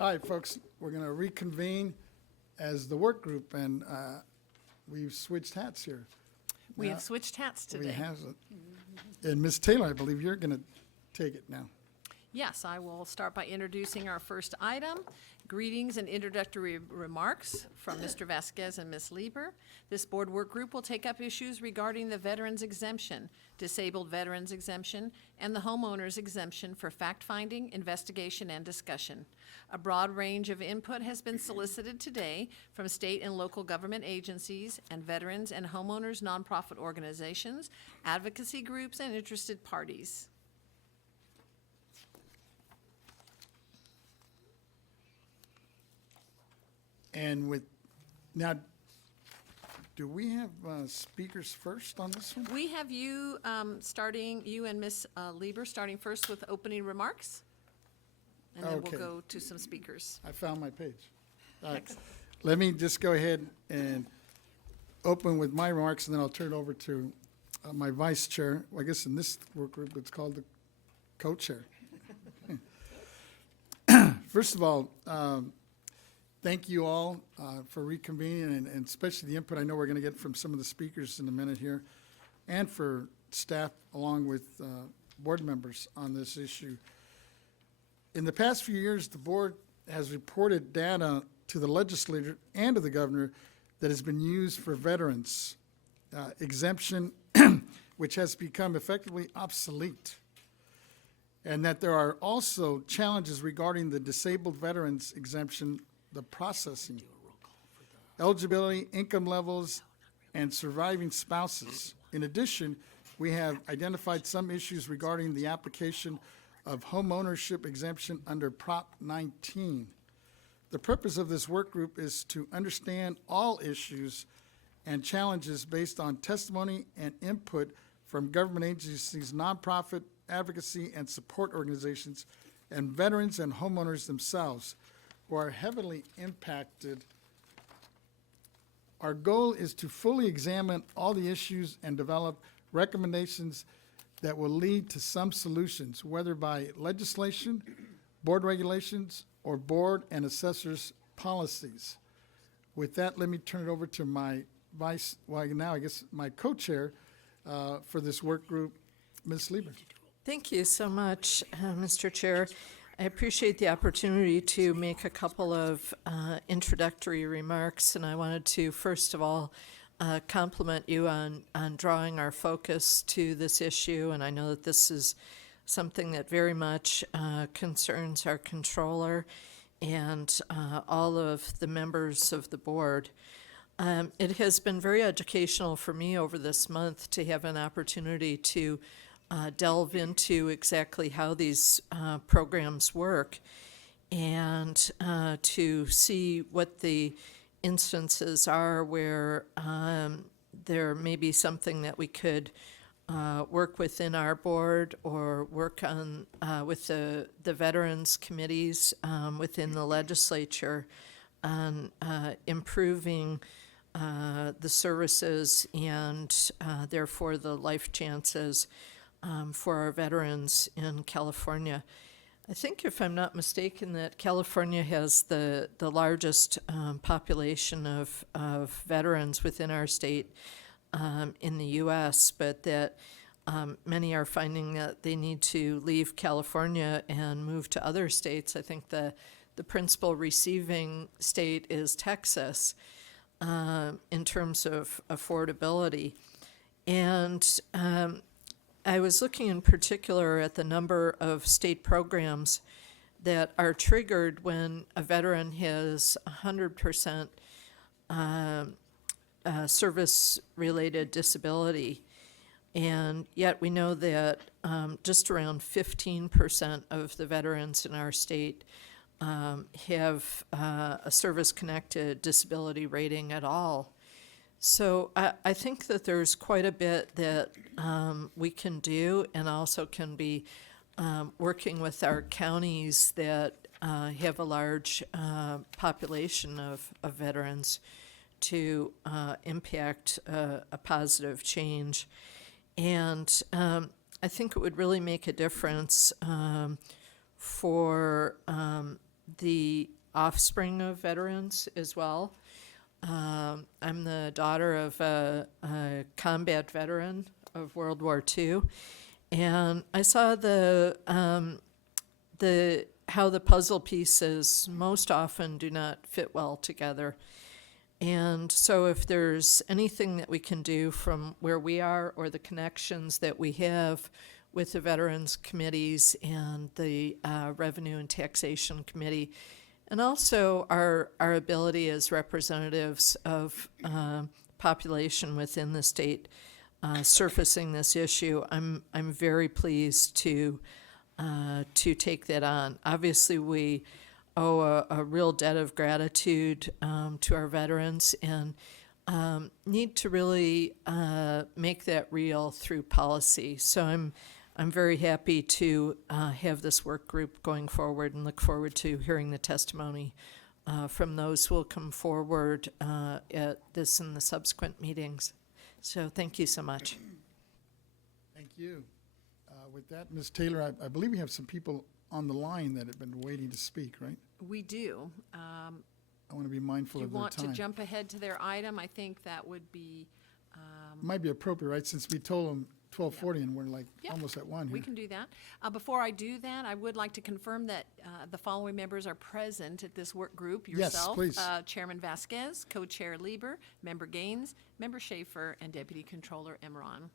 All right, folks, we're going to reconvene as the work group, and we've switched hats here. We Now, have switched hats We today. have it. And Ms. Taylor, I believe you're going to take it now. Yes, I will start by introducing our first item, greetings and introductory remarks from Mr. Vasquez and Ms. Lieber. This board work group will take up issues regarding the veterans exemption, disabled veterans exemption, and the homeowners exemption for fact-finding, investigation, and discussion. A broad range of input has been solicited today from state and local government agencies and veterans and homeowners nonprofit organizations, advocacy groups, and interested parties. And with, now, do we have speakers first on this one? We have you you and Ms. Lieber starting first with opening remarks. And then Okay. we'll go to some speakers. I found my page. All right. Excellent. Let me just go ahead and open with my remarks, and then I'll turn it over to my vice chair. Well, I guess in this work group, it's called the co-chair. First of all, thank you all for reconvening, and especially the input I know we're going to get from some of the speakers in a minute here, and for staff along with board members on this issue. In the past few years, the board has reported data to the legislature and to the governor that has been used for veterans exemption, which has become effectively obsolete, and that there are also challenges regarding the disabled veterans exemption, the processing, eligibility, income levels, and surviving spouses. In addition, we have identified some issues regarding the application of homeownership exemption under Prop 19. The purpose of this work group is to understand all issues and challenges based on testimony and input from government agencies, nonprofit advocacy and support organizations, and veterans and homeowners themselves who are heavily impacted. Our goal is to fully examine all the issues and develop recommendations that will lead to some solutions, whether by legislation, board regulations, or board and assessors policies. With that, let me turn it over to my my co-chair for this work group, Ms. Lieber. Thank you so much, Mr. Chair. I appreciate the opportunity to make a couple of introductory remarks, and I wanted to, first of all, compliment you on drawing our focus to this issue, and I know that this is something that very much concerns our controller and all of the members of the board. It has been very educational for me over this month to have an opportunity to delve into exactly how these programs work and to see what the instances are where there may be something that we could work within our board or work on with the veterans committees within the legislature on improving the services and therefore the life chances for our veterans in California. I think, if I'm not mistaken, that California has the largest population of veterans within our state in the U.S., but that many are finding that they need to leave California and move to other states. I think the principal receiving state is Texas in terms of affordability. And I was looking in particular at the number of state programs that are triggered when a veteran has 100% service-related disability. And yet we know that just around 15% of the veterans in our state have a service-connected disability rating at all. So I think that there's quite a bit that we can do, and also can be working with our counties that have a large population of veterans to impact a positive change. And I think it would really make a difference for the offspring of veterans as well. I'm the daughter of a combat veteran of World War II, and I saw how the puzzle pieces most often do not fit well together. And so if there's anything that we can do from where we are or the connections that we have with the Veterans Committees and the Revenue and Taxation Committee, and also our ability as representatives of population within the state surfacing this issue, I'm very pleased to take that on. Obviously, we owe a real debt of gratitude to our veterans and need to really make that real through policy. So I'm very happy to have this work group going forward and look forward to hearing the testimony from those who will come forward at this and the subsequent meetings. So thank you so much. Thank you. With that, Ms. Taylor, I believe we have some people on the line that have been waiting to speak, right? We do. I want to be mindful Do you of their want to time. jump ahead to their item? I think that would be, Might be appropriate, right, since we told them 12:40 and we're like Yeah, almost at 1 we here. can do that. Before I do that, I would like to confirm that the following members are present at this work group. Yes, Yourself, please. Chairman Vasquez, Co-Chair Lieber, Member Gaines, Member Schaefer, and Deputy Controller Emron.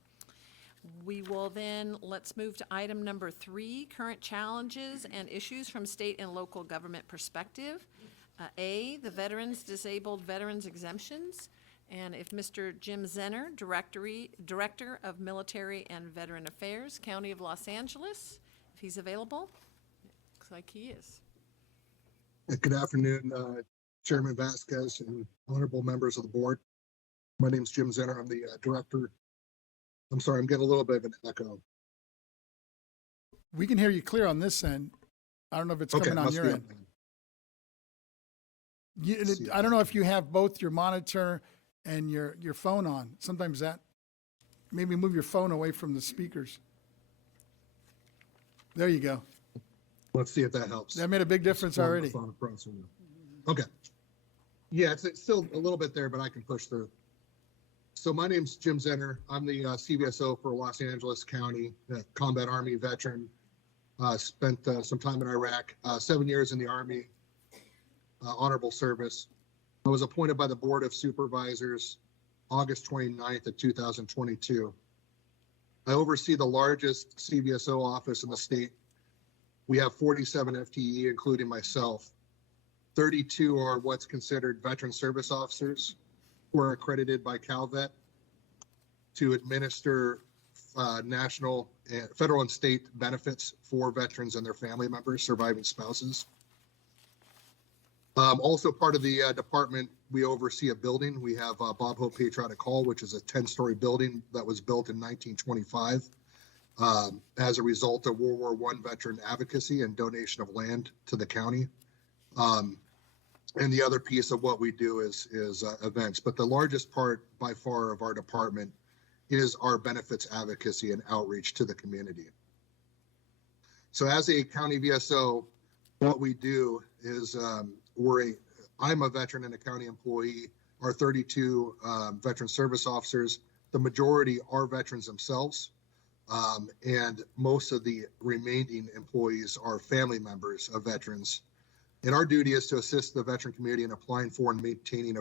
We will then, let's move to item number 3, current challenges and issues from state and local government perspective. A, the disabled veterans exemptions. And if Mr. Jim Zenner, Director of Military and Veteran Affairs, County of Los Angeles, if he's available. Looks like he is. Good afternoon, Chairman Vasquez and honorable members of the board. My name is Jim Zenner. I'm the director. I'm sorry, I'm getting a little bit of an echo. We can hear you clear on this end. I don't know if it's Okay, coming on must your be end. Let's see. I don't know if you have both your monitor and your phone on. Sometimes that, maybe move your phone away from the speakers. There you go. Let's see if that helps. That made a big difference already. Okay. Yeah, it's still a little bit there, but I can push through. So my name's Jim Zenner. I'm the CVSO for Los Angeles County, combat Army veteran. Spent some time in Iraq, 7 years in the Army, honorable service. I was appointed by the Board of Supervisors August 29th of 2022. I oversee the largest CVSO office in the state. We have 47 FTE, including myself. 32 are what's considered veteran service officers who are accredited by CalVet to administer national, federal and state benefits for veterans and their family members, surviving spouses. Also part of the department, we oversee a building. We have Bob Hope Patriotic Hall, which is a 10-story building that was built in 1925 as a result of World War I veteran advocacy and donation of land to the county. And the other piece of what we do is events. But the largest part by far of our department is our benefits advocacy and outreach to the community. So as a county VSO, what we do is I'm a veteran and a county employee. Our 32 veteran service officers, the majority are veterans themselves. And most of the remaining employees are family members of veterans. And our duty is to assist the veteran community in applying for and maintaining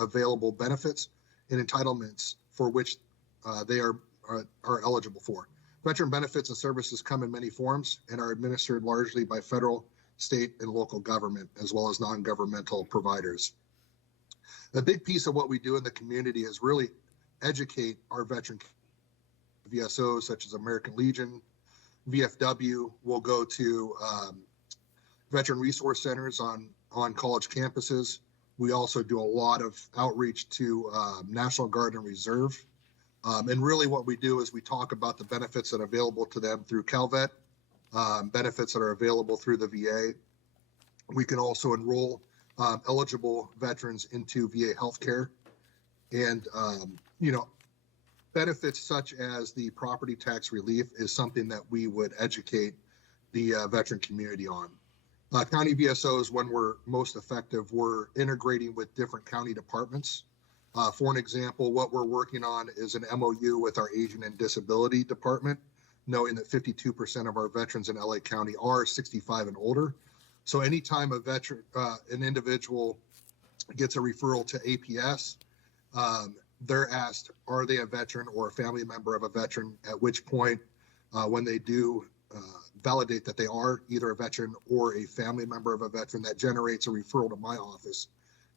available benefits and entitlements for which they are eligible for. Veteran benefits and services come in many forms and are administered largely by federal, state, and local government, as well as non-governmental providers. A big piece of what we do in the community is really educate our veteran VSOs, such as American Legion, VFW. Will go to veteran resource centers on college campuses. We also do a lot of outreach to National Guard and Reserve. And really what we do is we talk about the benefits that are available to them through CalVet, benefits that are available through the VA. We can also enroll eligible veterans into VA healthcare. And, benefits such as the property tax relief is something that we would educate the veteran community on. County VSOs, when we're most effective, we're integrating with different county departments. For an example, what we're working on is an MOU with our Aging and Disability Department, knowing that 52% of our veterans in LA County are 65 and older. So anytime a veteran, an individual gets a referral to APS, they're asked, are they a veteran or a family member of a veteran? At which point, when they do validate that they are either a veteran or a family member of a veteran, that generates a referral to my office.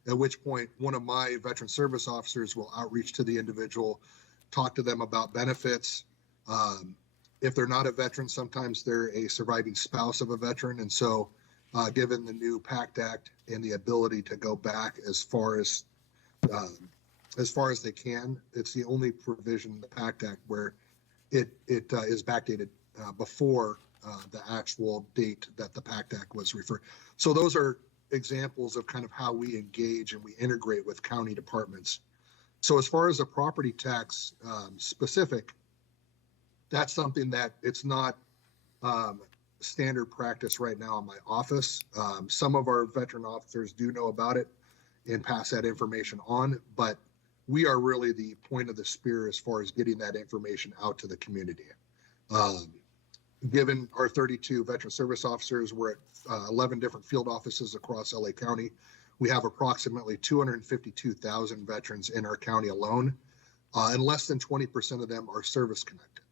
At which point, one of my veteran service officers will outreach to the individual, talk to them about benefits. If they're not a veteran, sometimes they're a surviving spouse of a veteran. And so, given the new PACT Act and the ability to go back as far as they can, it's the only provision in the PACT Act where it is backdated before the actual date that the PACT Act was referred. So those are examples of kind of how we engage and we integrate with county departments. So as far as the property tax specific, that's something that it's not standard practice right now in my office. Some of our veteran officers do know about it and pass that information on, but we are really the point of the spear as far as getting that information out to the community. Given our 32 veteran service officers, we're at 11 different field offices across LA County. We have approximately 252,000 veterans in our county alone, and less than 20% of them are service connected.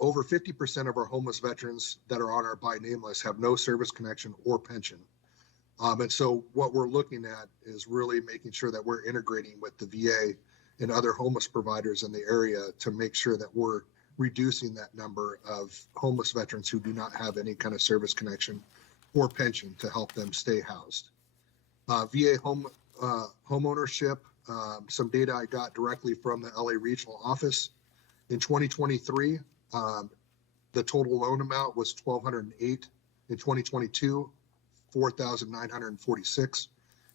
Over 50% of our homeless veterans that are on our by name list have no service connection or pension. And so what we're looking at is really making sure that we're integrating with the VA and other homeless providers in the area to make sure that we're reducing that number of homeless veterans who do not have any kind of service connection or pension to help them stay housed. VA home ownership, some data I got directly from the LA regional office. In 2023, the total loan amount was $1,208. In 2022, $4,946.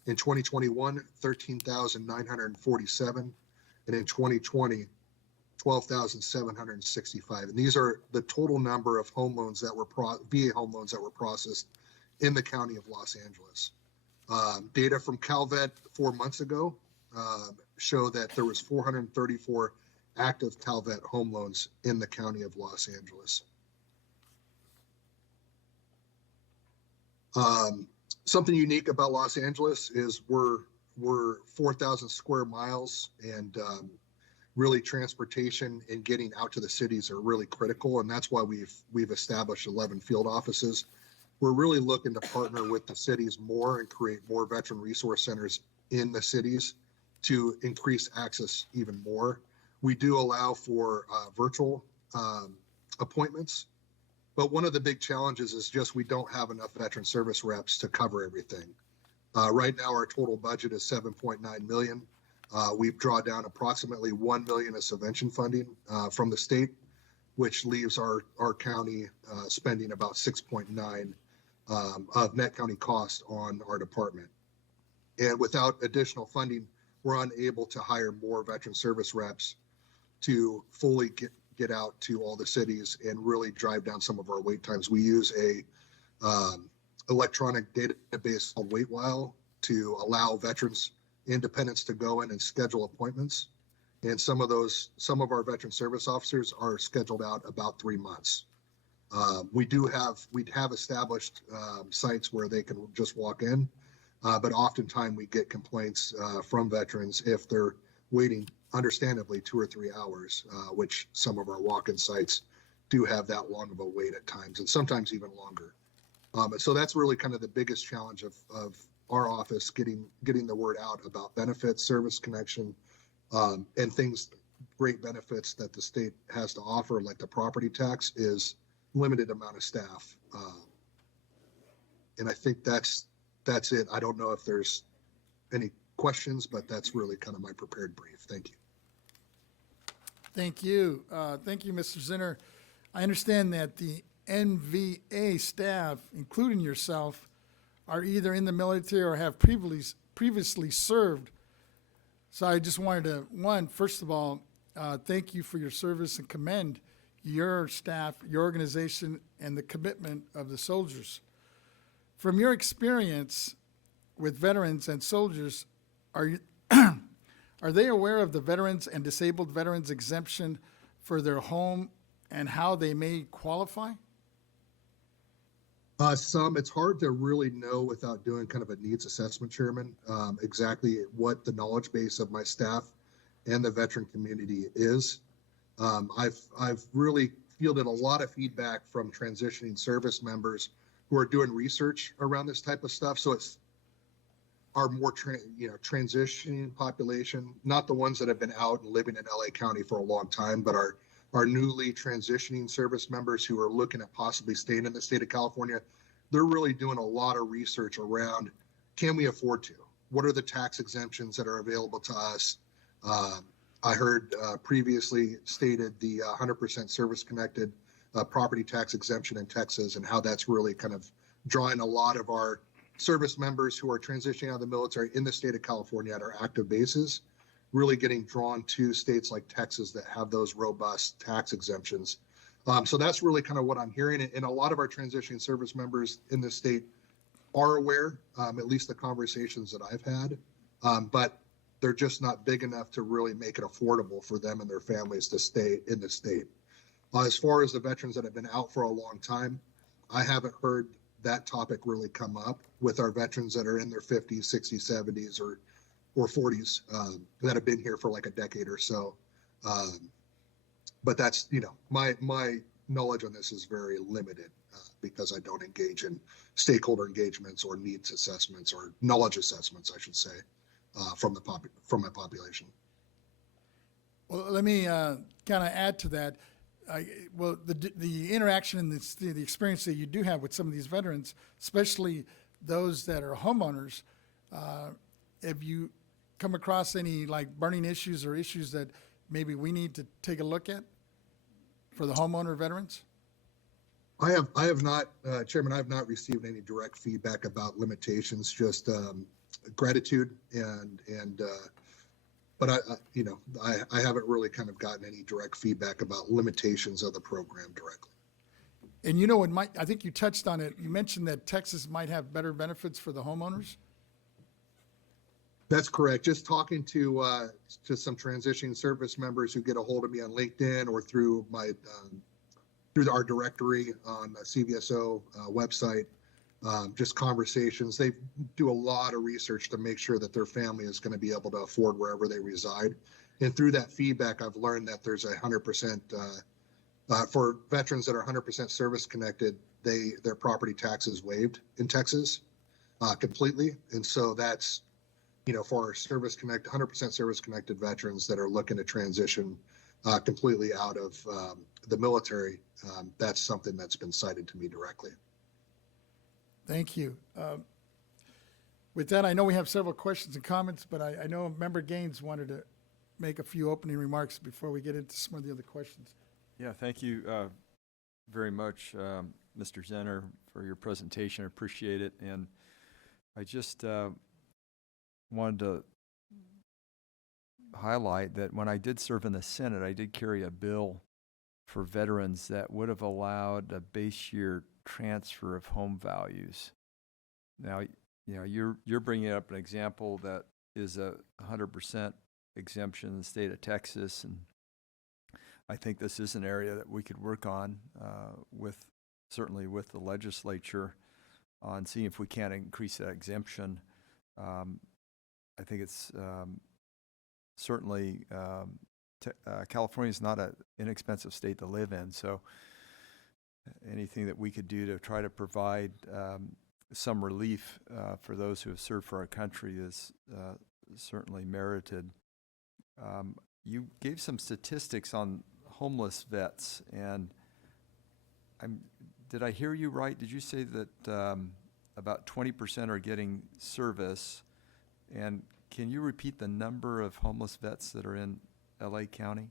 In 2021, $13,947. And in 2020, $12,765. And these are the total number of home loans that were VA home loans that were processed in the county of Los Angeles. Data from CalVet 4 months ago show that there was 434 active CalVet home loans in the county of Los Angeles. Something unique about Los Angeles is we're 4,000 square miles, and really transportation and getting out to the cities are really critical, and that's why we've established 11 field offices. We're really looking to partner with the cities more and create more veteran resource centers in the cities to increase access even more. We do allow for virtual appointments, but one of the big challenges is just we don't have enough veteran service reps to cover everything. Right now, our total budget is $7.9 million. We've drawn down approximately $1 million of subvention funding from the state, which leaves our county spending about $6.9 of net county cost on our department. And without additional funding, we're unable to hire more veteran service reps to fully get out to all the cities and really drive down some of our wait times. We use a electronic database called WaitWhile to allow veterans independents to go in and schedule appointments. And some of our veteran service officers are scheduled out about 3 months. We have established sites where they can just walk in, but oftentimes we get complaints from veterans if they're waiting, understandably, 2 or 3 hours, which some of our walk-in sites do have that long of a wait at times, and sometimes even longer. And so that's really kind of the biggest challenge of our office, getting the word out about benefits, service connection, and things, great benefits that the state has to offer, like the property tax, is limited amount of staff. And I think that's it. I don't know if there's any questions, but that's really kind of my prepared brief. Thank you. Thank you. Thank you, Mr. Zinner. I understand that the NVA staff, including yourself, are either in the military or have previously served. So I just wanted to, first of all, thank you for your service and commend your staff, your organization, and the commitment of the soldiers. From your experience with veterans and soldiers, are you, are they aware of the veterans and disabled veterans exemption for their home and how they may qualify? Some, it's hard to really know without doing kind of a needs assessment, Chairman, exactly what the knowledge base of my staff and the veteran community is. I've really fielded a lot of feedback from transitioning service members who are doing research around this type of stuff. So it's our more transitioning population, not the ones that have been out and living in LA County for a long time, but our newly transitioning service members who are looking at possibly staying in the state of California. They're really doing a lot of research around, can we afford to? What are the tax exemptions that are available to us? I heard previously stated the 100% service connected property tax exemption in Texas, and how that's really kind of drawing a lot of our service members who are transitioning out of the military in the state of California at our active bases, really getting drawn to states like Texas that have those robust tax exemptions. So that's really kind of what I'm hearing. And a lot of our transitioning service members in the state are aware, at least the conversations that I've had, but they're just not big enough to really make it affordable for them and their families to stay in the state. As far as the veterans that have been out for a long time, I haven't heard that topic really come up with our veterans that are in their 50s, 60s, 70s, or 40s that have been here for like a decade or so. But that's, my knowledge on this is very limited because I don't engage in stakeholder engagements or needs assessments or knowledge assessments, I should say, from my population. Well, let me kind of add to that. The interaction and the experience that you do have with some of these veterans, especially those that are homeowners, have you come across any like burning issues or issues that maybe we need to take a look at for the homeowner veterans? I have not, Chairman, I have not received any direct feedback about limitations, just gratitude but I haven't really kind of gotten any direct feedback about limitations of the program directly. And I think you touched on it. You mentioned that Texas might have better benefits for the homeowners. That's correct. Just talking to some transitioning service members who get a hold of me on LinkedIn or through through our directory on the CVSO website, just conversations. They do a lot of research to make sure that their family is going to be able to afford wherever they reside. And through that feedback, I've learned that there's 100% for veterans that are 100% service connected, their property tax is waived in Texas completely. And so that's, for our 100% service connected veterans that are looking to transition completely out of the military, that's something that's been cited to me directly. Thank you. With that, I know we have several questions and comments, but I know Member Gaines wanted to make a few opening remarks before we get into some of the other questions. Yeah, thank you very much, Mr. Zenner, for your presentation. I appreciate it. And I just wanted to highlight that when I did serve in the Senate, I did carry a bill for veterans that would have allowed a base year transfer of home values. Now, you're bringing up an example that is a 100% exemption in the state of Texas, and I think this is an area that we could work on certainly with the legislature on seeing if we can increase that exemption. I think it's certainly California is not an inexpensive state to live in, so anything that we could do to try to provide some relief for those who have served for our country is certainly merited. You gave some statistics on homeless vets, and did I hear you right? Did you say that about 20% are getting service? And can you repeat the number of homeless vets that are in LA County?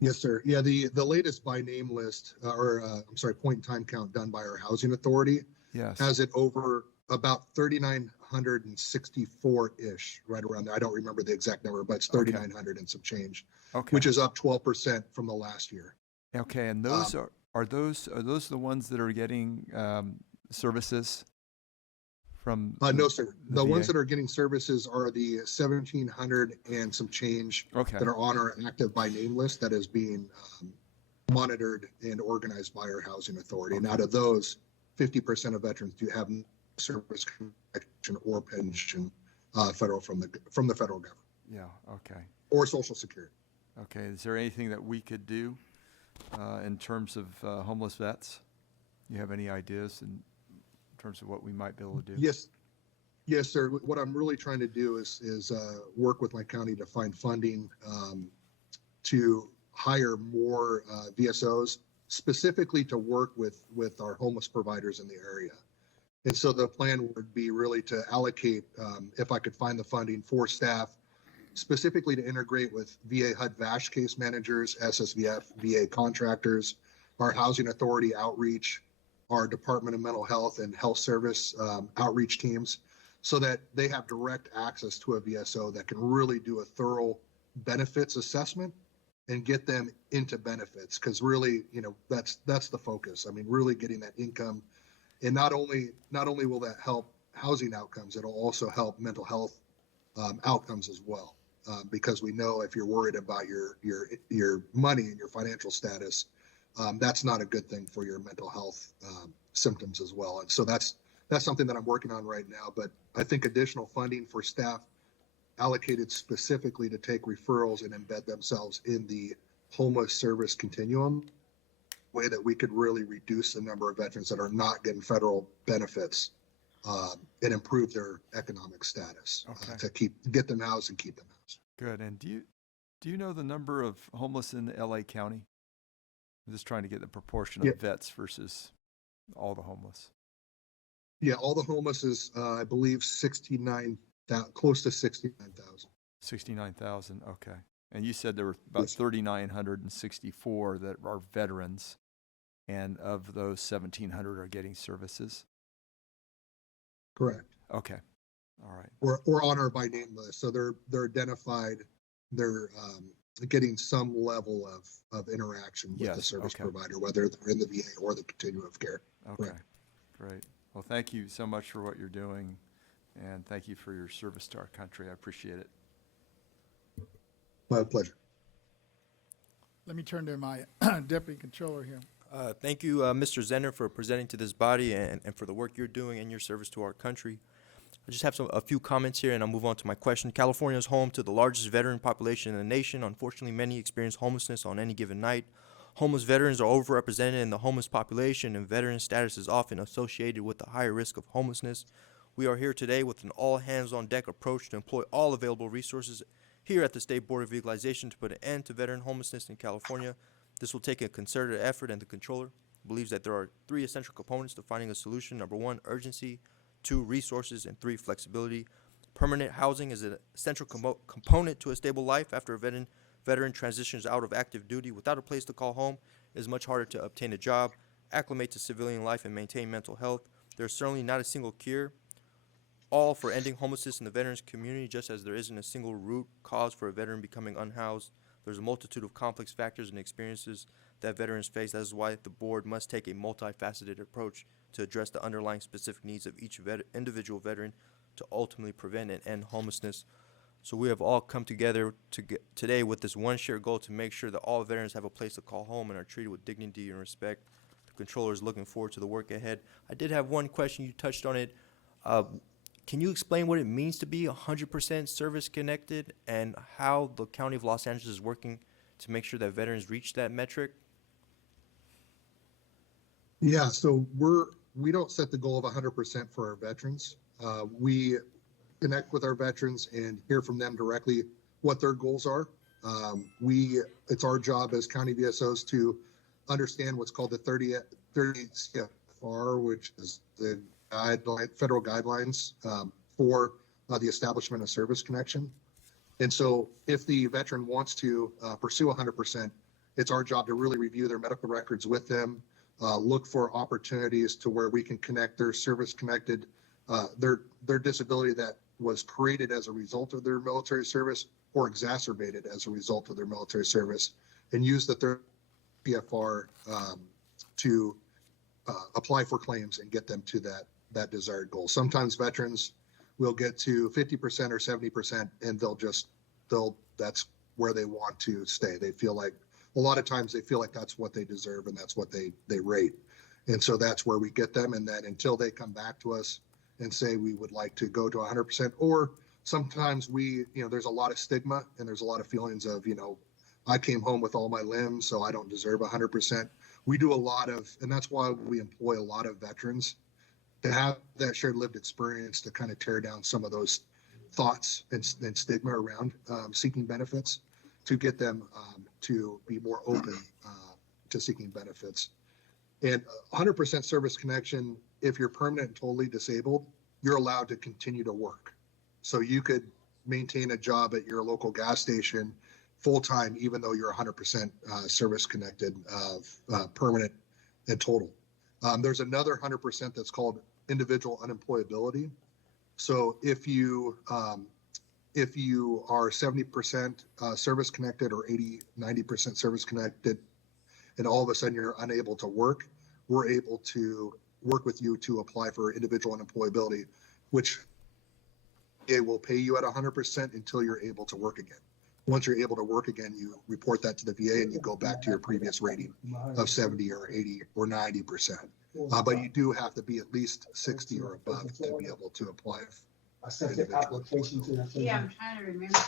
Yes, sir. Yeah, the latest by name list, point in time count done by our housing authority, Yes. has it over about 3,964-ish, right around there. I don't remember the exact number, but it's 3,900 and some change, Okay. which is up 12% from the last year. Okay, and those are those the ones that are getting services from No, sir. The VA? ones that are getting services are the 1,700 and some change Okay. that are on our active by name list that is being monitored and organized by our housing authority. And out of those, 50% of veterans do have service connection or pension federal from the federal government Yeah, okay. or Social Security. Okay, is there anything that we could do in terms of homeless vets? You have any ideas in terms of what we might be able to do? Yes, sir. What I'm really trying to do is work with my county to find funding to hire more VSOs, specifically to work with our homeless providers in the area. And so the plan would be really to allocate, if I could find the funding for staff, specifically to integrate with VA HUD-VASH case managers, SSVF, VA contractors, our housing authority outreach, our Department of Mental Health and Health Service outreach teams, so that they have direct access to a VSO that can really do a thorough benefits assessment and get them into benefits. Because really, that's the focus. I mean, really getting that income, and not only will that help housing outcomes, it'll also help mental health outcomes as well. Because we know if you're worried about your money and your financial status, that's not a good thing for your mental health symptoms as well. And so that's something that I'm working on right now. But I think additional funding for staff allocated specifically to take referrals and embed themselves in the homeless service continuum, way that we could really reduce the number of veterans that are not getting federal benefits and improve their economic status to get them housed and keep them housed. Good. And do you know the number of homeless in the LA County? I'm just trying to get the proportion of vets versus all the homeless. Yeah, all the homeless is, I believe, 69,000, close to 69,000. 69,000, okay. And you said there were about 3,964 that are veterans, and of those, 1,700 are getting services? Correct. Okay, all right. Or on our by name list. So they're identified, they're getting some level of interaction with the service provider, whether they're in the VA or the continuum of care. Okay, Correct. Great. Well, thank you so much for what you're doing, and thank you for your service to our country. I appreciate it. My pleasure. Let me turn to my Deputy Controller here. Thank you, Mr. Zenner, for presenting to this body and for the work you're doing in your service to our country. I just have a few comments here, and I'll move on to my question. California is home to the largest veteran population in the nation. Unfortunately, many experience homelessness on any given night. Homeless veterans are overrepresented in the homeless population, and veteran status is often associated with a higher risk of homelessness. We are here today with an all-hands-on-deck approach to employ all available resources here at the State Board of Legalization to put an end to veteran homelessness in California. This will take a concerted effort, and the Controller believes that there are 3 essential components to finding a solution. Number 1, urgency. 2, resources. And 3, flexibility. Permanent housing is an essential component to a stable life. After a veteran transitions out of active duty without a place to call home, it is much harder to obtain a job, acclimate to civilian life, and maintain mental health. There is certainly not a single cure all for ending homelessness in the veterans community, just as there isn't a single root cause for a veteran becoming unhoused. There's a multitude of complex factors and experiences that veterans face. That is why the board must take a multifaceted approach to address the underlying specific needs of each individual veteran to ultimately prevent and end homelessness. So we have all come together today with this one shared goal to make sure that all veterans have a place to call home and are treated with dignity and respect. The Controller is looking forward to the work ahead. I did have one question. You touched on it. Can you explain what it means to be 100% service connected and how the County of Los Angeles is working to make sure that veterans reach that metric? Yeah, so we don't set the goal of 100% for our veterans. We connect with our veterans and hear from them directly what their goals are. It's our job as county VSOs to understand what's called the 30 CFR, which is the federal guidelines for the establishment of service connection. And so if the veteran wants to pursue 100%, it's our job to really review their medical records with them, look for opportunities to where we can connect their service connected, their disability that was created as a result of their military service or exacerbated as a result of their military service, and use the PFR to apply for claims and get them to that desired goal. Sometimes veterans will get to 50% or 70%, and that's where they want to stay. They feel like a lot of times they feel like that's what they deserve and that's what they rate. And so that's where we get them. And then until they come back to us and say we would like to go to 100%, or sometimes there's a lot of stigma and there's a lot of feelings of, I came home with all my limbs, so I don't deserve 100%. We do a lot of, and that's why we employ a lot of veterans to have that shared lived experience to kind of tear down some of those thoughts and stigma around seeking benefits, to get them to be more open to seeking benefits. And 100% service connection, if you're permanent and totally disabled, you're allowed to continue to work. So you could maintain a job at your local gas station full-time, even though you're 100% service connected, permanent and total. There's another 100% that's called individual unemployability. So if you are 70% service connected or 90% service connected, and all of a sudden you're unable to work, we're able to work with you to apply for individual unemployability, which it will pay you at 100% until you're able to work again. Once you're able to work again, you report that to the VA and you go back to your previous rating of 70 or 80 or 90%. But you do have to be at least 60 or above to be able to apply. Yeah, I'm trying to remember.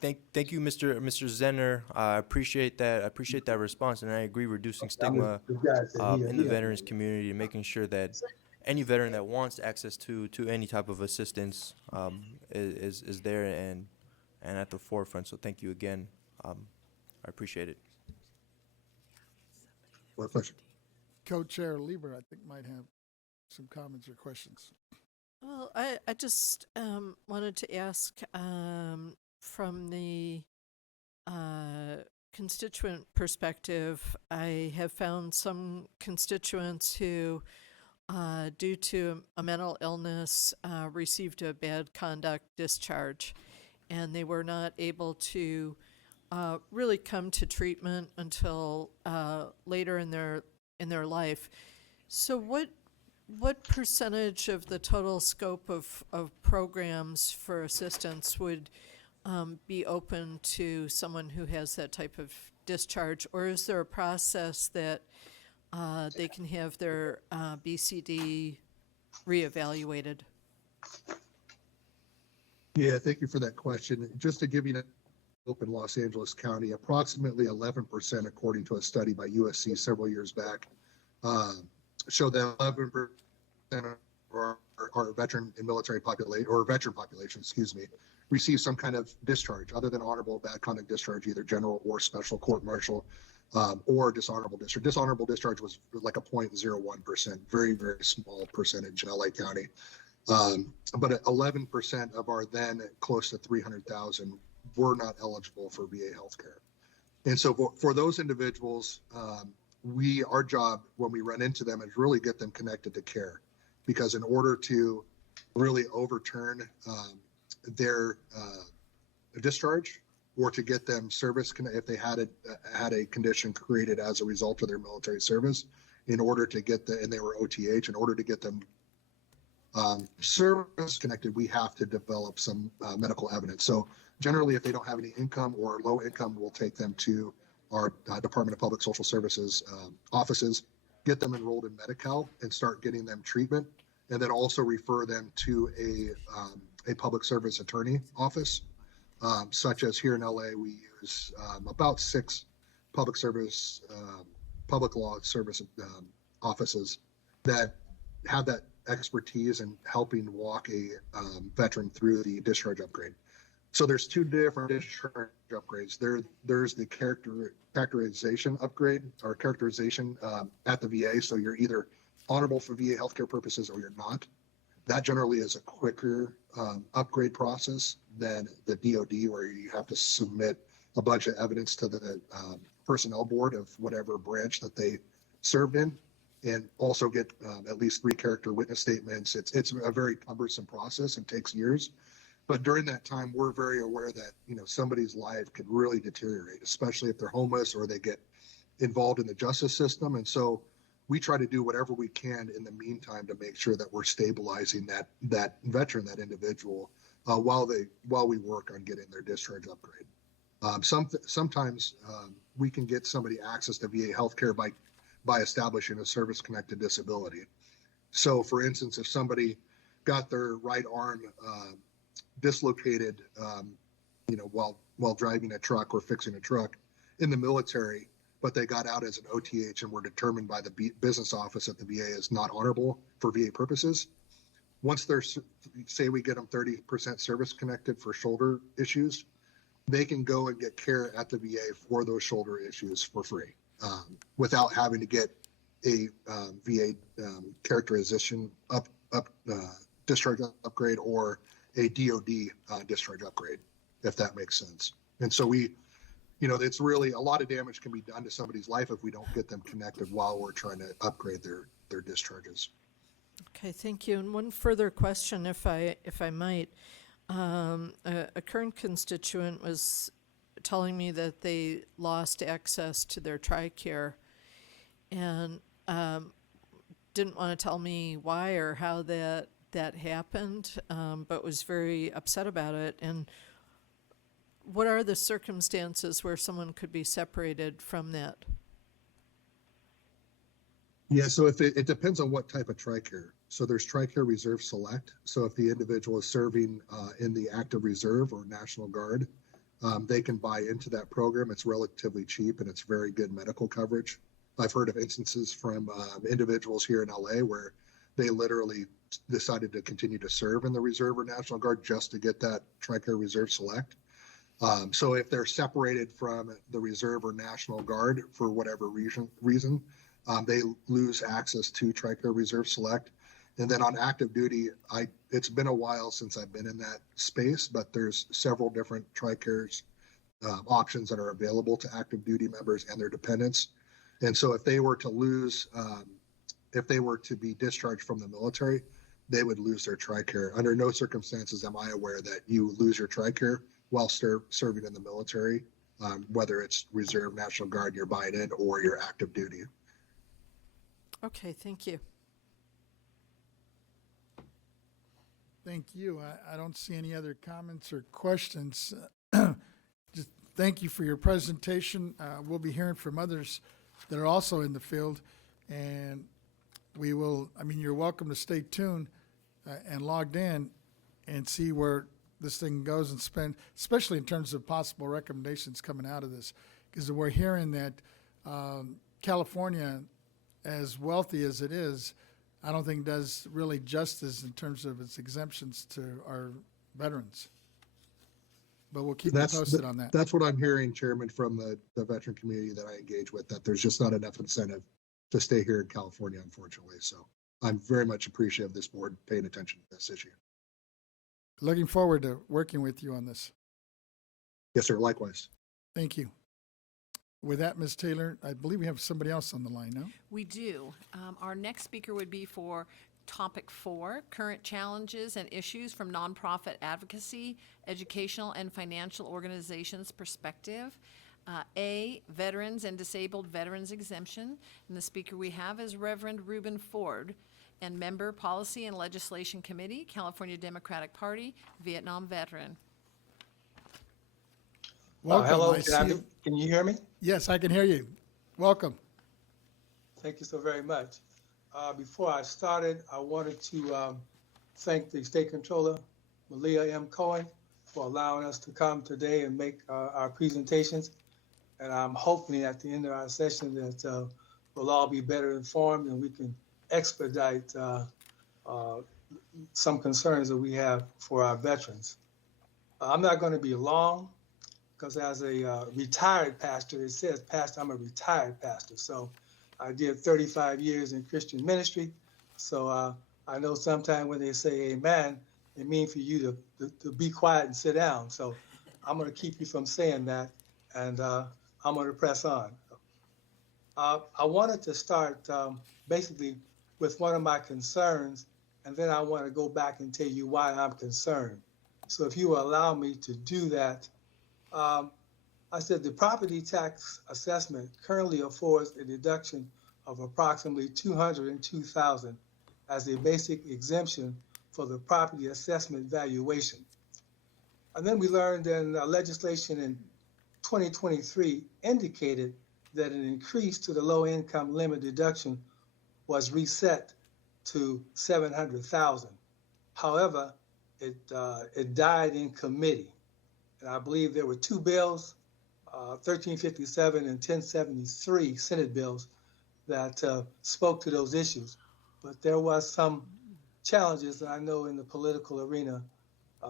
Thank you, Mr. Zenner. I appreciate that. I appreciate that response, and I agree. Reducing stigma in the veterans community and making sure that any veteran that wants access to any type of assistance is there and at the forefront. So thank you again. I appreciate it. My pleasure. Co-Chair Lieber, I think, might have some comments or questions. Well, I just wanted to ask from the constituent perspective, I have found some constituents who, due to a mental illness, received a bad conduct discharge, and they were not able to really come to treatment until later in their life. So what percentage of the total scope of programs for assistance would be open to someone who has that type of discharge? Or is there a process that they can have their BCD reevaluated? Yeah, thank you for that question. Just to give you an open Los Angeles County, approximately 11%, according to a study by USC several years back, show that 11% of our veteran and military population, or veteran population, receive some kind of discharge other than honorable bad conduct discharge, either general or special court martial, or dishonorable discharge. Dishonorable discharge was like a 0.01%, very, very small percentage in LA County. But 11% of our then close to 300,000 were not eligible for VA healthcare. And so for those individuals, our job when we run into them is really get them connected to care, because in order to really overturn their discharge, or to get them service, if they had a condition created as a result of their military service, in order to get and they were OTH, in order to get them service connected, we have to develop some medical evidence. So generally, if they don't have any income or low income, we'll take them to our Department of Public Social Services offices, get them enrolled in Medi-Cal and start getting them treatment, and then also refer them to a public service attorney office, such as here in LA, we use about 6 public law service offices that have that expertise in helping walk a veteran through the discharge upgrade. So there's 2 different discharge upgrades. There's the characterization upgrade, or characterization at the VA. So you're either honorable for VA healthcare purposes or you're not. That generally is a quicker upgrade process than the DOD, where you have to submit a bunch of evidence to the personnel board of whatever branch that they served in, and also get at least 3 character witness statements. It's a very cumbersome process and takes years. But during that time, we're very aware that somebody's life could really deteriorate, especially if they're homeless or they get involved in the justice system. And so we try to do whatever we can in the meantime to make sure that we're stabilizing that veteran, that individual, while we work on getting their discharge upgrade. Sometimes we can get somebody access to VA healthcare by establishing a service-connected disability. So, for instance, if somebody got their right arm dislocated, while driving a truck or fixing a truck in the military, but they got out as an OTH and were determined by the business office at the VA as not honorable for VA purposes. Once they're, say we get them 30% service connected for shoulder issues, they can go and get care at the VA for those shoulder issues for free, without having to get a VA characterization discharge upgrade or a DOD discharge upgrade, if that makes sense. And so it's really a lot of damage can be done to somebody's life if we don't get them connected while we're trying to upgrade their discharges. Okay, thank you. And one further question, if I might. A current constituent was telling me that they lost access to their TRICARE and didn't want to tell me why or how that happened, but was very upset about it. And what are the circumstances where someone could be separated from that? Yeah, so if it depends on what type of TRICARE. So there's TRICARE Reserve Select. So if the individual is serving in the active reserve or National Guard, they can buy into that program. It's relatively cheap and it's very good medical coverage. I've heard of instances from individuals here in LA where they literally decided to continue to serve in the Reserve or National Guard just to get that TRICARE Reserve Select. So if they're separated from the Reserve or National Guard for whatever reason, they lose access to TRICARE Reserve Select. And then on active duty, it's been a while since I've been in that space, but there's several different TRICARE's options that are available to active duty members and their dependents. And so if they were to lose, if they were to be discharged from the military, they would lose their TRICARE. Under no circumstances am I aware that you lose your TRICARE while serving in the military, whether it's Reserve, National Guard, you're buying in, or your active duty. Okay, thank you. Thank you. I don't see any other comments or questions. Just thank you for your presentation. We'll be hearing from others that are also in the field, and you're welcome to stay tuned and logged in and see where this thing goes and spend, especially in terms of possible recommendations coming out of this, because we're hearing that California, as wealthy as it is, I don't think does really justice in terms of its exemptions to our veterans. But we'll keep you posted on that. That's what I'm hearing, Chairman, from the veteran community that I engage with, that there's just not enough incentive to stay here in California, unfortunately. So I'm very much appreciative of this board paying attention to this issue. Looking forward to working with you on this. Yes, sir. Likewise. Thank you. With that, Ms. Taylor, I believe we have somebody else on the line now. We do. Our next speaker would be for topic 4, current challenges and issues from nonprofit advocacy, educational, and financial organizations' perspective. A, veterans and disabled veterans exemption. And the speaker we have is Reverend Reuben Ford, and member Policy and Legislation Committee, California Democratic Party, Vietnam veteran. Welcome. Hello, I see you. can you hear me? Yes, I can hear you. Welcome. Thank you so very much. Before I started, I wanted to thank the State Controller, Malia M. Cohen, for allowing us to come today and make our presentations. And I'm hoping at the end of our session that we'll all be better informed and we can expedite some concerns that we have for our veterans. I'm not going to be long, because as a retired pastor, it says, pastor, I'm a retired pastor. So I did 35 years in Christian ministry. So I know sometimes when they say amen, it means for you to be quiet and sit down. So I'm going to keep you from saying that, and I'm going to press on. I wanted to start basically with one of my concerns, and then I want to go back and tell you why I'm concerned. So if you will allow me to do that, I said the property tax assessment currently affords a deduction of approximately $202,000 as a basic exemption for the property assessment valuation. And then we learned in legislation in 2023 indicated that an increase to the low income limit deduction was reset to $700,000. However, it died in committee. And I believe there were two bills, 1357 and 1073 Senate bills that spoke to those issues. But there was some challenges that I know in the political arena,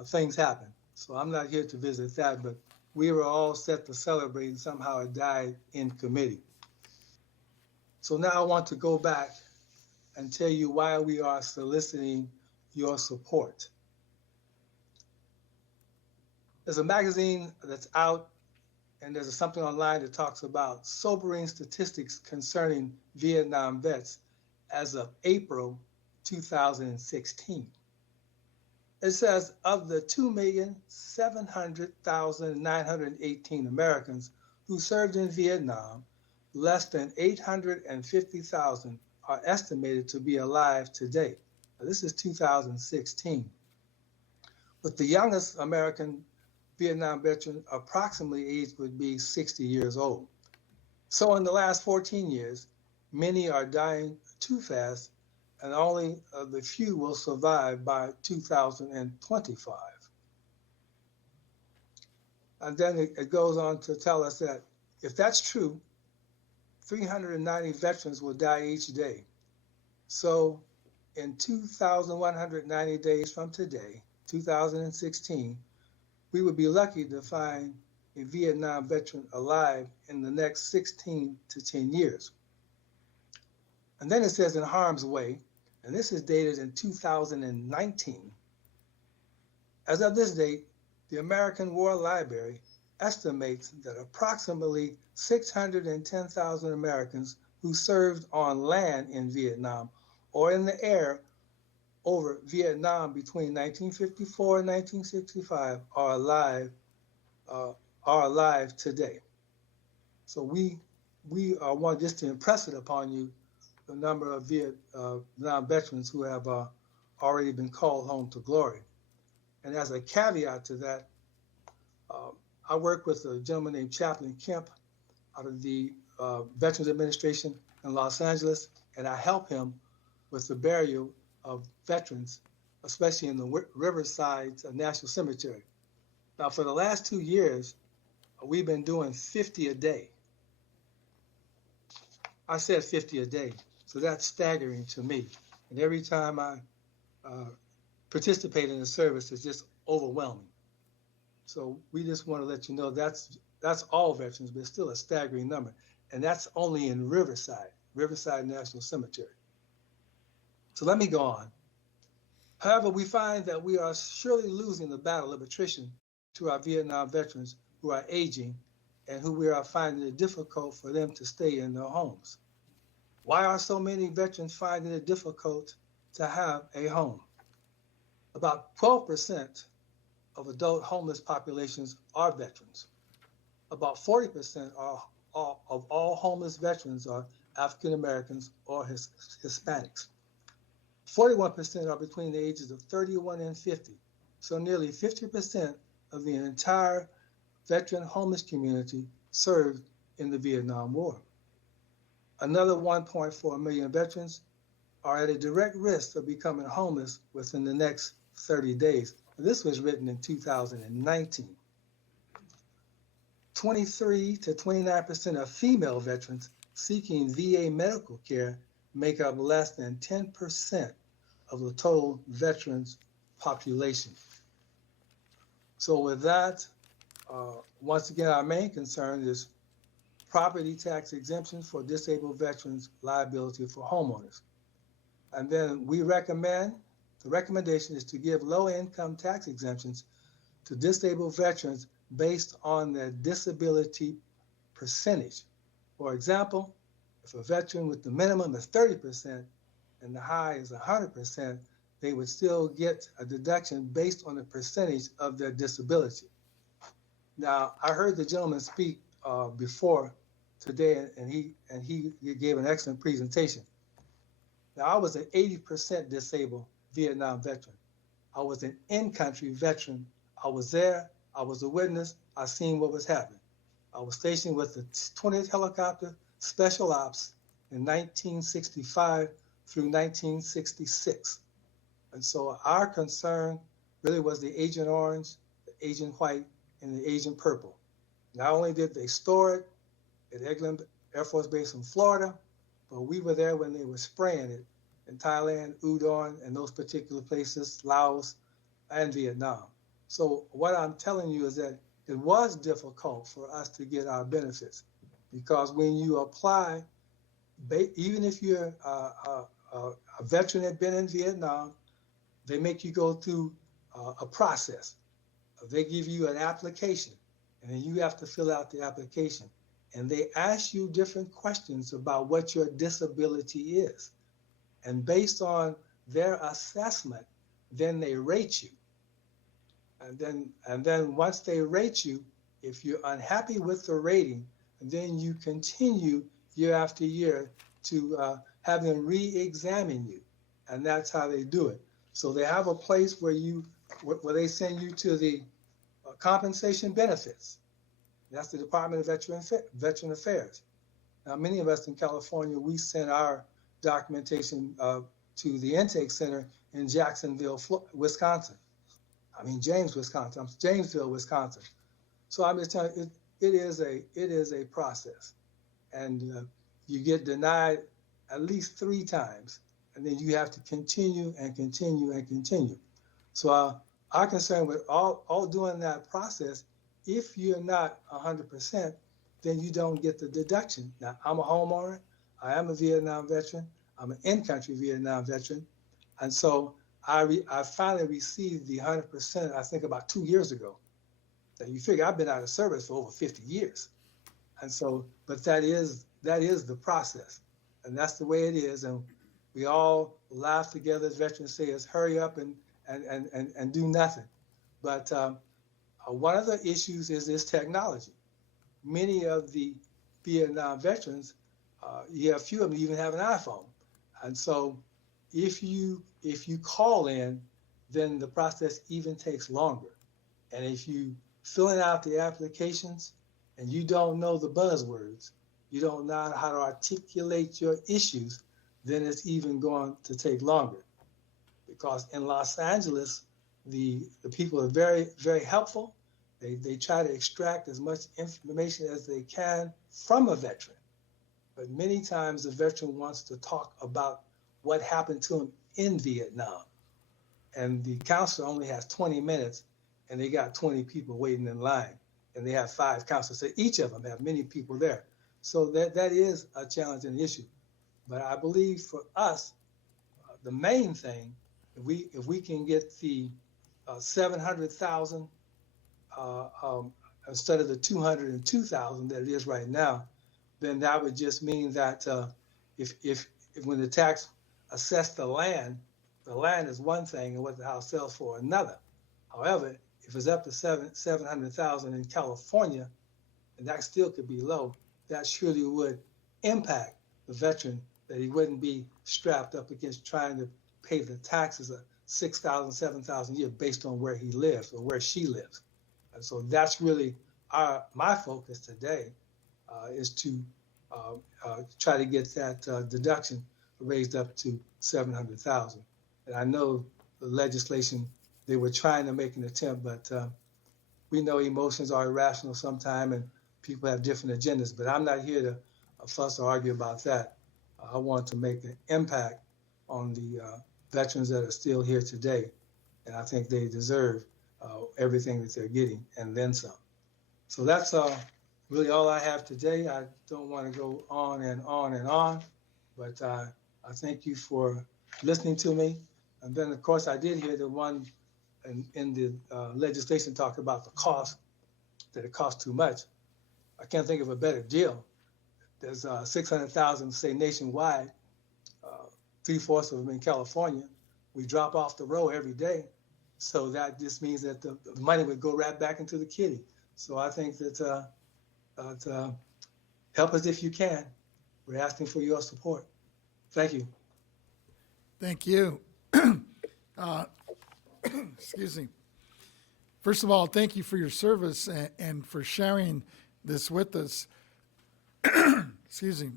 things happen. So I'm not here to visit that, but we were all set to celebrate and somehow it died in committee. So now I want to go back and tell you why we are soliciting your support. There's a magazine that's out and there's something online that talks about sobering statistics concerning Vietnam vets as of April 2016. It says of the 2,700,918 Americans who served in Vietnam, less than 850,000 are estimated to be alive today. Now, this is 2016. With the youngest American Vietnam veteran approximately aged would be 60 years old. So in the last 14 years, many are dying too fast and only the few will survive by 2025. And then it goes on to tell us that if that's true, 390 veterans will die each day. So in 2,190 days from today, 2016, we would be lucky to find a Vietnam veteran alive in the next 16 to 10 years. And then it says in harm's way, and this is dated in 2019. As of this date, the American War Library estimates that approximately 610,000 Americans who served on land in Vietnam or in the air over Vietnam between 1954 and 1965 are alive today. So we want just to impress it upon you the number of Vietnam veterans who have already been called home to glory. And as a caveat to that, I work with a gentleman named Chaplain Kemp out of the Veterans Administration in Los Angeles, and I help him with the burial of veterans, especially in the Riverside National Cemetery. Now, for the last 2 years, we've been doing 50 a day. I said 50 a day, so that's staggering to me. And every time I participate in the service, it's just overwhelming. So we just want to let you know that's all veterans, but it's still a staggering number. And that's only in Riverside National Cemetery. So let me go on. However, we find that we are surely losing the battle of attrition to our Vietnam veterans who are aging and who we are finding it difficult for them to stay in their homes. Why are so many veterans finding it difficult to have a home? About 12% of adult homeless populations are veterans. About 40% of all homeless veterans are African Americans or Hispanics. 41% are between the ages of 31 and 50. So nearly 50% of the entire veteran homeless community served in the Vietnam War. Another 1.4 million veterans are at a direct risk of becoming homeless within the next 30 days. This was written in 2019. 23 to 29% of female veterans seeking VA medical care make up less than 10% of the total veterans population. So with that, once again, our main concern is property tax exemption for disabled veterans, liability for homeowners. And then the recommendation is to give low-income tax exemptions to disabled veterans based on their disability percentage. For example, if a veteran with the minimum is 30% and the high is 100%, they would still get a deduction based on the percentage of their disability. Now, I heard the gentleman speak before today, and he gave an excellent presentation. Now, I was an 80% disabled Vietnam veteran. I was an in-country veteran. I was there. I was a witness. I seen what was happening. I was stationed with the 20th Helicopter Special Ops in 1965 through 1966. And so our concern really was the Agent Orange, the Agent White, and the Agent Purple. Not only did they store it at Eglin Air Force Base in Florida, but we were there when they were spraying it in Thailand, Udon, and those particular places, Laos, and Vietnam. So what I'm telling you is that it was difficult for us to get our benefits because when you apply, even if you're a veteran that been in Vietnam, they make you go through a process. They give you an application, and then you have to fill out the application. And they ask you different questions about what your disability is. And based on their assessment, then they rate you. And then once they rate you, if you're unhappy with the rating, then you continue year after year to have them re-examine you. And that's how they do it. So they have a place where they send you to the compensation benefits. That's the Department of Veteran Affairs. Now, many of us in California, we send our documentation to the intake center in Jacksonville, Wisconsin. Jamesville, Wisconsin. So I'm just telling you, it is a process, and you get denied at least 3 times, and then you have to continue and continue and continue. So our concern with all doing that process, if you're not 100%, then you don't get the deduction. Now, I'm a homeowner. I am a Vietnam veteran. I'm an in-country Vietnam veteran, and so I finally received the 100%, I think about 2 years ago. Now you figure I've been out of service for over 50 years. And so, but that is the process. And that's the way it is. And we all laugh together as veterans say is hurry up and do nothing. But one of the issues is this technology. Many of the Vietnam veterans, a few of them even have an iPhone. And so if you call in, then the process even takes longer. And if you filling out the applications and you don't know the buzzwords, you don't know how to articulate your issues, then it's even going to take longer. Because in Los Angeles, the people are very, very helpful. They try to extract as much information as they can from a veteran. But many times the veteran wants to talk about what happened to him in Vietnam. And the counselor only has 20 minutes, and they got 20 people waiting in line. And they have 5 counselors. So each of them have many people there. So that is a challenge and issue. But I believe for us, the main thing, if we can get the 700,000 instead of the 202,000 that it is right now, then that would just mean that if when the tax assess the land is one thing and what the house sells for another. However, if it's up to 700,000 in California, and that still could be low, that surely would impact the veteran, that he wouldn't be strapped up against trying to pay the taxes of 6,000, 7,000 a year based on where he lives or where she lives. And so that's really my focus today is to try to get that deduction raised up to 700,000. And I know the legislation, they were trying to make an attempt, but we know emotions are irrational sometimes and people have different agendas, but I'm not here to fuss or argue about that. I want to make an impact on the veterans that are still here today. And I think they deserve everything that they're getting and then some. So that's really all I have today. I don't want to go on and on and on, but I thank you for listening to me. And then, of course, I did hear the one in the legislation talk about the cost, that it costs too much. I can't think of a better deal. There's 600,000, say, nationwide, 3/4 of them in California. We drop off the row every day. So that just means that the money would go right back into the kitty. So I think that help us if you can. We're asking for your support. Thank you. Thank you. Excuse me. First of all, thank you for your service and for sharing this with us. Excuse me.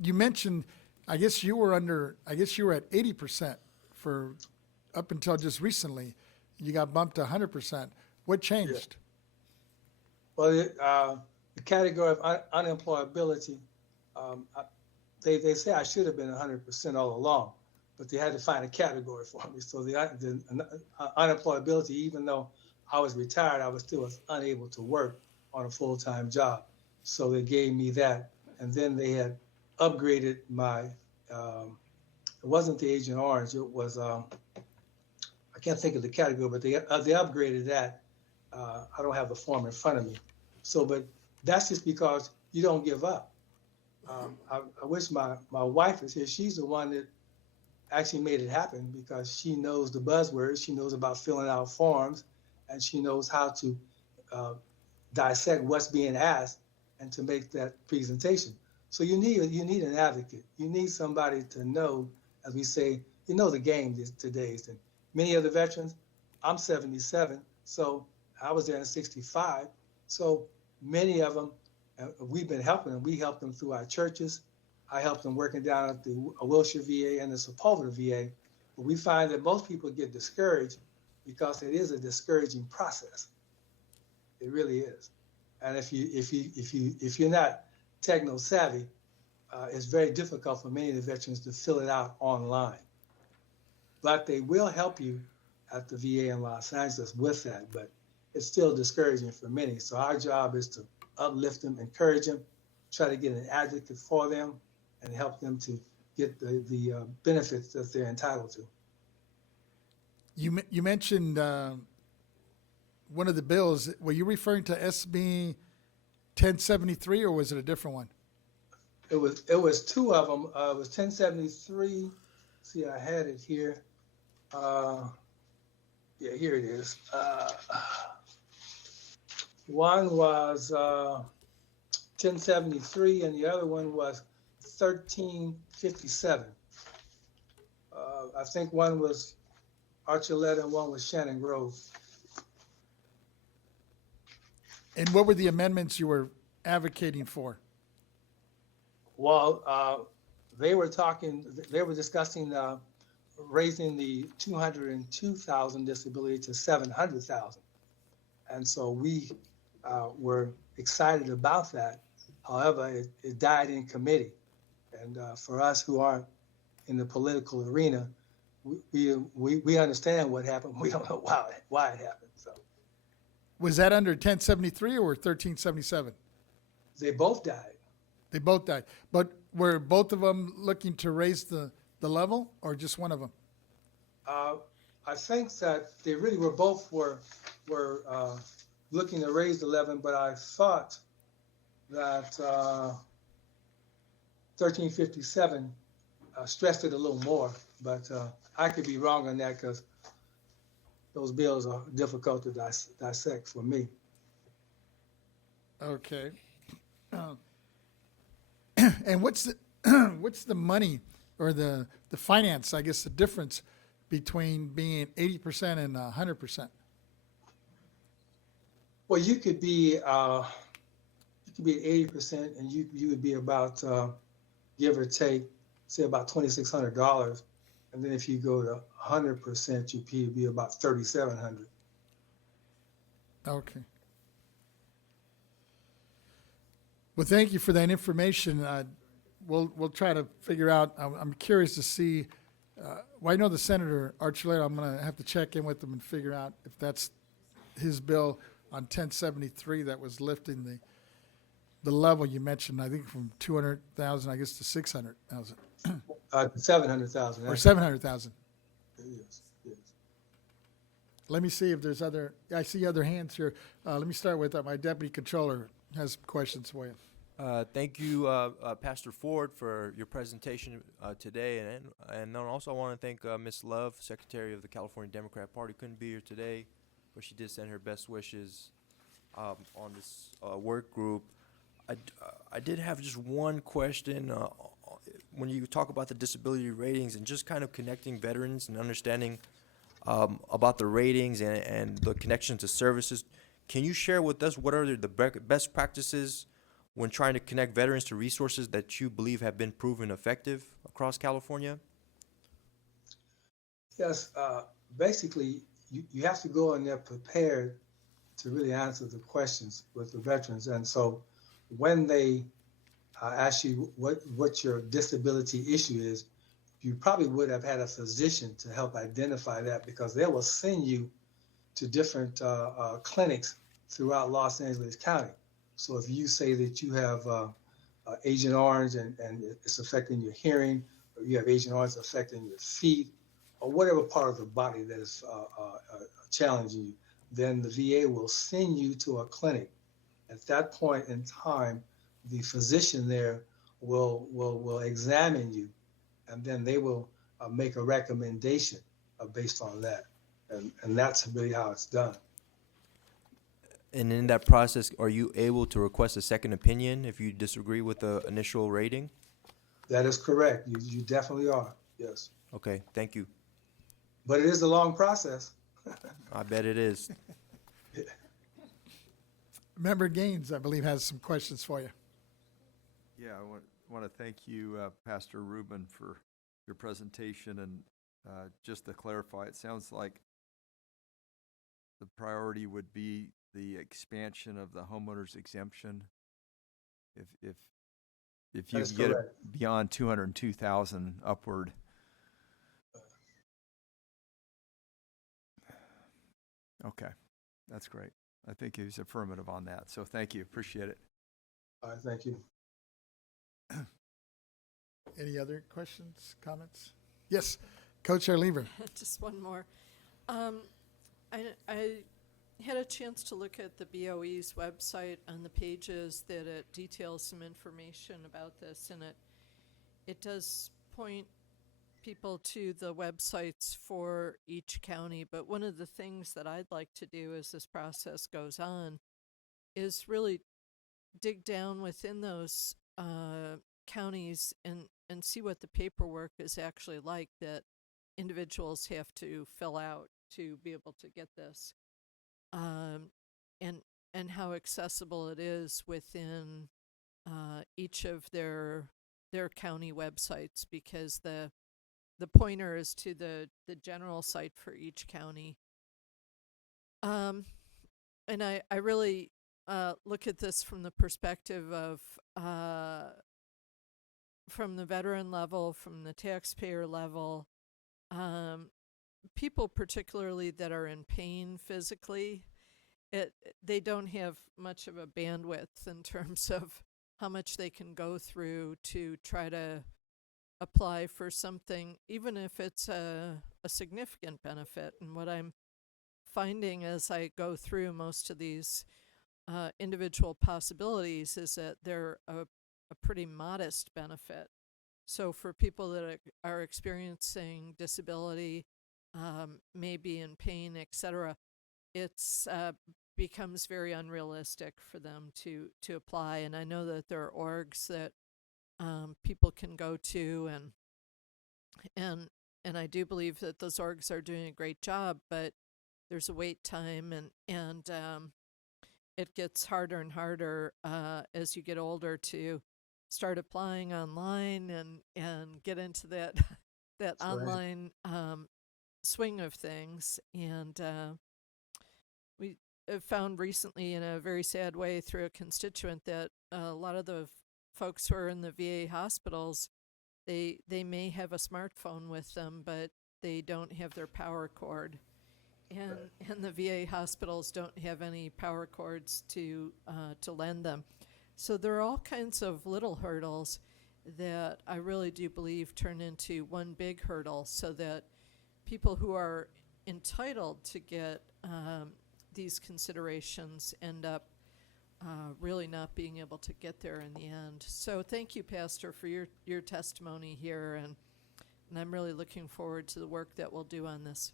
You mentioned, I guess you were at 80% for up until just recently. You got bumped to 100%. What changed? Well, the category of unemployability, they say I should have been 100% all along, but they had to find a category for me. So the unemployability, even though I was retired, I was still unable to work on a full-time job. So they gave me that. And then they had upgraded my, it wasn't the Agent Orange, it was, I can't think of the category, but they upgraded that. I don't have the form in front of me. So, but that's just because you don't give up. I wish my wife was here. She's the one that actually made it happen because she knows the buzzwords. She knows about filling out forms, and she knows how to dissect what's being asked and to make that presentation. So you need an advocate. You need somebody to know, as we say, you know the game today. And many of the veterans, I'm 77, so I was there in 65. So many of them, we've been helping them. We helped them through our churches. I helped them working down at the Wilshire VA and the Sepulveda VA. But we find that most people get discouraged because it is a discouraging process. It really is. And if you're not techno savvy, it's very difficult for many of the veterans to fill it out online. But they will help you at the VA in Los Angeles with that. But it's still discouraging for many. So our job is to uplift them, encourage them, try to get an advocate for them, and help them to get the benefits that they're entitled to. You mentioned one of the bills. Were you referring to SB 1073 or was it a different one? It was two of them. It was 1073. See, I had it here. Yeah, here it is. One was 1073 and the other one was 1357. I think one was Archuleta and one was Shannon Grove. And what were the amendments you were advocating for? Well, they were discussing raising the 202,000 disability to 700,000. And so we were excited about that. However, it died in committee. And for us who aren't in the political arena, we understand what happened. We don't know why it happened. So Was that under 1073 or 1377? they both died. They both died. But were both of them looking to raise the level or just one of them? I think that they really were both were looking to raise the 11, but I thought that 1357 stressed it a little more. But I could be wrong on that because those bills are difficult to dissect for me. Okay. And what's the money or the finance, I guess, the difference between being 80% and 100%? Well, you could be at 80% and you would be about give or take, say about $2,600. And then if you go to 100%, you'd be about $3,700. Okay. Well, thank you for that information. We'll try to figure out. I'm curious to see. Well, I know the Senator Archuleta. I'm going to have to check in with him and figure out if that's his bill on 1073 that was lifting the level you mentioned. I think from 200,000, I guess, to 600,000 700,000. or 700,000. Yes. Let me see if there's other. I see other hands here. Let me start with my deputy controller has some questions for you. Thank you, Pastor Ford, for your presentation today, and then also I want to thank Ms. Love, Secretary of the California Democrat Party. Couldn't be here today, but she did send her best wishes. on this work group. I did have just one question. When you talk about the disability ratings and just kind of connecting veterans and understanding about the ratings and the connection to services, can you share with us what are the best practices when trying to connect veterans to resources that you believe have been proven effective across California? Yes, basically, you have to go in there prepared to really answer the questions with the veterans. And so when they ask you what your disability issue is, you probably would have had a physician to help identify that, because they will send you to different clinics throughout Los Angeles County. So if you say that you have Agent Orange and it's affecting your hearing, or you have Agent Orange affecting your feet, or whatever part of the body that is challenging you, then the VA will send you to a clinic. At that point in time, the physician there will examine you, and then they will make a recommendation based on that. And that's really how it's done. And in that process, are you able to request a second opinion if you disagree with the initial rating? That is correct. You definitely are, yes. Okay, thank you. But it is a long process. I bet it is. Member Gaines, I believe, has some questions for you. Yeah, I want to thank you, Pastor Rubin, for your presentation. And just to clarify, it sounds like the priority would be the expansion of the homeowner's exemption. If you That is can get it correct. beyond 202,000 upward. Okay, that's great. I think he was affirmative on that. So thank you. Appreciate it. All right, thank you. Any other questions, comments? Yes, Co-Chair Lieber. Just one more. I had a chance to look at the BOE's website on the pages that it details some information about this, and it does point people to the websites for each county. But one of the things that I'd like to do as this process goes on is really dig down within those counties and see what the paperwork is actually like that individuals have to fill out to be able to get this, and how accessible it is within each of their county websites, because the pointer is to the general site for each county. And I really look at this from the perspective of from the veteran level, from the taxpayer level, people particularly that are in pain physically, they don't have much of a bandwidth in terms of how much they can go through to try to apply for something, even if it's a significant benefit. And what I'm finding as I go through most of these individual possibilities is that they're a pretty modest benefit. So for people that are experiencing disability, maybe in pain, etc., it's becomes very unrealistic for them to apply. And I know that there are orgs that people can go to, and I do believe that those orgs are doing a great job, but there's a wait time, and it gets harder and harder as you get older to start applying online and get into that That's right. online swing of things. And we have found recently, in a very sad way, through a constituent, that a lot of the folks who are in the VA hospitals, they may have a smartphone with them, but they don't have their power cord. And the VA hospitals don't have any power cords to lend them. So there are all kinds of little hurdles that I really do believe turn into one big hurdle, so that people who are entitled to get these considerations end up really not being able to get there in the end. So thank you, Pastor, for your testimony here, and I'm really looking forward to the work that we'll do on this.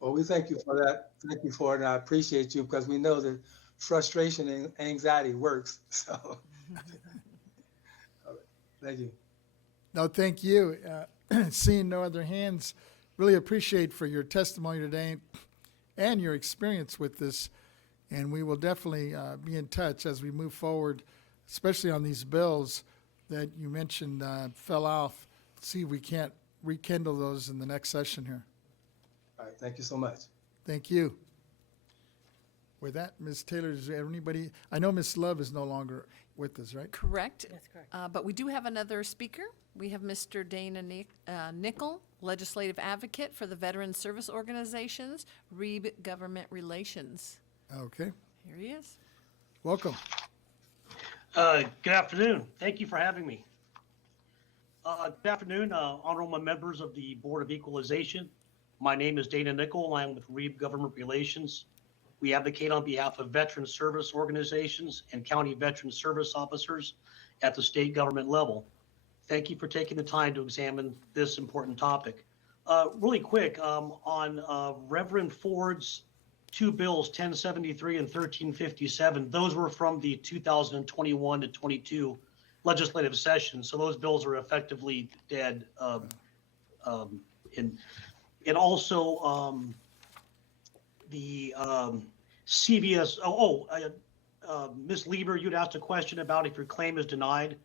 Well, we thank you for that. Thank you for it, and I appreciate you because we know that frustration and anxiety works. So, all right. Thank you. No, thank you. Seeing no other hands, really appreciate for your testimony today and your experience with this. And we will definitely be in touch as we move forward, especially on these bills that you mentioned fell off. See if we can't rekindle those in the next session here. All right. Thank you so much. Thank you. With that, Ms. Taylor, is there anybody? I know Ms. Love is no longer with us, right? Correct. That's correct. But we do have another speaker. We have Mr. Dana Nickel, Legislative Advocate for the Veteran Service Organizations, REAB Government Relations. Okay. Here he is. Welcome. Good afternoon. Thank you for having me. Good afternoon, honorable members of the Board of Equalization. My name is Dana Nickel. I'm with REAB Government Relations. We advocate on behalf of veteran service organizations and county veteran service officers at the state government level. Thank you for taking the time to examine this important topic. Really quick, on Reverend Ford's two bills, 1073 and 1357, those were from the 2021 to 22 legislative session. So those bills are effectively dead. And also the CVS, Ms. Lieber, you'd asked a question about if your claim is denied.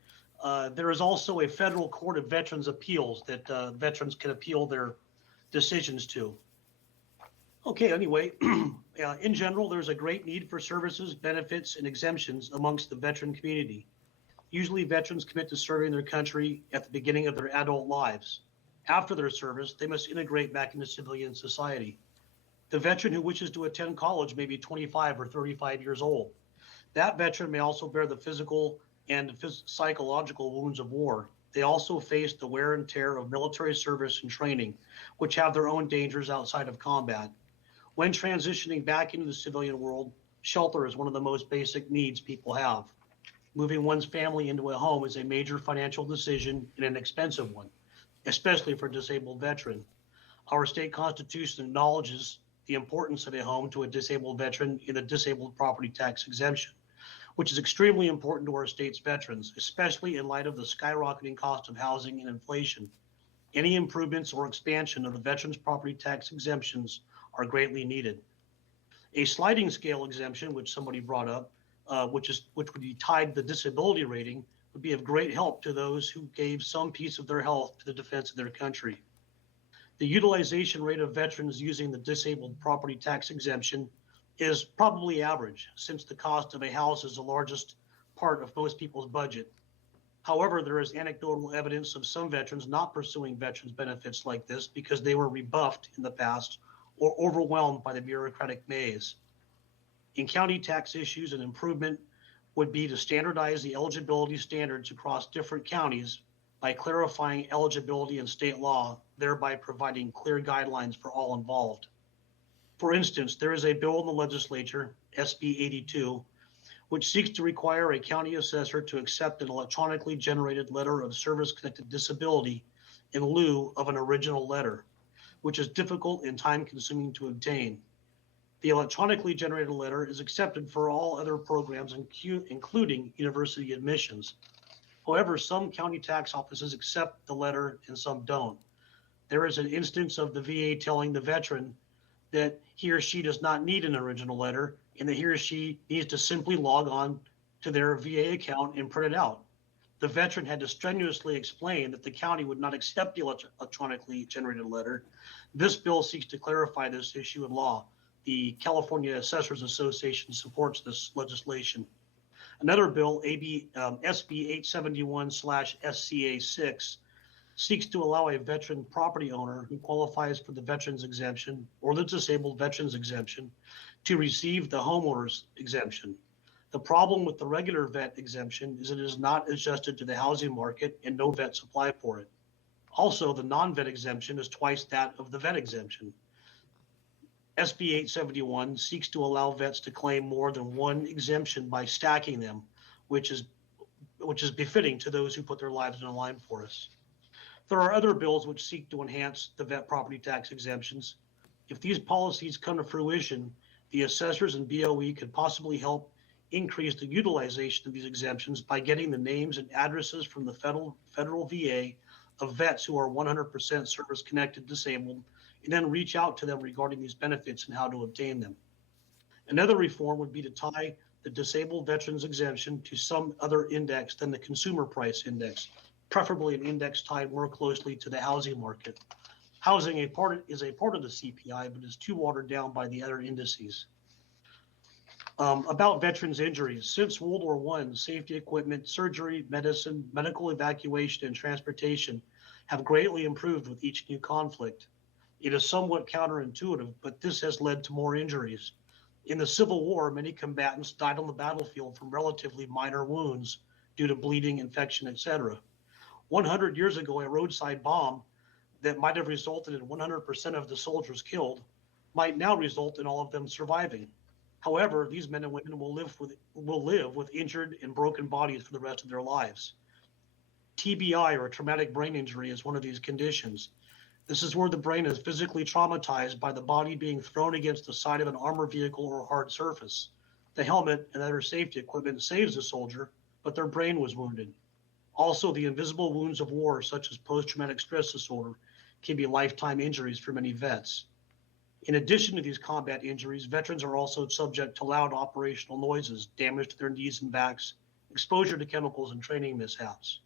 There is also a federal court of veterans appeals that veterans can appeal their decisions to. Okay, anyway, in general, there's a great need for services, benefits, and exemptions amongst the veteran community. Usually veterans commit to serving their country at the beginning of their adult lives. After their service, they must integrate back into civilian society. The veteran who wishes to attend college may be 25 or 35 years old. That veteran may also bear the physical and psychological wounds of war. They also face the wear and tear of military service and training, which have their own dangers outside of combat. When transitioning back into the civilian world, shelter is one of the most basic needs people have. Moving one's family into a home is a major financial decision and an expensive one, especially for a disabled veteran. Our state constitution acknowledges the importance of a home to a disabled veteran in the disabled property tax exemption, which is extremely important to our state's veterans, especially in light of the skyrocketing cost of housing and inflation. Any improvements or expansion of the veterans' property tax exemptions are greatly needed. A sliding scale exemption, which somebody brought up, which would be tied to the disability rating, would be of great help to those who gave some piece of their health to the defense of their country. The utilization rate of veterans using the disabled property tax exemption is probably average, since the cost of a house is the largest part of most people's budget. However, there is anecdotal evidence of some veterans not pursuing veterans benefits like this because they were rebuffed in the past or overwhelmed by the bureaucratic maze. In county tax issues, an improvement would be to standardize the eligibility standards across different counties by clarifying eligibility in state law, thereby providing clear guidelines for all involved. For instance, there is a bill in the legislature, SB 82, which seeks to require a county assessor to accept an electronically generated letter of service-connected disability in lieu of an original letter, which is difficult and time-consuming to obtain. The electronically generated letter is accepted for all other programs, including university admissions. However, some county tax offices accept the letter and some don't. There is an instance of the VA telling the veteran that he or she does not need an original letter and that he or she needs to simply log on to their VA account and print it out. The veteran had to strenuously explain that the county would not accept the electronically generated letter. This bill seeks to clarify this issue in law. The California Assessors Association supports this legislation. Another bill, SB 871/SCA6, seeks to allow a veteran property owner who qualifies for the veterans exemption or the disabled veterans exemption to receive the homeowner's exemption. The problem with the regular vet exemption is it is not adjusted to the housing market and no vets apply for it. Also, the non-vet exemption is twice that of the vet exemption. SB 871 seeks to allow vets to claim more than one exemption by stacking them, which is befitting to those who put their lives on the line for us. There are other bills which seek to enhance the vet property tax exemptions. If these policies come to fruition, the assessors and BOE could possibly help increase the utilization of these exemptions by getting the names and addresses from the federal VA of vets who are 100% service-connected disabled, and then reach out to them regarding these benefits and how to obtain them. Another reform would be to tie the disabled veterans exemption to some other index than the consumer price index, preferably an index tied more closely to the housing market. Housing is a part of the CPI, but is too watered down by the other indices. About veterans injuries, since World War I, safety equipment, surgery, medicine, medical evacuation, and transportation have greatly improved with each new conflict. It is somewhat counterintuitive, but this has led to more injuries. In the Civil War, many combatants died on the battlefield from relatively minor wounds due to bleeding, infection, etc. 100 years ago, a roadside bomb that might have resulted in 100% of the soldiers killed might now result in all of them surviving. However, these men and women will live with injured and broken bodies for the rest of their lives. TBI, or traumatic brain injury, is one of these conditions. This is where the brain is physically traumatized by the body being thrown against the side of an armored vehicle or hard surface. The helmet and other safety equipment saves the soldier, but their brain was wounded. Also, the invisible wounds of war, such as post-traumatic stress disorder, can be lifetime injuries for many vets. In addition to these combat injuries, veterans are also subject to loud operational noises, damage to their knees and backs, exposure to chemicals, and training mishaps.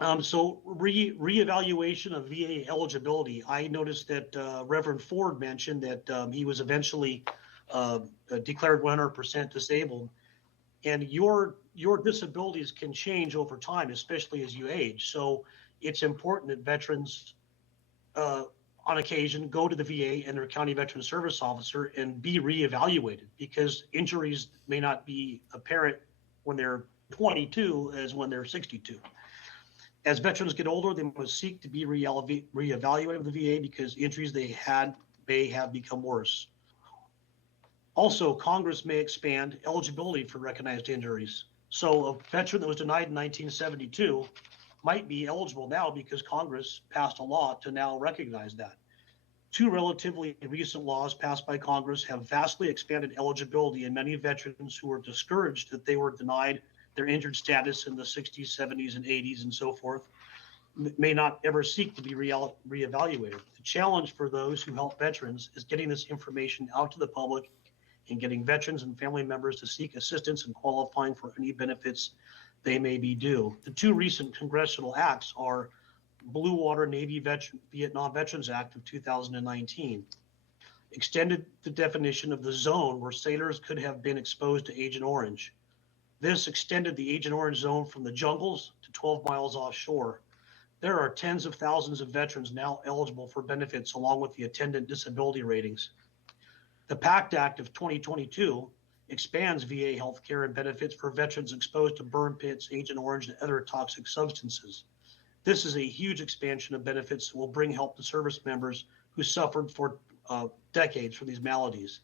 Reevaluation of VA eligibility. I noticed that Reverend Ford mentioned that he was eventually declared 100% disabled, and your disabilities can change over time, especially as you age. So it's important that veterans, on occasion, go to the VA and their county veteran service officer and be reevaluated, because injuries may not be apparent when they're 22 as when they're 62. As veterans get older, they must seek to be reevaluated with the VA because injuries they had may have become worse. Also, Congress may expand eligibility for recognized injuries. So a veteran that was denied in 1972 might be eligible now because Congress passed a law to now recognize that. Two relatively recent laws passed by Congress have vastly expanded eligibility, and many veterans who were discouraged that they were denied their injured status in the 60s, 70s, and 80s and so forth may not ever seek to be reevaluated. The challenge for those who help veterans is getting this information out to the public and getting veterans and family members to seek assistance in qualifying for any benefits they may be due. The two recent congressional acts are Blue Water Navy Vietnam Veterans Act of 2019, extended the definition of the zone where sailors could have been exposed to Agent Orange. This extended the Agent Orange zone from the jungles to 12 miles offshore. There are tens of thousands of veterans now eligible for benefits along with the attendant disability ratings. The PACT Act of 2022 expands VA health care and benefits for veterans exposed to burn pits, Agent Orange, and other toxic substances. This is a huge expansion of benefits that will bring help to service members who suffered for decades from these maladies.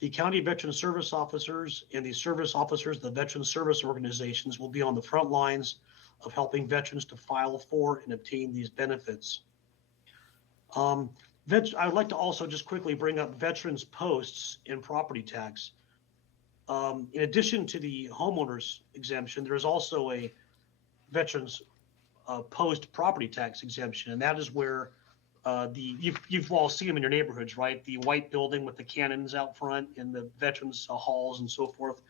The county veteran service officers and the service officers of the veteran service organizations will be on the front lines of helping veterans to file for and obtain these benefits. I would like to also just quickly bring up veterans posts in property tax. In addition to the homeowners exemption, there is also a veterans post property tax exemption, and that is where you've all seen them in your neighborhoods, right? The white building with the cannons out front and the veterans halls and so forth.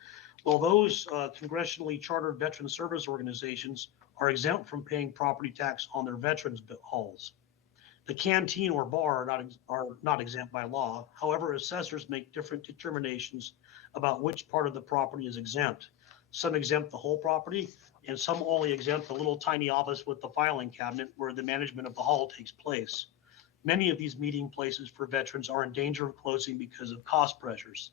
Well, those congressionally chartered veteran service organizations are exempt from paying property tax on their veterans halls. The canteen or bar are not exempt by law. However, assessors make different determinations about which part of the property is exempt. Some exempt the whole property, and some only exempt the little tiny office with the filing cabinet where the management of the hall takes place. Many of these meeting places for veterans are in danger of closing because of cost pressures.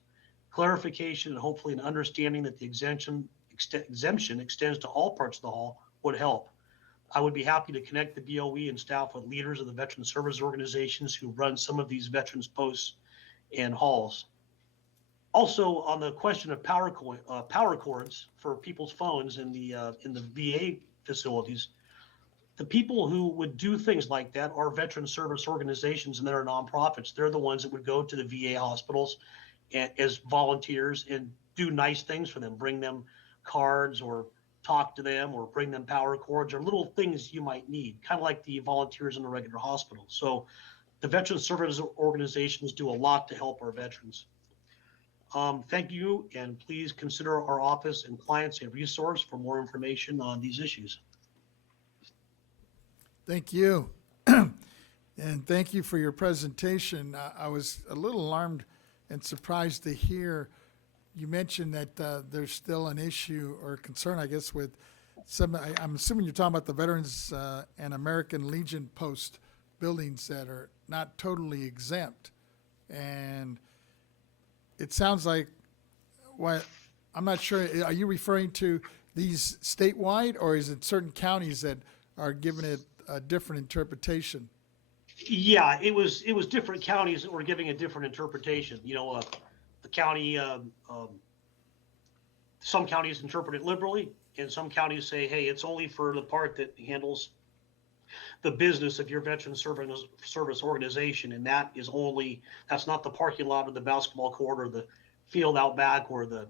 Clarification and hopefully an understanding that the exemption extends to all parts of the hall would help. I would be happy to connect the BOE and staff with leaders of the veteran service organizations who run some of these veterans posts and halls. Also, on the question of power cords for people's phones in the VA facilities, the people who would do things like that are veteran service organizations and that are nonprofits. They're the ones that would go to the VA hospitals as volunteers and do nice things for them, bring them cards or talk to them or bring them power cords or little things you might need, kind of like the volunteers in the regular hospital. So the veteran service organizations do a lot to help our veterans. Thank you, and please consider our office and clients a resource for more information on these issues. Thank you. And thank you for your presentation. I was a little alarmed and surprised to hear you mentioned that there's still an issue or concern, I guess, with I'm assuming you're talking about the Veterans and American Legion Post buildings that are not totally exempt. And it sounds like, I'm not sure, are you referring to these statewide, or is it certain counties that are giving it a different interpretation? Yeah, it was different counties that were giving a different interpretation. The county, some counties interpret it liberally, and some counties say, hey, it's only for the part that handles the business of your veteran service organization, and that's not the parking lot or the basketball court or the field out back or the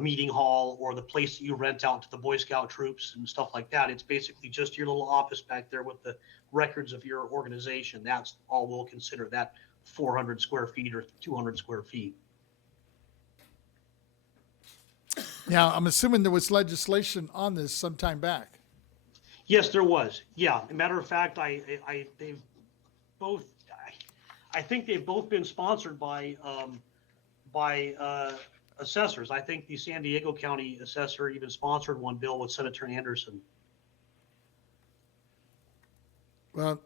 meeting hall or the place that you rent out to the Boy Scout troops and stuff like that. It's basically just your little office back there with the records of your organization. That's all we'll consider, that 400 square feet or 200 square feet. Now, I'm assuming there was legislation on this some time back. Yes, there was. Yeah. As a matter of fact, I think they've both been sponsored by assessors. I think the San Diego County assessor even sponsored one bill with Senator Anderson. Well,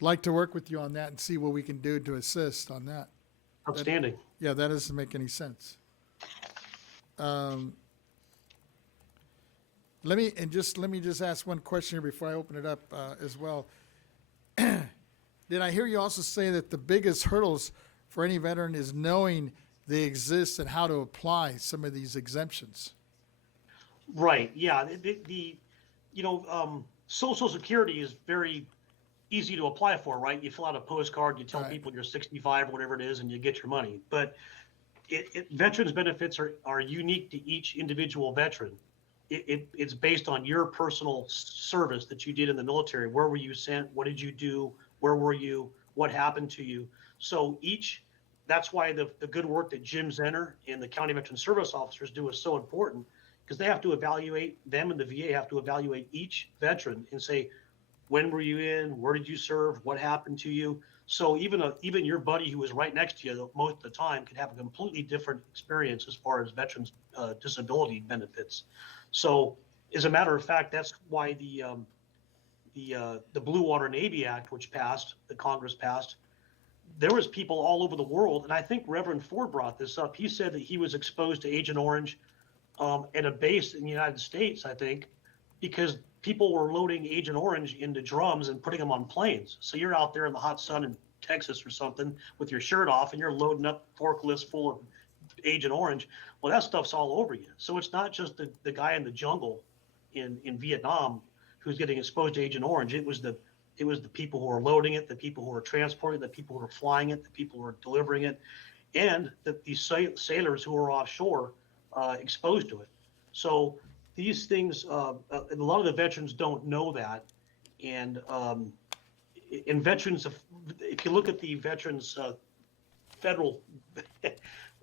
like to work with you on that and see what we can do to assist on that. Outstanding. Yeah, that doesn't make any sense. Let me just ask one question here before I open it up as well. Did I hear you also say that the biggest hurdles for any veteran is knowing they exist and how to apply some of these exemptions? Right. Yeah. Social Security is very easy to apply for, right? You fill out a postcard, you tell Right. people you're 65 or whatever it is, and you get your money. But veterans benefits are unique to each individual veteran. It's based on your personal service that you did in the military. Where were you sent? What did you do? Where were you? What happened to you? So that's why the good work that Jim Zenner and the county veteran service officers do is so important, because they have to evaluate, them and the VA have to evaluate each veteran and say, when were you in? Where did you serve? What happened to you? So even your buddy who was right next to you most of the time could have a completely different experience as far as veterans' disability benefits. So as a matter of fact, that's why the Blue Water Navy Act, which passed, the Congress passed, there was people all over the world, and I think Reverend Ford brought this up. He said that he was exposed to Agent Orange at a base in the United States, I think, because people were loading Agent Orange into drums and putting them on planes. So you're out there in the hot sun in Texas or something with your shirt off, and you're loading up forklifts full of Agent Orange. Well, that stuff's all over you. So it's not just the guy in the jungle in Vietnam who's getting exposed to Agent Orange. It was the people who are loading it, the people who are transporting it, the people who are flying it, the people who are delivering it, and these sailors who are offshore exposed to it. So these things, a lot of the veterans don't know that. And veterans, if you look at the veterans federal,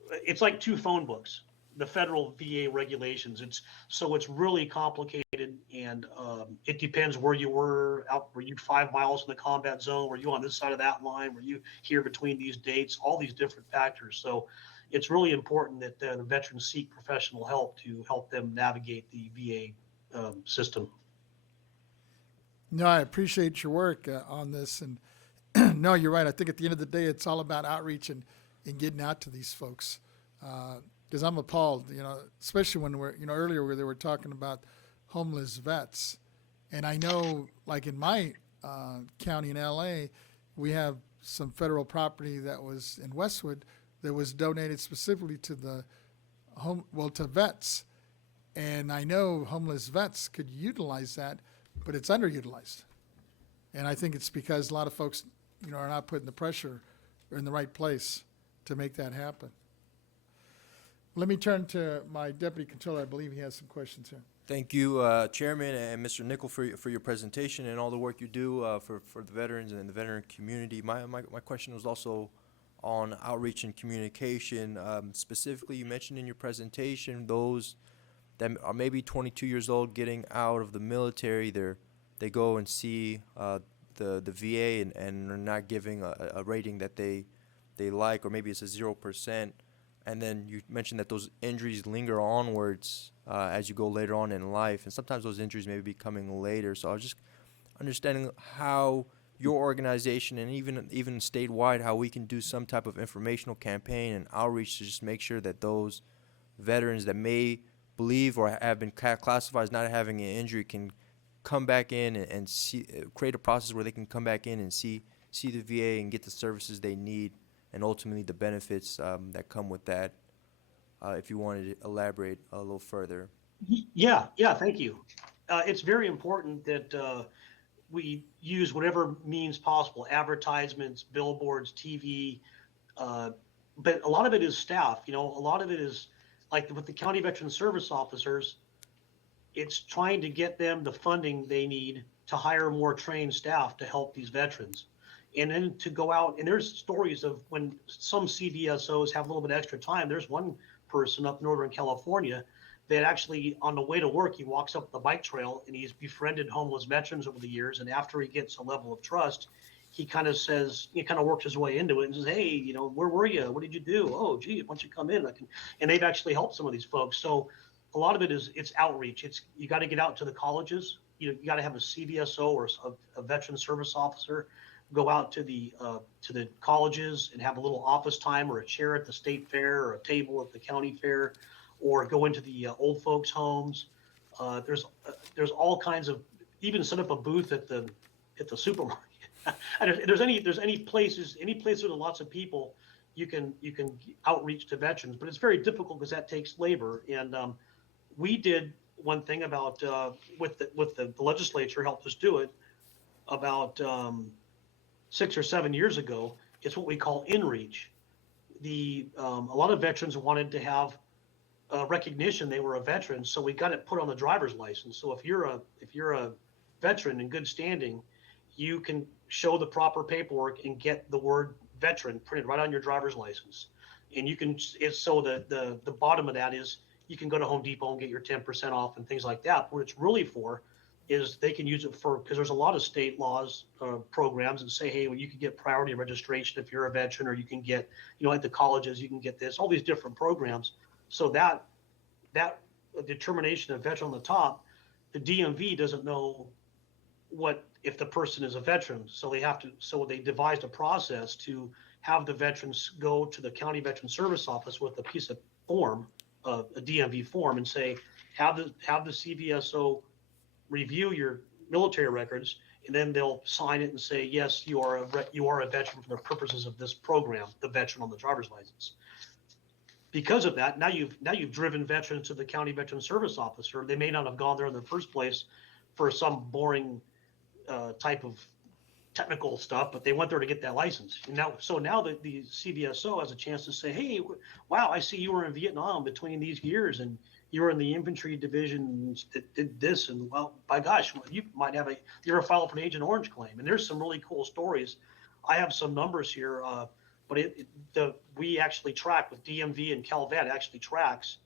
it's like two phone books, the federal VA regulations. It's really complicated, and it depends where you were. Were you 5 miles in the combat zone? Were you on this side of that line? Were you here between these dates? All these different factors. So it's really important that the veterans seek professional help to help them navigate the VA system. No, I appreciate your work on this. And no, you're right. I think at the end of the day, it's all about outreach and getting out to these folks. Because I'm appalled, especially when earlier where they were talking about homeless vets. And I know, like in my county in LA, we have some federal property that was in Westwood that was donated specifically to to vets. And I know homeless vets could utilize that, but it's underutilized. And I think it's because a lot of folks, are not putting the pressure or in the right place to make that happen. Let me turn to my deputy controller. I believe he has some questions here. Thank you, Chairman and Mr. Nickel, for your presentation and all the work you do for the veterans and the veteran community. My question was also on outreach and communication. Specifically, you mentioned in your presentation those that are maybe 22 years old getting out of the military. They go and see the VA and are not giving a rating that they like, or maybe it's a 0%. And then you mentioned that those injuries linger onwards as you go later on in life, and sometimes those injuries may be coming later. So I was just understanding how your organization and even statewide, how we can do some type of informational campaign and outreach to just make sure that those veterans that may believe or have been classified as not having an injury can come back in and see, create a process where they can come back in and see the VA and get the services they need, and ultimately the benefits that come with that. If you wanted to elaborate a little further. Yeah, thank you. It's very important that we use whatever means possible, advertisements, billboards, TV, but a lot of it is staff. A lot of it is like with the county veteran service officers, it's trying to get them the funding they need to hire more trained staff to help these veterans. And then to go out, and there's stories of when some CVSOs have a little bit extra time. There's one person up Northern California that actually, on the way to work, he walks up the bike trail and he's befriended homeless veterans over the years. And after he gets a level of trust, he kind of works his way into it and says, hey, where were you? What did you do? Oh, gee, why don't you come in? And they've actually helped some of these folks. So a lot of it it's outreach. You got to get out to the colleges. You got to have a CVSO or a veteran service officer go out to the colleges and have a little office time or a chair at the state fair or a table at the county fair, or go into the old folks' homes. There's all kinds of, even set up a booth at the supermarket. And there's any places where there are lots of people, you can outreach to veterans, but it's very difficult because that takes labor. And we did one thing about with the legislature helped us do it about 6 or 7 years ago. It's what we call inReach. A lot of veterans wanted to have recognition they were a veteran, so we got it put on the driver's license. So if you're a veteran in good standing, you can show the proper paperwork and get the word veteran printed right on your driver's license. And you can, it's so the bottom of that is you can go to Home Depot and get your 10% off and things like that. What it's really for is they can use it for, because there's a lot of state laws, programs that say, hey, well, you can get priority registration if you're a veteran, or you can get, at the colleges, you can get this, all these different programs. So that determination of veteran on the top, the DMV doesn't know what if the person is a veteran. So they devised a process to have the veterans go to the county veteran service office with a piece of form, a DMV form, and say, have the CVSO review your military records, and then they'll sign it and say, yes, you are a veteran for the purposes of this program, the veteran on the driver's license. Because of that, now you've driven veterans to the county veteran service officer. They may not have gone there in the first place for some boring type of technical stuff, but they went there to get that license. And now the CVSO has a chance to say, hey, wow, I see you were in Vietnam between these years, and you were in the infantry division that did this, and well, by gosh, you might have you're a file for an Agent Orange claim. And there's some really cool stories. I have some numbers here, but we actually track with DMV, and CalVet actually tracks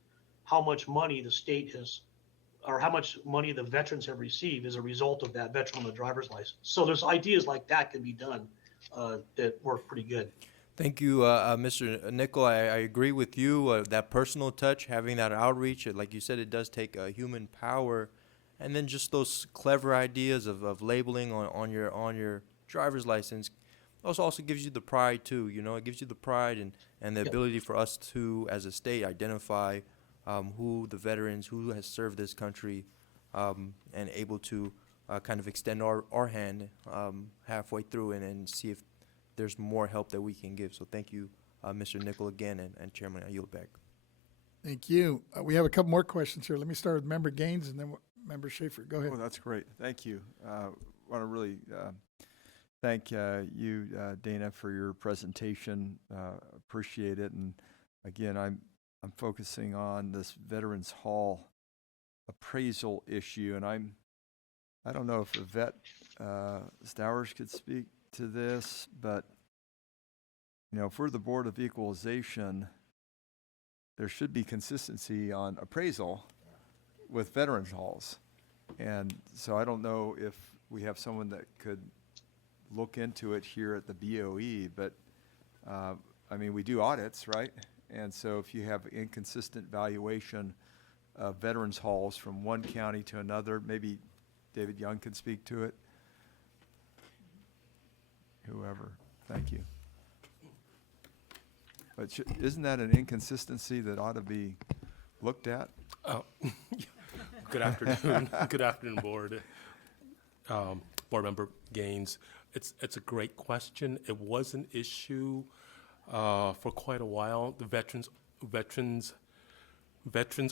how much money the state has, or how much money the veterans have received as a result of that veteran on the driver's license. So there's ideas like that can be done that work pretty good. Thank you, Mr. Nickel. I agree with you. That personal touch, having that outreach, like you said, it does take human power, and then just those clever ideas of labeling on your driver's license. Also gives you the pride too. It gives you the pride and the ability for us to, as a state, identify who the veterans, who has served this country, and able to kind of extend our hand halfway through and see if there's more help that we can give. So thank you, Mr. Nickel, again, and Chairman, I yield back. Thank you. We have a couple more questions here. Let me start with Member Gaines and then Member Schaefer. Go ahead. Oh, that's great. Thank you. Want to really thank you, Dana, for your presentation. Appreciate it. And again, I'm focusing on this Veterans Hall appraisal issue, and I don't know if Yvette Stowers could speak to this, but you know, for the Board of Equalization, there should be consistency on appraisal with veterans halls. And so I don't know if we have someone that could look into it here at the BOE, but I mean, we do audits, right? And so if you have inconsistent valuation of veterans halls from one county to another, maybe David Young could speak to it. Whoever, thank you. But isn't that an inconsistency that ought to be looked at? Oh, good afternoon. Good afternoon, Board. Board Member Gaines. It's a great question. It was an issue for quite a while. The veterans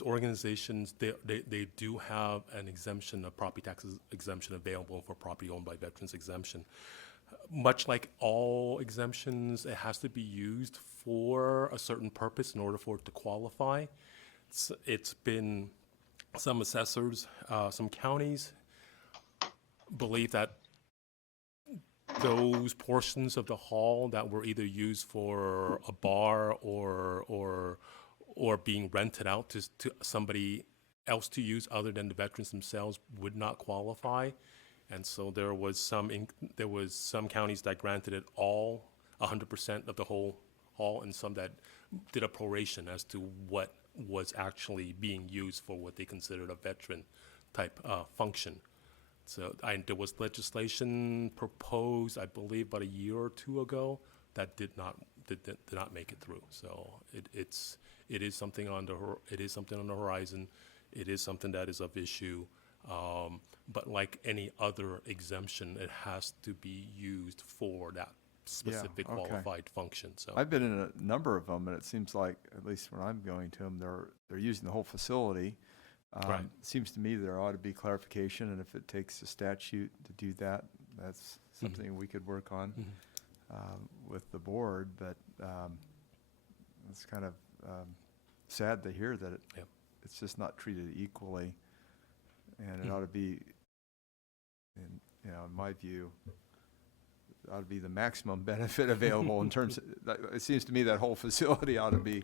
organizations, they do have an exemption, a property taxes exemption available for property owned by veterans exemption. Much like all exemptions, it has to be used for a certain purpose in order for it to qualify. It's been some assessors, some counties believe that those portions of the hall that were either used for a bar or being rented out to somebody else to use other than the veterans themselves would not qualify. And so there was some counties that granted it all 100% of the whole hall, and some that did a proration as to what was actually being used for what they considered a veteran type function. So there was legislation proposed, I believe, about a year or two ago that did not make it through. So it is something on the horizon. It is something that is of issue. But like any other exemption, it has to be used for that specific okay. qualified function. So I've been in a number of them, and it seems like, at least when I'm going to them, they're using the whole facility. Right. It seems to me there ought to be clarification, and if it takes a statute to do that, that's something we could work on with the board. But it's kind of sad to hear that it's just not treated equally, and it ought to be, in my view, it ought to be the maximum benefit available in terms of, it seems to me that whole facility ought to be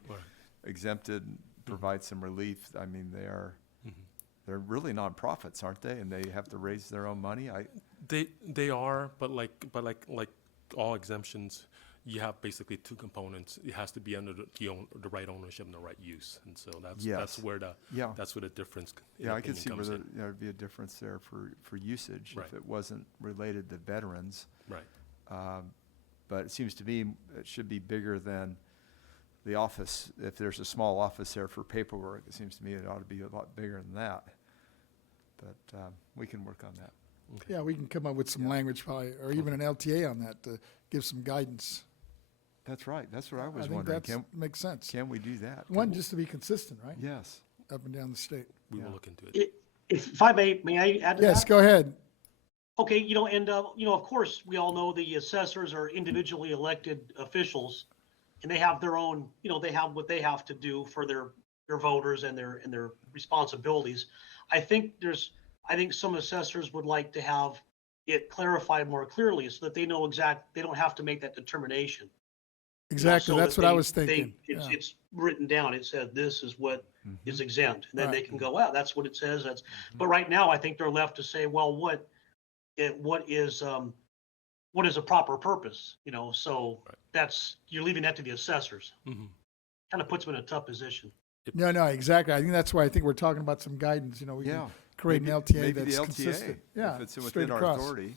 exempted, provide some relief. I mean, they're really nonprofits, aren't they? And they have to raise their own money. They are, but like all exemptions, you have basically two components. It has to be under the right ownership and the right use, and so that's where the difference. I could see where comes in. there'd be a difference there for usage Right. if it wasn't related to veterans. Right. But it seems to me it should be bigger than the office. If there's a small office there for paperwork, it seems to me it ought to be a lot bigger than that. But we can work on that. Okay. Yeah, we can come up with some language probably, or even an LTA on that to give some guidance. That's right. That's what I was I think wondering. that makes sense. Can we do that? One, just to be consistent, right? Yes. Up and down the state. We will look into it. If I may I add to that? Yes, go ahead. Okay, of course, we all know the assessors are individually elected officials, and they have their own, they have what they have to do for their voters and their responsibilities. I think some assessors would like to have it clarified more clearly so that they know they don't have to make that determination. Exactly, So that's that what I was thinking. It's written down. It said this is what is exempt, and then they Right. can go, wow, that's what it says. But right now, I think they're left to say, well, what is a proper purpose? So you're leaving that to the assessors. Mhm. Kind of puts them in a tough position. No, exactly. I think that's why I think we're talking about some guidance, we Yeah. can create an Maybe LTA the that's LTA, consistent. Yeah, if it's straight within our across. authority.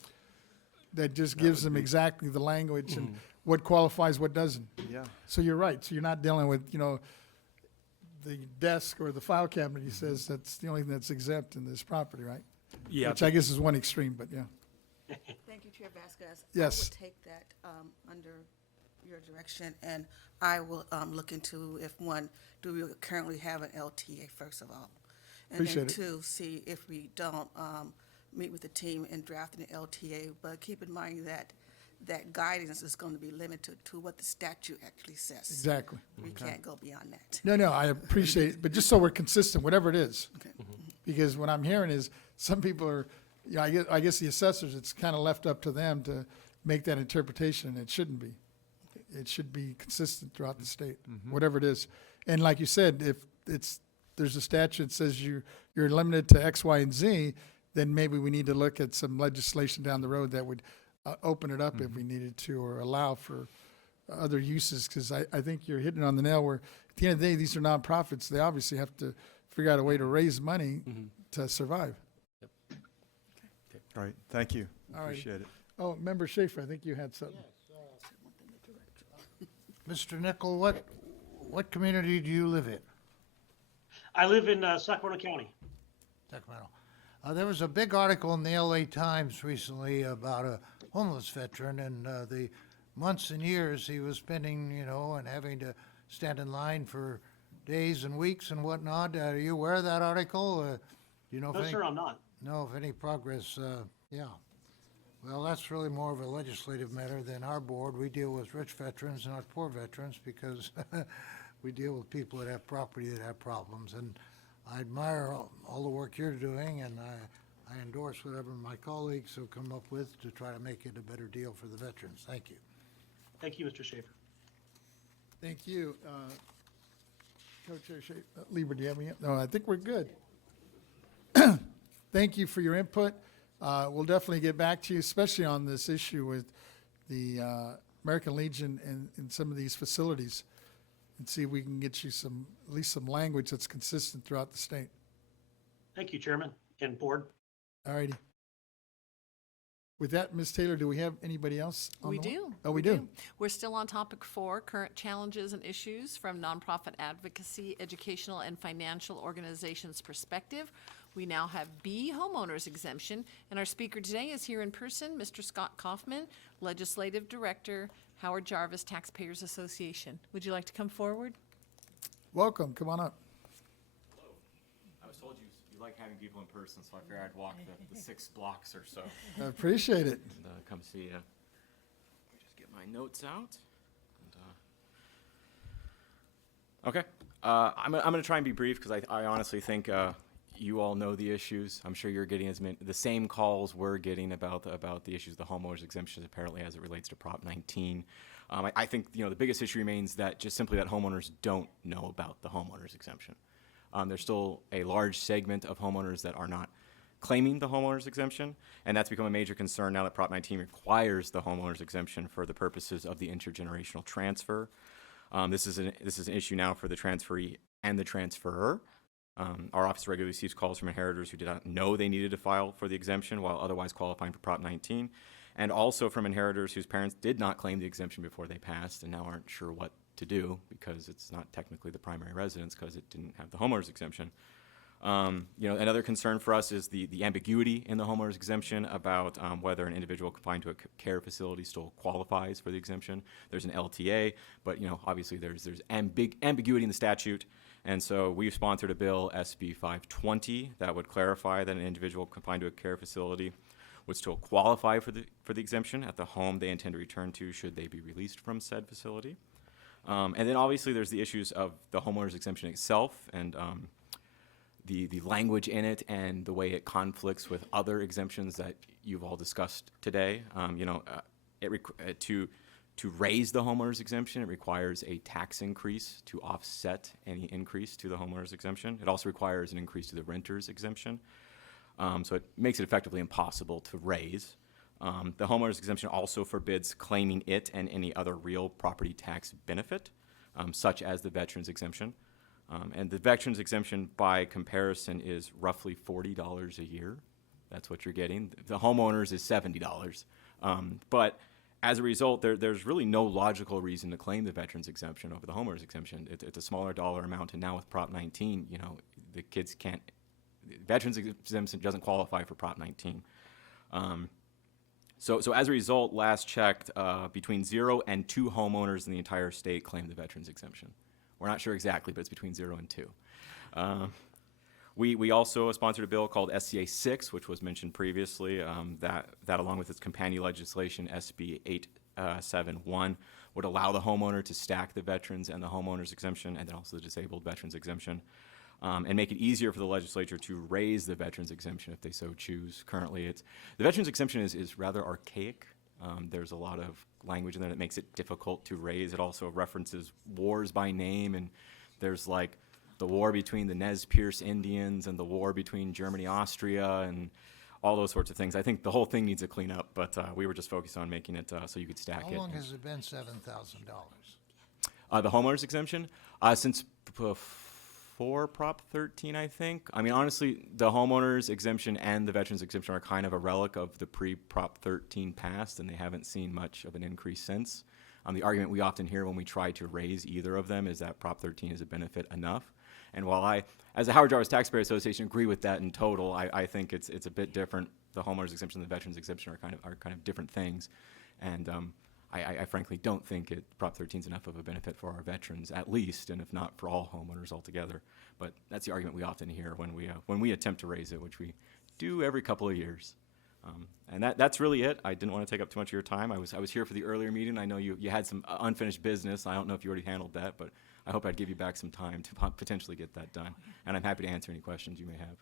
That just That gives would them be- exactly the language and Mhm. what qualifies, what doesn't. Yeah. So you're right. So you're not dealing with, the desk or the file cabinet. He says that's the only thing that's exempt in this property, right? Yeah. Which I guess is one extreme, but yeah. Thank you, Chair Vasquez. Yes. I would take that under your direction, and I will look into if one, do we currently have an LTA, first of all? And then Appreciate it. two, see if we don't meet with the team in drafting an LTA, but keep in mind that that guidance is going to be limited to what the statute actually says. Exactly. We can't go beyond that. No, I appreciate it, but just so we're consistent, whatever it is. Okay. Because what I'm hearing is some people are, I guess the assessors, it's kind of left up to them to make that interpretation, and it shouldn't be. It should be consistent throughout the state, whatever it is. And like you said, if there's a statute that says you're limited to X, Y, and Z, then maybe we need to look at some legislation down the road that would open it up if we needed to, or allow for other uses, because I think you're hitting on the nail where at the end of the day, these are nonprofits. They obviously have to figure out a way to raise money to survive. All right, thank you. All right. Appreciate it. Oh, Member Schaefer, I think you had something. Mr. Nickel, what community do you live in? I live in Sacramento County. Sacramento. There was a big article in the LA Times recently about a homeless veteran and the months and years he was spending, and having to stand in line for days and weeks and whatnot. Are you aware of that article? Do you know if No, any, sir, I'm not. know if any progress? Yeah. Well, that's really more of a legislative matter than our board. We deal with rich veterans, not poor veterans, because we deal with people that have property that have problems. And I admire all the work you're doing, and I endorse whatever my colleagues have come up with to try to make it a better deal for the veterans. Thank you. Thank you, Mr. Schaefer. Thank you. Co-Chair Lieber, do you have any? No, I think we're good. Thank you for your input. We'll definitely get back to you, especially on this issue with the American Legion and some of these facilities, and see if we can get you at least some language that's consistent throughout the state. Thank you, Chairman and Board. All righty. With that, Ms. Taylor, do we have anybody else on We the line? do. Oh, we do. We're still on topic 4, current challenges and issues from nonprofit advocacy, educational, and financial organizations' perspective. We now have B, homeowners exemption, and our speaker today is here in person, Mr. Scott Kaufman, Legislative Director, Howard Jarvis Taxpayers Association. Would you like to come forward? Welcome. Come on up. I was told you like having people in person, so I figured I'd walk the 6 blocks or so I appreciate it. and come see you. Let me just get my notes out. And, okay, I'm gonna try and be brief because I honestly think you all know the issues. I'm sure you're getting the same calls we're getting about the issues of the homeowners exemptions apparently as it relates to Prop 19. I think the biggest issue remains that just simply that homeowners don't know about the homeowners exemption. There's still a large segment of homeowners that are not claiming the homeowners exemption, and that's become a major concern now that Prop 19 requires the homeowners exemption for the purposes of the intergenerational transfer. This is an issue now for the transferee and the transferor. Our office regularly receives calls from inheritors who did not know they needed to file for the exemption while otherwise qualifying for Prop 19, and also from inheritors whose parents did not claim the exemption before they passed and now aren't sure what to do because it's not technically the primary residence because it didn't have the homeowners exemption. Another concern for us is the ambiguity in the homeowners exemption about whether an individual confined to a care facility still qualifies for the exemption. There's an LTA, but obviously there's ambiguity in the statute, and so we've sponsored a bill, SB 520, that would clarify that an individual confined to a care facility would still qualify for the exemption at the home they intend to return to should they be released from said facility. And then obviously there's the issues of the homeowners exemption itself and the language in it and the way it conflicts with other exemptions that you've all discussed today. To raise the homeowners exemption, it requires a tax increase to offset any increase to the homeowners exemption. It also requires an increase to the renters exemption. So it makes it effectively impossible to raise. The homeowners exemption also forbids claiming it and any other real property tax benefit, such as the veterans exemption. And the veterans exemption, by comparison, is roughly $40 a year. That's what you're getting. The homeowners is $70. But as a result, there's really no logical reason to claim the veterans exemption over the homeowners exemption. It's a smaller dollar amount, and now with Prop 19, the kids can't. The veterans exemption doesn't qualify for Prop 19. So as a result, last checked, between 0 and 2 homeowners in the entire state claim the veterans exemption. We're not sure exactly, but it's between 0 and 2. We also sponsored a bill called SCA 6, which was mentioned previously, that along with its companion legislation, SB 871, would allow the homeowner to stack the veterans and the homeowner's exemption, and then also the disabled veterans exemption, and make it easier for the legislature to raise the veterans exemption if they so choose. Currently, the veterans exemption is rather archaic. There's a lot of language in there that makes it difficult to raise. It also references wars by name, and there's like the war between the Nez Perce Indians and the war between Germany, Austria, and all those sorts of things. I think the whole thing needs a cleanup, but we were just focused on making it so you could stack How it. long has it been $7,000? The homeowner's exemption? Since before Prop 13, I think. I mean, honestly, the homeowner's exemption and the veterans exemption are kind of a relic of the pre-Prop 13 past, and they haven't seen much of an increase since. The argument we often hear when we try to raise either of them is that Prop 13 is a benefit enough. And while I, as a Howard Jarvis Taxpayer Association, agree with that in total, I think it's a bit different. The homeowner's exemption and the veterans exemption are kind of different things. And I frankly don't think Prop 13 is enough of a benefit for our veterans, at least, and if not for all homeowners altogether. But that's the argument we often hear when we attempt to raise it, which we do every couple of years. And that's really it. I didn't want to take up too much of your time. I was here for the earlier meeting. I know you had some unfinished business. I don't know if you already handled that, but I hope I'd give you back some time to potentially get that done. And I'm happy to answer any questions you may have.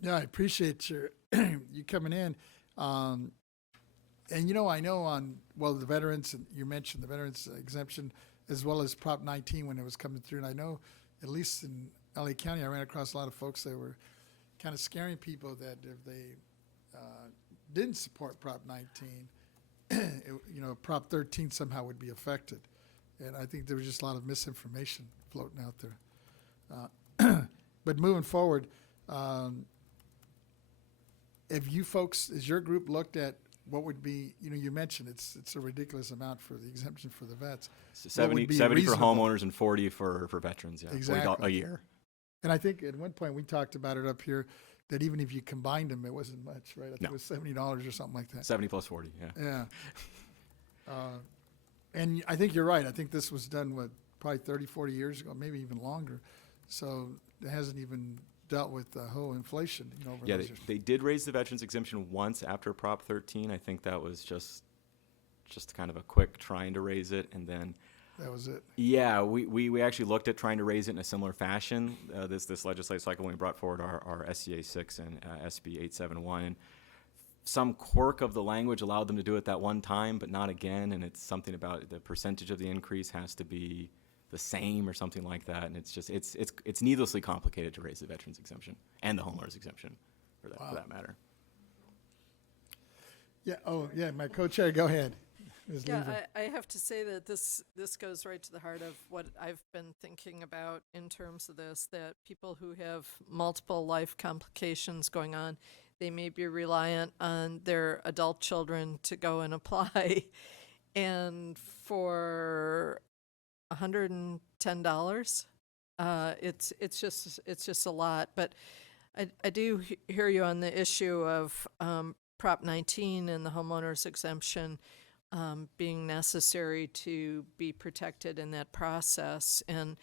Yeah, I appreciate you coming in. And, I know the veterans, and you mentioned the veterans exemption, as well as Prop 19 when it was coming through. And I know, at least in LA County, I ran across a lot of folks that were kind of scaring people that if they didn't support Prop 19, Prop 13 somehow would be affected. And I think there was just a lot of misinformation floating out there. But moving forward, have you folks, has your group looked at what would be, you mentioned it's a ridiculous amount for the exemption for the vets. 70 for homeowners and 40 for veterans, yeah. Exactly. $40 a year. And I think at one point we talked about it up here, that even if you combined them, it wasn't much, right? I think it was $70 or something like that. 70 plus 40, yeah. Yeah. And I think you're right. I think this was done, probably 30, 40 years ago, maybe even longer. So it hasn't even dealt with the whole inflation, over Yeah, those years. they did raise the veterans exemption once after Prop 13. I think that was just kind of a quick trying to raise it, and then That was it. yeah, we actually looked at trying to raise it in a similar fashion this legislative cycle when we brought forward our SCA 6 and SB 871. And some quirk of the language allowed them to do it that one time, but not again. And it's something about the percentage of the increase has to be the same or something like that. And it's needlessly complicated to raise the veterans exemption and the homeowners exemption for that matter. Yeah. Oh, yeah. My co-chair, go ahead. Ms. Yeah, Lever. I have to say that this goes right to the heart of what I've been thinking about in terms of this, that people who have multiple life complications going on, they may be reliant on their adult children to go and apply. And for $110, it's just a lot. But I do hear you on the issue of Prop 19 and the homeowners exemption being necessary to be protected in that process. And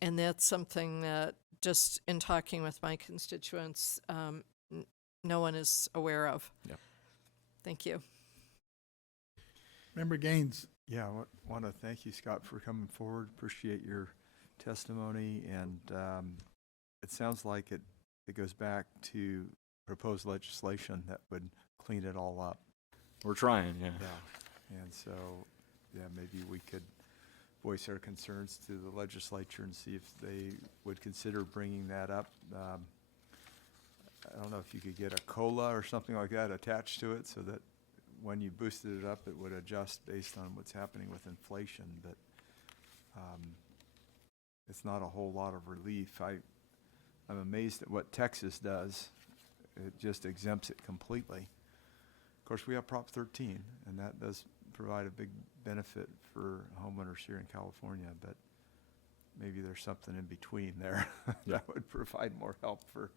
that's something that, just in talking with my constituents, no one is aware of. Yep. Thank you. Member Gaines. Yeah, I want to thank you, Scott, for coming forward. Appreciate your testimony. And it sounds like it goes back to proposed legislation that would clean it all up. We're trying, yeah. Yeah. And so, yeah, maybe we could voice our concerns to the legislature and see if they would consider bringing that up. I don't know if you could get a COLA or something like that attached to it so that when you boosted it up, it would adjust based on what's happening with inflation. But it's not a whole lot of relief. I'm amazed at what Texas does. It just exempts it completely. Of course, we have Prop 13, and that does provide a big benefit for homeowners here in California, but maybe there's something in between there that would provide more help for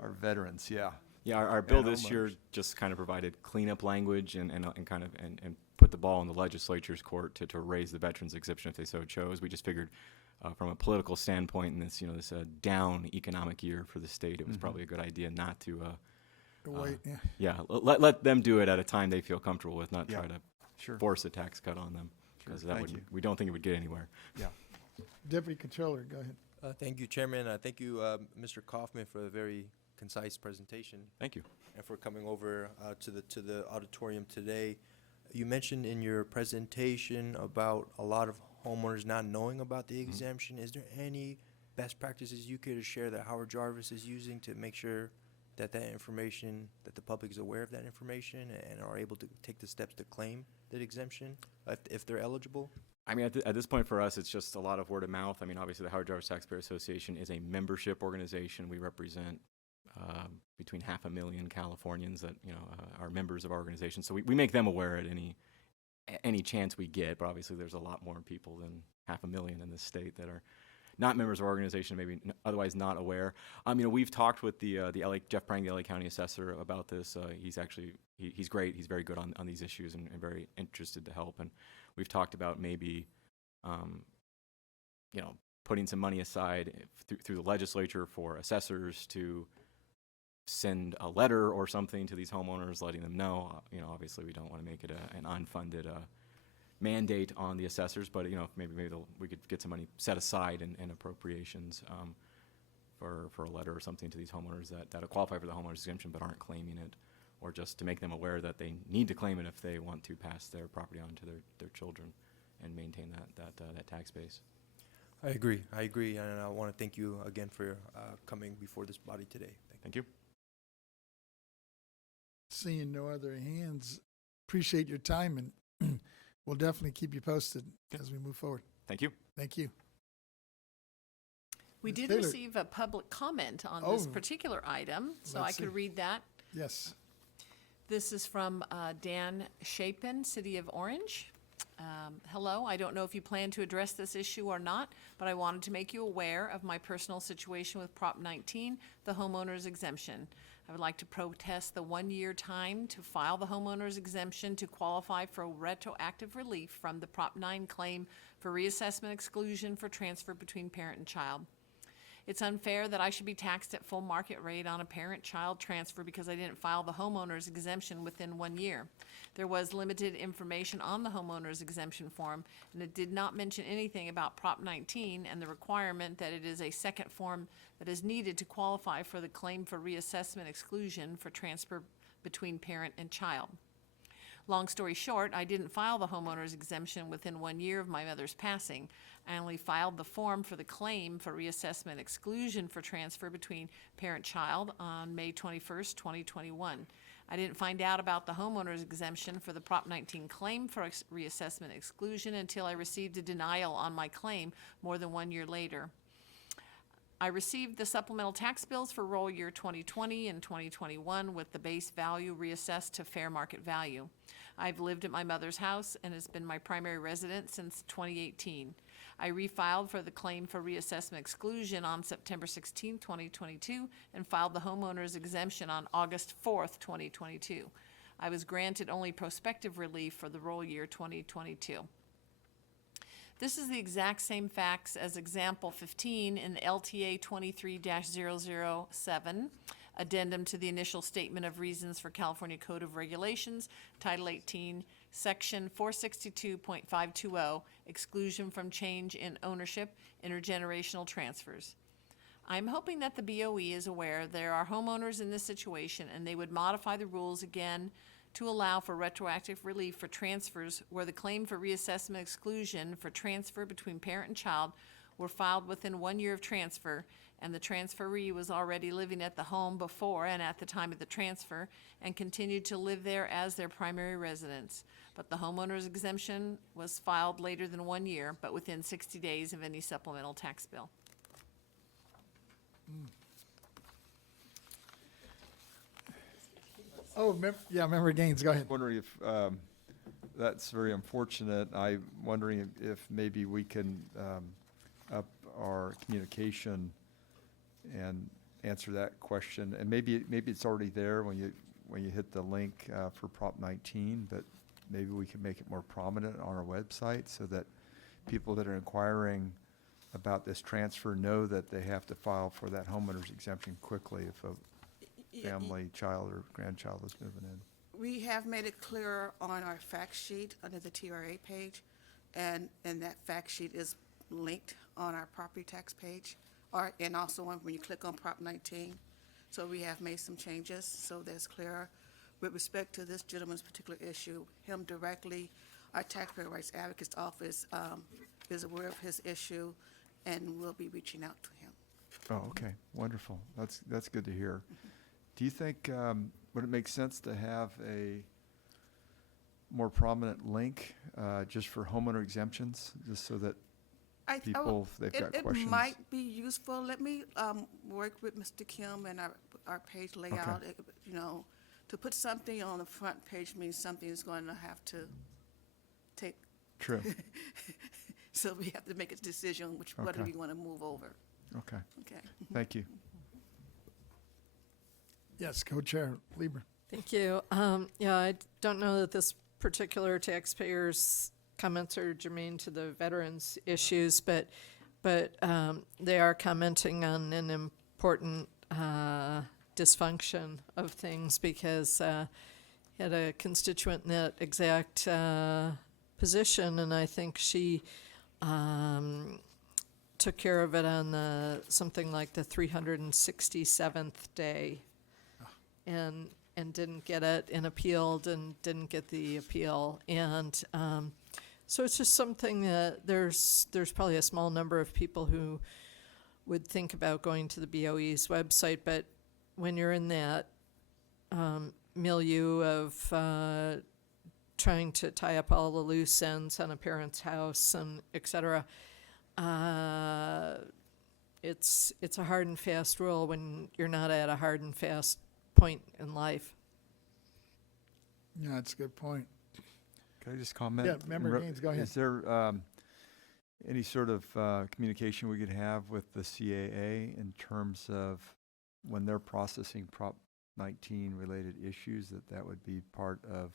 our veterans, yeah. Yeah, our bill and this year homeowners. just kind of provided cleanup language and kind of and put the ball in the legislature's court to raise the veterans exemption if they so chose. We just figured from a political standpoint in this, this down economic year for the state, it was probably a good idea not to, Wait, yeah. let them do it at a time they feel comfortable with, not Yeah, try to sure. force a tax cut on them. Sure, Because thank you. we don't think it would get anywhere. Yeah. Deputy Controller, go ahead. Thank you, Chairman. Thank you, Mr. Kaufman, for a very concise presentation Thank you. and for coming over to the auditorium today. You mentioned in your presentation about a lot of homeowners not knowing about the exemption. Is there any best practices you could share that Howard Jarvis is using to make sure that that the public is aware of that information and are able to take the steps to claim that exemption if they're eligible? I mean, at this point for us, it's just a lot of word of mouth. I mean, obviously, the Howard Jarvis Taxpayer Association is a membership organization. We represent between 500,000 Californians that are members of our organization. So we make them aware at any chance we get. But obviously, there's a lot more people than 500,000 in this state that are not members of our organization, maybe otherwise not aware. We've talked with the Jeff Prang, the LA County Assessor, about this. He's great. He's very good on these issues and very interested to help. And we've talked about maybe, putting some money aside through the legislature for assessors to send a letter or something to these homeowners, letting them know. Obviously, we don't want to make it an unfunded mandate on the assessors, but maybe we could get some money set aside in appropriations for a letter or something to these homeowners that qualify for the homeowners exemption but aren't claiming it, or just to make them aware that they need to claim it if they want to pass their property on to their children and maintain that tax base. I agree, and I want to thank you again for coming before this body today. Thank you. Seeing no other hands, appreciate your time, and we'll definitely keep you posted as we move forward. Thank you. Thank you. We Ms. did Taylor. receive a public comment on this Oh. particular item, so I Let's could see. read that. Yes. This is from Dan Chapin, City of Orange. Hello, I don't know if you plan to address this issue or not, but I wanted to make you aware of my personal situation with Prop 19, the homeowner's exemption. I would like to protest the one-year time to file the homeowner's exemption to qualify for retroactive relief from the Prop 9 claim for reassessment exclusion for transfer between parent and child. It's unfair that I should be taxed at full market rate on a parent-child transfer because I didn't file the homeowner's exemption within 1 year. There was limited information on the homeowner's exemption form, and it did not mention anything about Prop 19 and the requirement that it is a second form that is needed to qualify for the claim for reassessment exclusion for transfer between parent and child. Long story short, I didn't file the homeowner's exemption within 1 year of my mother's passing. I only filed the form for the claim for reassessment exclusion for transfer between parent-child on May 21st, 2021. I didn't find out about the homeowner's exemption for the Prop 19 claim for reassessment exclusion until I received a denial on my claim more than 1 year later. I received the supplemental tax bills for roll year 2020 and 2021 with the base value reassessed to fair market value. I've lived at my mother's house and it's been my primary residence since 2018. I refiled for the claim for reassessment exclusion on September 16, 2022, and filed the homeowner's exemption on August 4th, 2022. I was granted only prospective relief for the roll year 2022. This is the exact same facts as example 15 in the LTA 23-007, addendum to the initial statement of reasons for California Code of Regulations, Title 18, Section 462.520, exclusion from change in ownership, intergenerational transfers. I'm hoping that the BOE is aware there are homeowners in this situation and they would modify the rules again to allow for retroactive relief for transfers where the claim for reassessment exclusion for transfer between parent and child were filed within 1 year of transfer and the transferee was already living at the home before and at the time of the transfer and continued to live there as their primary residence. But the homeowner's exemption was filed later than 1 year, but within 60 days of any supplemental tax bill. Oh, Member Gaines, go ahead. Wondering if that's very unfortunate. I'm wondering if maybe we can up our communication and answer that question. And maybe it's already there when you hit the link for Prop 19, but maybe we can make it more prominent on our website so that people that are inquiring about this transfer know that they have to file for that homeowner's exemption quickly if a family, child, or grandchild is moving in. We have made it clearer on our fact sheet under the TRA page, and that fact sheet is linked on our property tax page, and also when you click on Prop 19. So we have made some changes, so that's clearer. With respect to this gentleman's particular issue, him directly, our Taxpayer Rights Advocates Office is aware of his issue, and will be reaching out to him. Oh, okay, wonderful. That's good to hear. Do you think, would it make sense to have a more prominent link just for homeowner exemptions, just so that people, if they've got questions? It might be useful. Let me work with Mr. Kim and our page layout. You know, to put something on the front page means something is going to have to take. True. So we have to make a decision what do we want to move over. Okay, Okay. thank you. Yes, Co-Chair Lieber. Thank you. Yeah, I don't know that this particular taxpayer's comments are germane to the veterans issues, but they are commenting on an important dysfunction of things, because had a constituent in that exact position, and I think she took care of it on something like the 367th day, and didn't get it, and appealed and didn't get the appeal. And so it's just something that there's probably a small number of people who would think about going to the BOE's website, but when you're in that milieu of trying to tie up all the loose ends on a parent's house and et cetera, it's a hard and fast rule when you're not at a hard and fast point in life. Yeah, that's a good point. Can I just comment? Yeah, Member Gaines, go ahead. Is there any sort of communication we could have with the CAA in terms of when they're processing Prop 19 related issues, that would be part of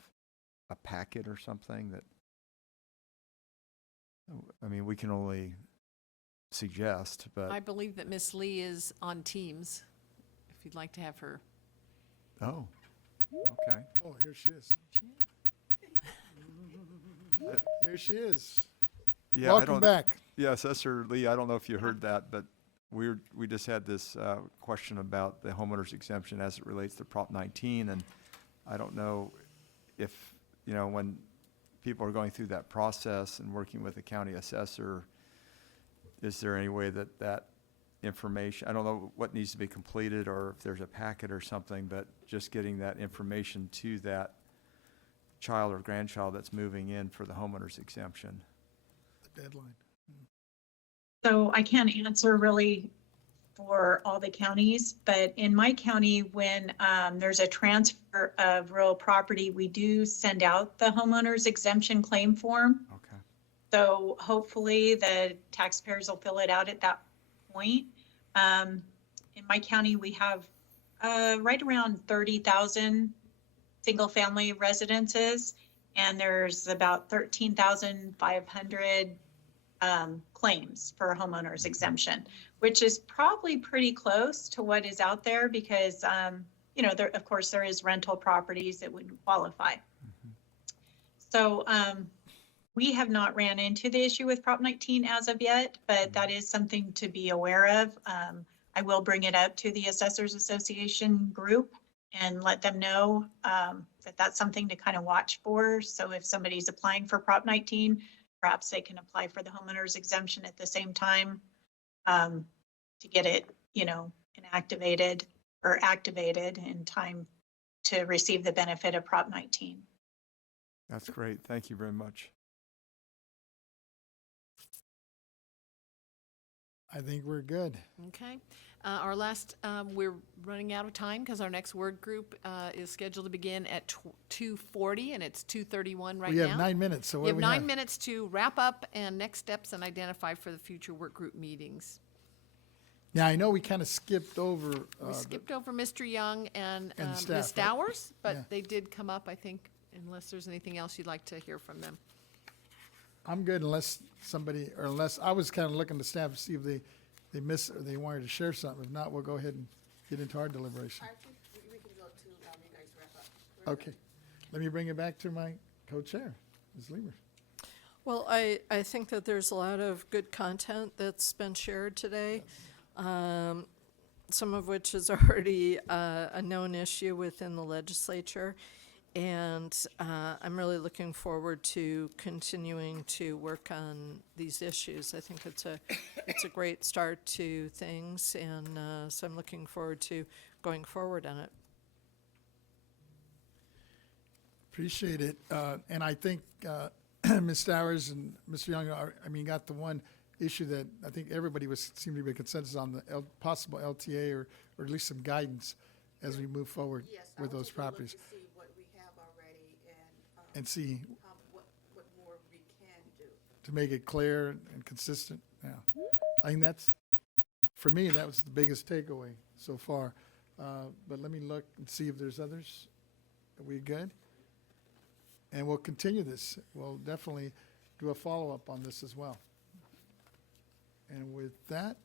a packet or something? That, I mean, we can only suggest, but I believe that Miss Lee is on Teams, if you'd like to have her. oh, okay. Oh, here she is. Here she is. Yeah, Welcome back. Yeah, Assessor Lee, I don't know if you heard that, but we just had this question about the homeowner's exemption as it relates to Prop 19, and I don't know if, you know, when people are going through that process and working with the county assessor, is there any way that information, I don't know what needs to be completed or if there's a packet or something, but just getting that information to that child or grandchild that's moving in for the homeowner's exemption. The deadline. So I can't answer really for all the counties, but in my county, when there's a transfer of real property, we do send out the homeowner's exemption claim form. Okay. So hopefully the taxpayers will fill it out at that point. In my county, we have right around 30,000 single-family residences, and there's about 13,500 claims for a homeowner's exemption, which is probably pretty close to what is out there because, you know, there, of course, there is rental properties that would qualify. Mm-hmm. So we have not ran into the issue with Prop 19 as of yet, but that is something to be aware of. I will bring it up to the Assessors Association group and let them know that that's something to kind of watch for. So if somebody's applying for Prop 19, perhaps they can apply for the homeowner's exemption at the same time to get it, you know, inactivated or activated in time to receive the benefit of Prop 19. That's great. Thank you very much. I think we're good. Okay. Our last, we're running out of time because our next word group is scheduled to begin at 2:40 and it's 2:31 right now. We have 9 minutes, so We what do have we 9 have? minutes to wrap up and next steps and identify for the future work group meetings. Now, I know we kind of skipped over. We skipped over Mr. Young and and staff, Ms. right? Dowers, Yeah. but they did come up, I think, unless there's anything else you'd like to hear from them. I'm good unless somebody, or unless, I was kind of looking to staff to see if they missed, or they wanted to share something. If not, we'll go ahead and get into our deliberation. We can go to, you guys wrap up. Okay. Let me bring it back to my co-chair, Ms. Lieber. Well, I think that there's a lot of good content that's been shared today, some of which is already a known issue within the legislature. And I'm really looking forward to continuing to work on these issues. I think it's a great start to things, and so I'm looking forward to going forward on it. Appreciate it. And I think Ms. Stowers and Mr. Young, got the one issue that I think everybody seemed to be a consensus on, the possible LTA or at least some guidance as we move forward with those properties. To see what we have already And see, what more we can do. to make it clear and consistent, yeah. I think that's, for me, that was the biggest takeaway so far. But let me look and see if there's others. Are we good? And we'll continue this. We'll definitely do a follow-up on this as well. And with that,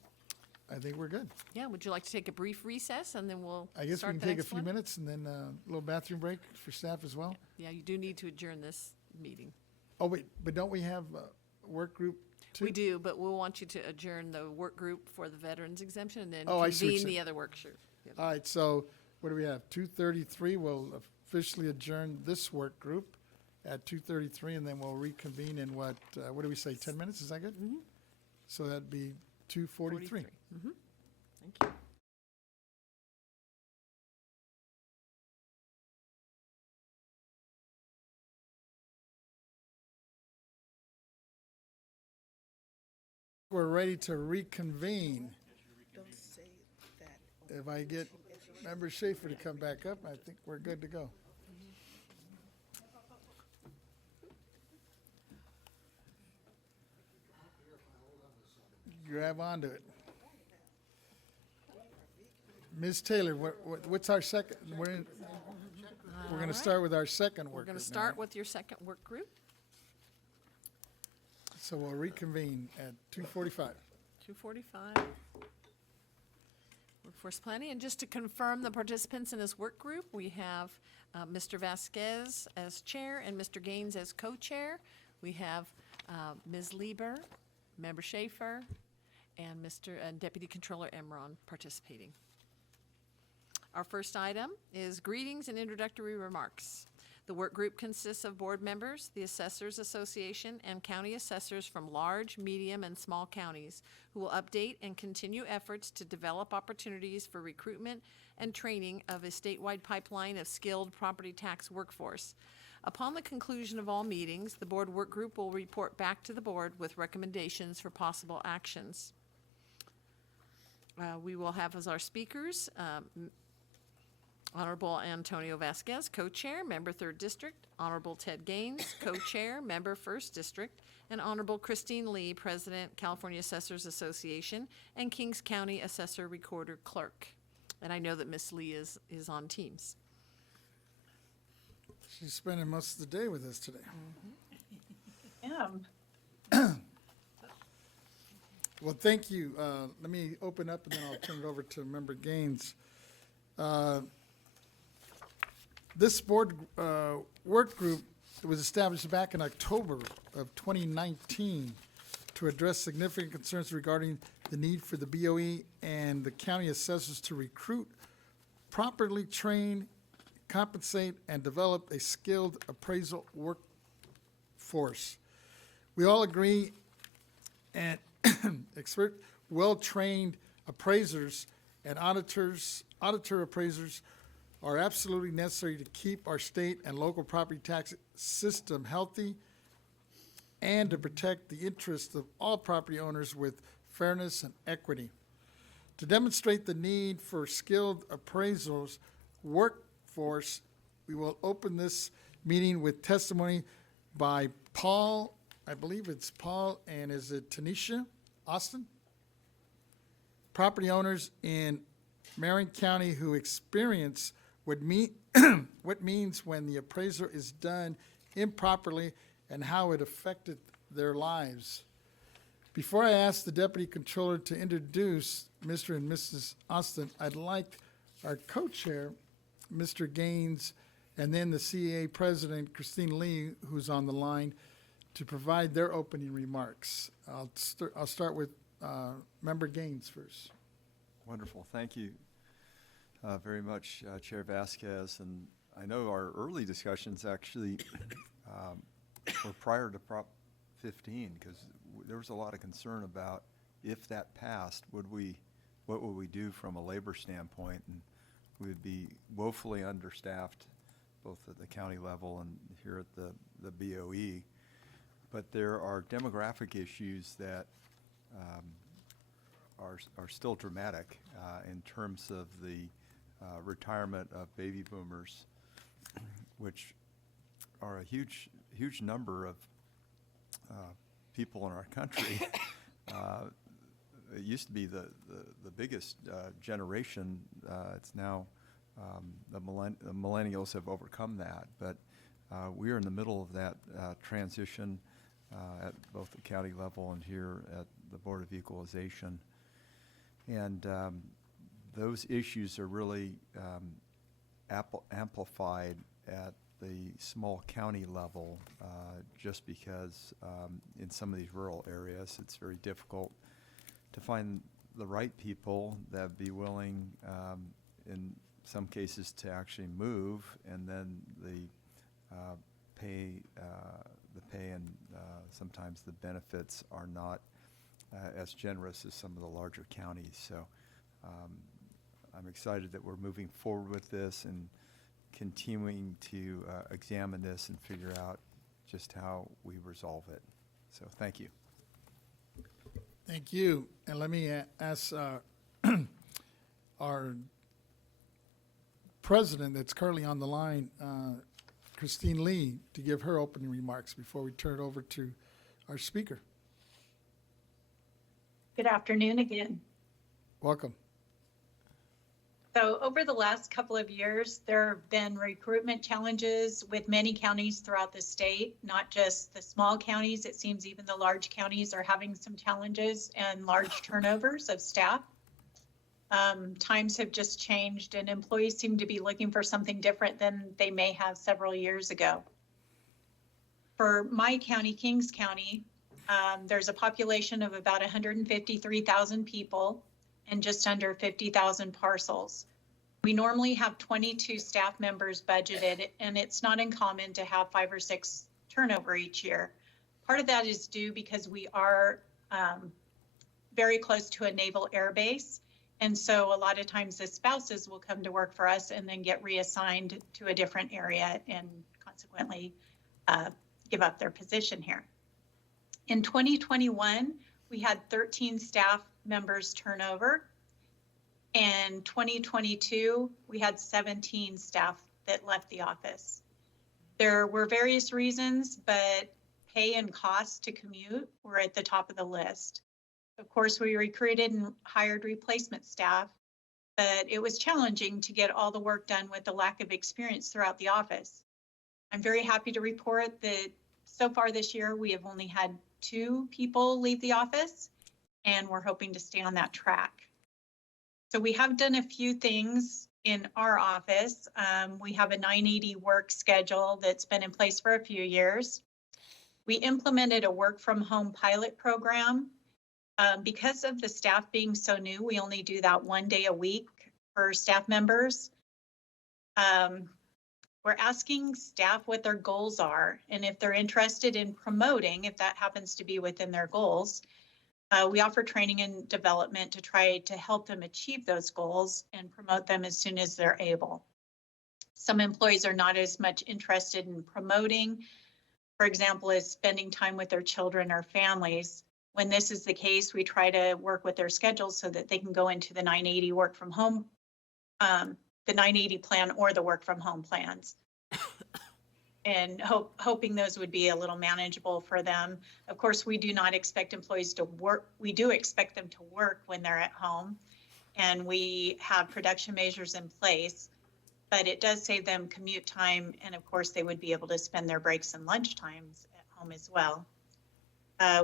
I think we're good. Yeah, would you like to take a brief recess, and then we'll I guess we start can the take a next few one? minutes and then a little bathroom break for staff as well. Yeah, you do need to adjourn this meeting. Oh, wait, but don't we have a work group too? We do, but we'll want you to adjourn the work group for the veterans exemption and then Oh, I see what you're convene the saying. other work group. All right, so what do we have? 2:33, we'll officially adjourn this work group at 2:33, and then we'll reconvene in what do we say, 10 minutes? Is that good? Mhm. So that'd be 2:43. Mhm. Thank you. We're ready to reconvene. Don't say that. If I get Member Schaefer to come back up, I think we're good to go. Grab onto it. Ms. Taylor, what's our second? We're going to start with our second work We're going group to now, start right? with your second work group. So we'll reconvene at 2:45. 2:45. Workforce planning, and just to confirm the participants in this work group, we have Mr. Vasquez as chair and Mr. Gaines as co-chair. We have Ms. Lieber, Member Schaefer, and Deputy Controller Emron participating. Our first item is greetings and introductory remarks. The work group consists of board members, the Assessors Association, and county assessors from large, medium, and small counties who will update and continue efforts to develop opportunities for recruitment and training of a statewide pipeline of skilled property tax workforce. Upon the conclusion of all meetings, the board work group will report back to the board with recommendations for possible actions. We will have as our speakers Honorable Antonio Vasquez, co-chair, member 3rd District, Honorable Ted Gaines, co-chair, member 1st District, and Honorable Christine Lee, President, California Assessors Association, and Kings County Assessor Recorder Clerk. And I know that Ms. Lee is on Teams. She's spending most of the day with us today. Yeah. Well, thank you. Let me open up, and then I'll turn it over to Member Gaines. This board work group was established back in October of 2019 to address significant concerns regarding the need for the BOE and the county assessors to recruit, properly train, compensate, and develop a skilled appraisal workforce. We all agree and expert, well-trained appraisers and auditor appraisers are absolutely necessary to keep our state and local property tax system healthy and to protect the interests of all property owners with fairness and equity. To demonstrate the need for skilled appraisals workforce, we will open this meeting with testimony by Paul, I believe it's Paul, and is it Tanisha Austin? property owners in Marion County who experience what means when the appraisal is done improperly and how it affected their lives. Before I ask the Deputy Controller to introduce Mr. and Mrs. Austin, I'd like our co-chair, Mr. Gaines, and then the CEA President, Christine Lee, who's on the line, to provide their opening remarks. I'll start with Member Gaines first. Wonderful. Thank you very much, Chair Vasquez. And I know our early discussions actually were prior to Prop 15, because there was a lot of concern about if that passed, what would we do from a labor standpoint? And we would be woefully understaffed, both at the county level and here at the BOE. But there are demographic issues that are still dramatic in terms of the retirement of baby boomers, which are a huge number of people in our country. It used to be the biggest generation. It's now the millennials have overcome that, but we are in the middle of that transition at both the county level and here at the Board of Equalization. And those issues are really amplified at the small county level, just because in some of these rural areas it's very difficult to find the right people that would be willing, in some cases, to actually move, and then the pay and sometimes the benefits are not as generous as some of the larger counties. So I'm excited that we're moving forward with this and continuing to examine this and figure out just how we resolve it. So thank you. Thank you. And let me ask our president that's currently on the line, Christine Lee, to give her opening remarks before we turn it over to our speaker. Good afternoon again. Welcome. So over the last couple of years, there have been recruitment challenges with many counties throughout the state, not just the small counties. It seems even the large counties are having some challenges and large turnovers of staff. Times have just changed and employees seem to be looking for something different than they may have several years ago. For my county, Kings County, there's a population of about 153,000 people and just under 50,000 parcels. We normally have 22 staff members budgeted, and it's not uncommon to have 5 or 6 turnover each year. Part of that is due because we are very close to a naval air base. And so a lot of times the spouses will come to work for us and then get reassigned to a different area and consequently give up their position here. In 2021, we had 13 staff members turnover. In 2022, we had 17 staff that left the office. There were various reasons, but pay and cost to commute were at the top of the list. Of course, we recruited and hired replacement staff, but it was challenging to get all the work done with the lack of experience throughout the office. I'm very happy to report that so far this year, we have only had 2 people leave the office, and we're hoping to stay on that track. So we have done a few things in our office. We have a 980 work schedule that's been in place for a few years. We implemented a work from home pilot program. Because of the staff being so new, we only do that 1 day a week for staff members. We're asking staff what their goals are, and if they're interested in promoting, if that happens to be within their goals, we offer training and development to try to help them achieve those goals and promote them as soon as they're able. Some employees are not as much interested in promoting, for example, as spending time with their children or families. When this is the case, we try to work with their schedules so that they can go into the 980 work from home, the 980 plan or the work from home plans. and hoping those would be a little manageable for them. Of course, we do not expect employees to work. We do expect them to work when they're at home, and we have production measures in place, but it does save them commute time. And of course, they would be able to spend their breaks and lunch times at home as well.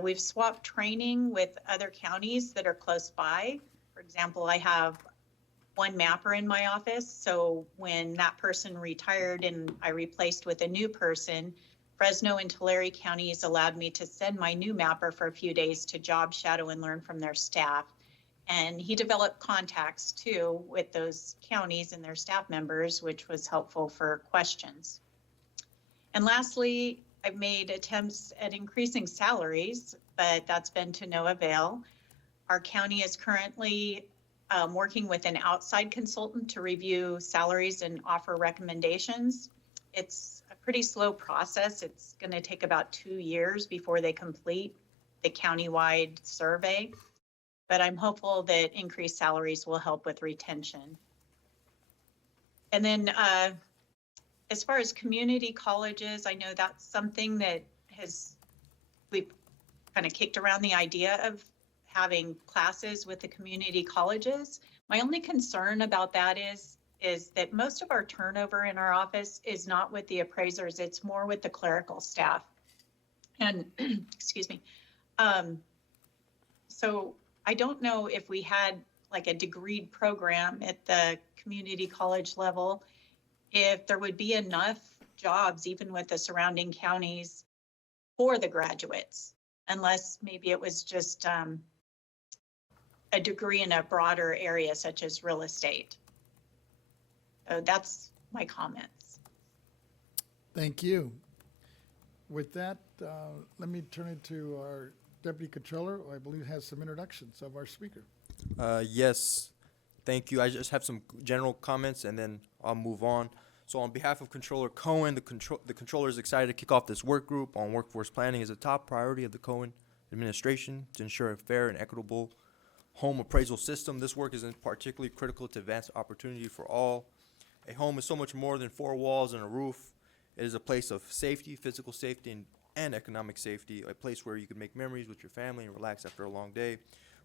We've swapped training with other counties that are close by. For example, I have one mapper in my office. So when that person retired and I replaced with a new person, Fresno and Tulare counties allowed me to send my new mapper for a few days to job shadow and learn from their staff. And he developed contacts too with those counties and their staff members, which was helpful for questions. And lastly, I've made attempts at increasing salaries, but that's been to no avail. Our county is currently working with an outside consultant to review salaries and offer recommendations. It's a pretty slow process. It's going to take about 2 years before they complete the countywide survey, but I'm hopeful that increased salaries will help with retention. And then as far as community colleges, I know that's something that we've kind of kicked around the idea of having classes with the community colleges. My only concern about that is that most of our turnover in our office is not with the appraisers, it's more with the clerical staff. And excuse me. So I don't know if we had like a degreed program at the community college level, if there would be enough jobs, even with the surrounding counties, for the graduates, unless maybe it was just a degree in a broader area such as real estate. So that's my comments. Thank you. With that, let me turn it to our Deputy Controller, who I believe has some introductions of our speaker. Yes, thank you. I just have some general comments and then I'll move on. So on behalf of Controller Cohen, the Controller is excited to kick off this work group on workforce planning as a top priority of the Cohen administration to ensure a fair and equitable home appraisal system. This work is particularly critical to advance opportunity for all. A home is so much more than 4 walls and a roof. It is a place of safety, physical safety, and economic safety, a place where you can make memories with your family and relax after a long day.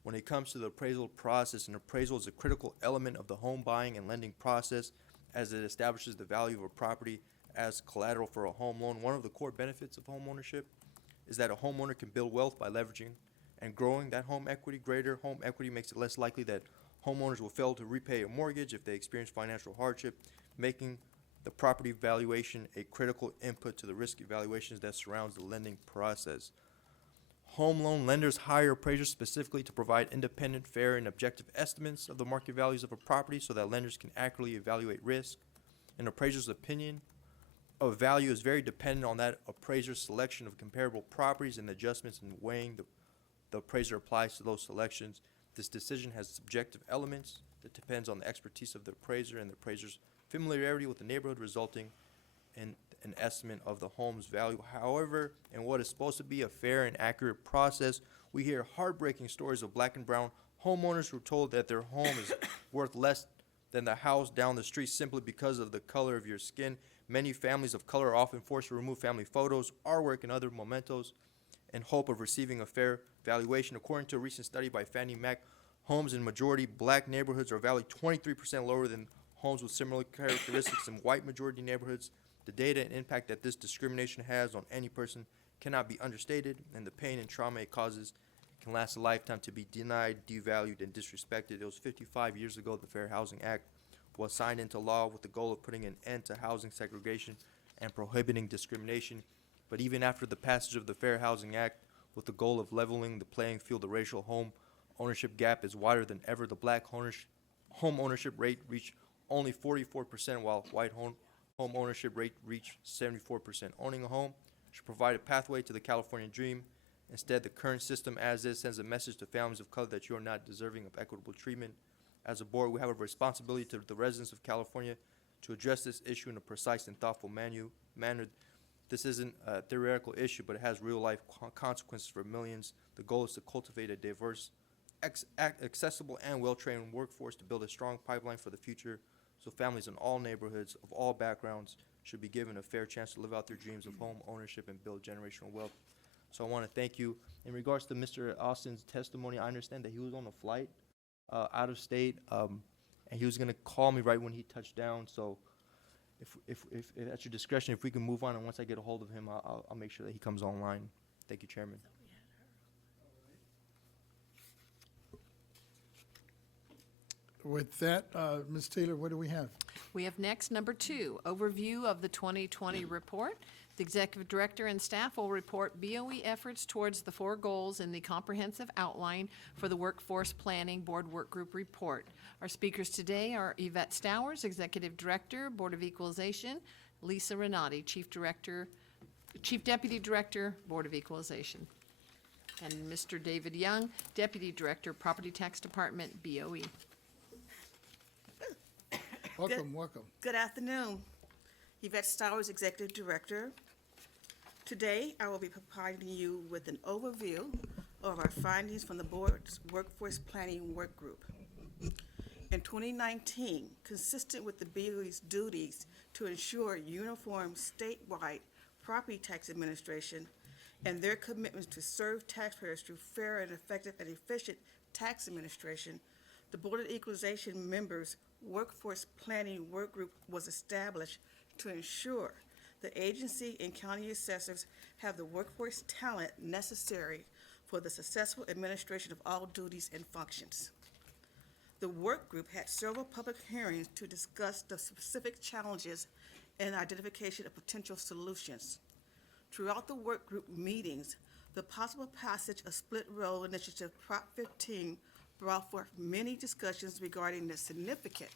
When it comes to the appraisal process, an appraisal is a critical element of the home buying and lending process as it establishes the value of a property as collateral for a home loan. One of the core benefits of home ownership is that a homeowner can build wealth by leveraging and growing that home equity. Greater home equity makes it less likely that homeowners will fail to repay a mortgage if they experience financial hardship, making the property valuation a critical input to the risk evaluations that surrounds the lending process. Home loan lenders hire appraisers specifically to provide independent, fair, and objective estimates of the market values of a property so that lenders can accurately evaluate risk. An appraiser's opinion of value is very dependent on that appraiser's selection of comparable properties and adjustments in weighing the appraiser applies to those selections. This decision has subjective elements that depends on the expertise of the appraiser and the appraiser's familiarity with the neighborhood, resulting in an estimate of the home's value. However, in what is supposed to be a fair and accurate process, we hear heartbreaking stories of black and brown homeowners who are told that their home is worth less than the house down the street simply because of the color of your skin. Many families of color are often forced to remove family photos, artwork, and other mementos in hope of receiving a fair valuation. According to a recent study by Fannie Mac, homes in majority black neighborhoods are valued 23% lower than homes with similar characteristics in white majority neighborhoods. The data and impact that this discrimination has on any person cannot be understated, and the pain and trauma it causes can last a lifetime. To be denied, devalued, and disrespected. It was 55 years ago the Fair Housing Act was signed into law with the goal of putting an end to housing segregation and prohibiting discrimination. But even after the passage of the Fair Housing Act with the goal of leveling the playing field, the racial home ownership gap is wider than ever. The black home ownership rate reached only 44%, while white home ownership rate reached 74%. Owning a home should provide a pathway to the California dream. Instead, the current system as is sends a message to families of color that you are not deserving of equitable treatment. As a board, we have a responsibility to the residents of California to address this issue in a precise and thoughtful manner. This isn't a theoretical issue, but it has real-life consequences for millions. The goal is to cultivate a diverse, accessible, and well-trained workforce to build a strong pipeline for the future So families in all neighborhoods of all backgrounds should be given a fair chance to live out their dreams of home ownership and build generational wealth. So I want to thank you. In regards to Mr. Austin's testimony, I understand that he was on a flight out of state, and he was going to call me right when he touched down. So if at your discretion, if we can move on, and once I get a hold of him, I'll make sure that he comes online. Thank you, Chairman. With that, Ms. Taylor, what do we have? We have next, number 2, overview of the 2020 report. The executive director and staff will report BOE efforts towards the 4 goals in the comprehensive outline for the Workforce Planning Board Work Group report. Our speakers today are Yvette Stowers, executive director, Board of Equalization; Lisa Renati, chief deputy director, Board of Equalization; and Mr. David Young, deputy director, Property Tax Department, BOE. Welcome. Good afternoon. Yvette Stowers, Executive Director. Today, I will be providing you with an overview of our findings from the Board's Workforce Planning Work Group. In 2019, consistent with the BOE's duties to ensure uniform statewide property tax administration and their commitments to serve taxpayers through fair and effective and efficient tax administration, the Board of Equalization members' Workforce Planning Work Group was established to ensure the agency and county assessors have the workforce talent necessary for the successful administration of all duties and functions. The work group had several public hearings to discuss the specific challenges and identification of potential solutions. Throughout the work group meetings, the possible passage of split roll initiative Prop 15 brought forth many discussions regarding the significant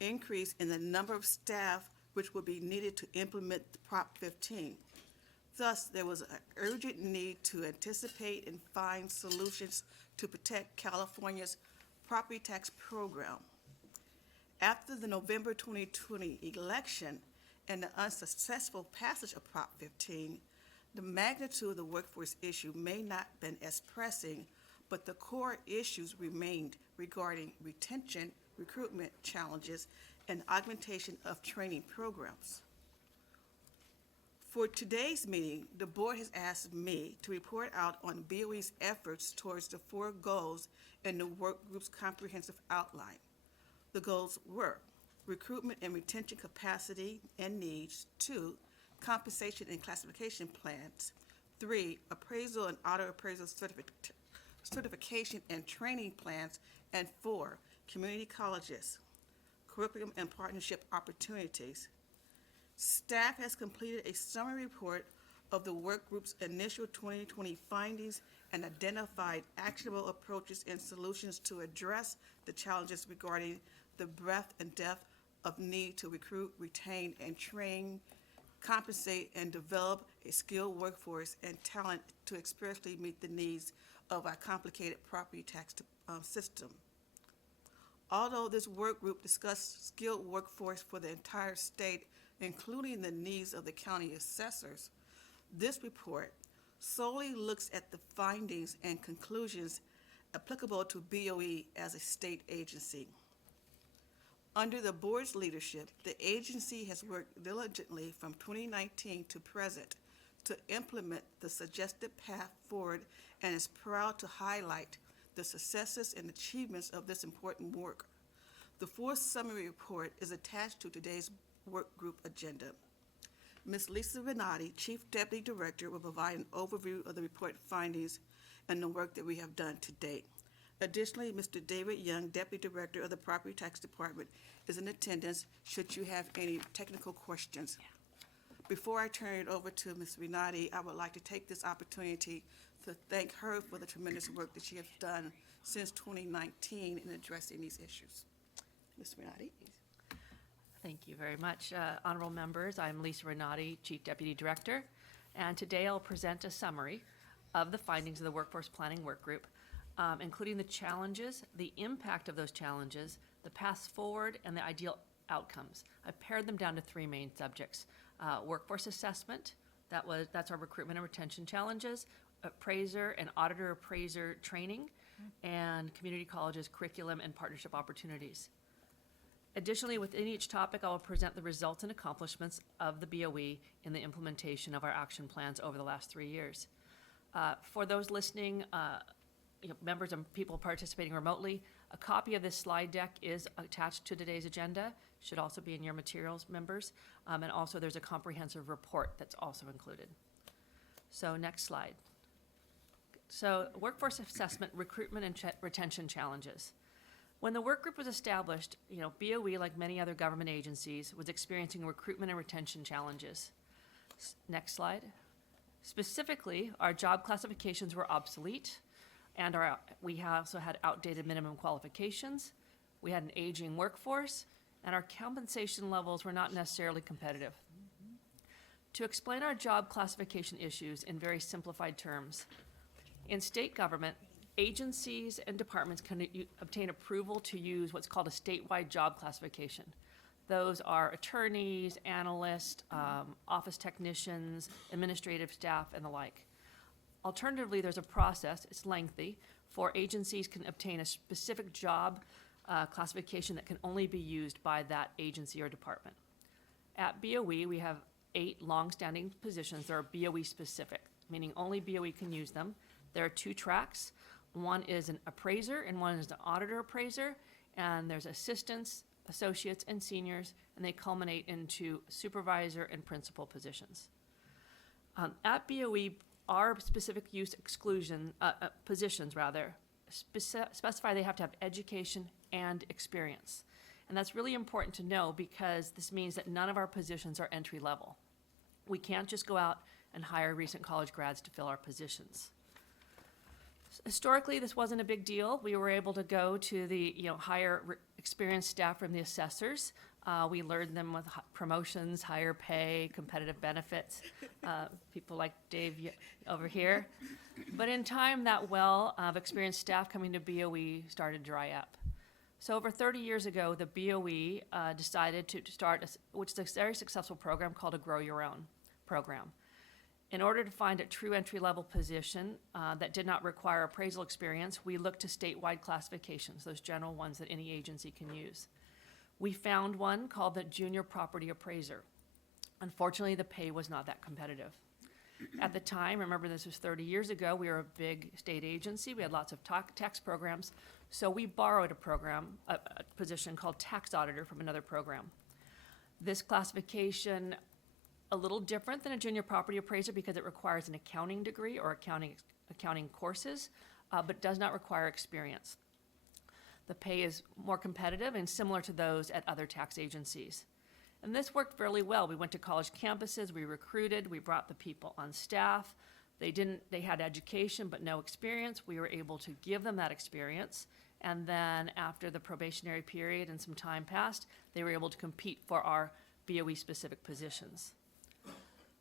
increase in the number of staff which would be needed to implement the Prop 15. Thus, there was an urgent need to anticipate and find solutions to protect California's property tax program. After the November 2020 election and the unsuccessful passage of Prop 15, the magnitude of the workforce issue may not have been as pressing, but the core issues remained regarding retention, recruitment challenges, and augmentation of training programs. For today's meeting, the board has asked me to report out on BOE's efforts towards the 4 goals in the work group's comprehensive outline. The goals were recruitment and retention capacity and needs; 2, compensation and classification plans; 3, appraisal and auto appraisal certification and training plans; and 4, community colleges, curriculum and partnership opportunities. Staff has completed a summary report of the work group's initial 2020 findings and identified actionable approaches and solutions to address the challenges regarding the breadth and depth of need to recruit, retain, and train, compensate, and develop a skilled workforce and talent to expressly meet the needs of our complicated property tax system. Although this work group discussed skilled workforce for the entire state, including the needs of the county assessors, this report solely looks at the findings and conclusions applicable to BOE as a state agency. Under the board's leadership, the agency has worked diligently from 2019 to present to implement the suggested path forward and is proud to highlight the successes and achievements of this important work. The 4th summary report is attached to today's work group agenda. Ms. Lisa Renati, Chief Deputy Director, will provide an overview of the report findings and the work that we have done to date. Additionally, Mr. David Young, Deputy Director of the Property Tax Department, is in attendance should you have any technical questions. Before I turn it over to Ms. Renati, I would like to take this opportunity to thank her for the tremendous work that she has done since 2019 in addressing these issues. Ms. Renati? Thank you very much. Honorable members, I'm Lisa Renati, Chief Deputy Director, and today I'll present a summary of the findings of the Workforce Planning Work Group, including the challenges, the impact of those challenges, the paths forward, and the ideal outcomes. I've pared them down to 3 main subjects. Workforce assessment, that's our recruitment and retention challenges; appraiser and auditor appraiser training; and community colleges curriculum and partnership opportunities. Additionally, within each topic, I will present the results and accomplishments of the BOE in the implementation of our action plans over the last 3 years. For those listening, members and people participating remotely, a copy of this slide deck is attached to today's agenda. Should also be in your materials, members. And also there's a comprehensive report that's also included. So next slide. So workforce assessment, recruitment and retention challenges. When the work group was established, BOE, like many other government agencies, was experiencing recruitment and retention challenges. Next slide. Specifically, our job classifications were obsolete, and we also had outdated minimum qualifications. We had an aging workforce, and our compensation levels were not necessarily competitive. To explain our job classification issues in very simplified terms, in state government, agencies and departments can obtain approval to use what's called a statewide job classification. Those are attorneys, analysts, office technicians, administrative staff, and the like. Alternatively, there's a process, it's lengthy, for agencies can obtain a specific job classification that can only be used by that agency or department. At BOE, we have 8 long-standing positions that are BOE specific, meaning only BOE can use them. There are 2 tracks. One is an appraiser and one is an auditor appraiser, and there's assistants, associates, and seniors, and they culminate into supervisor and principal positions. At BOE, our specific use exclusion, positions rather, specify they have to have education and experience. And that's really important to know because this means that none of our positions are entry level. We can't just go out and hire recent college grads to fill our positions. Historically, this wasn't a big deal. We were able to go to the hire experienced staff from the assessors. We lured them with promotions, higher pay, competitive benefits. People like Dave over here. But in time, that well of experienced staff coming to BOE started to dry up. So over 30 years ago, the BOE decided to start, which is a very successful program called a Grow Your Own program. In order to find a true entry-level position that did not require appraisal experience, we looked to statewide classifications, those general ones that any agency can use. We found one called the Junior Property Appraiser. Unfortunately, the pay was not that competitive. At the time, remember this was 30 years ago, we were a big state agency, we had lots of tax programs, so we borrowed a position called tax auditor from another program. This classification, a little different than a junior property appraiser because it requires an accounting degree or accounting courses, but does not require experience. The pay is more competitive and similar to those at other tax agencies. And this worked fairly well. We went to college campuses, we recruited, we brought the people on staff. They had education but no experience. We were able to give them that experience. And then after the probationary period and some time passed, they were able to compete for our BOE specific positions.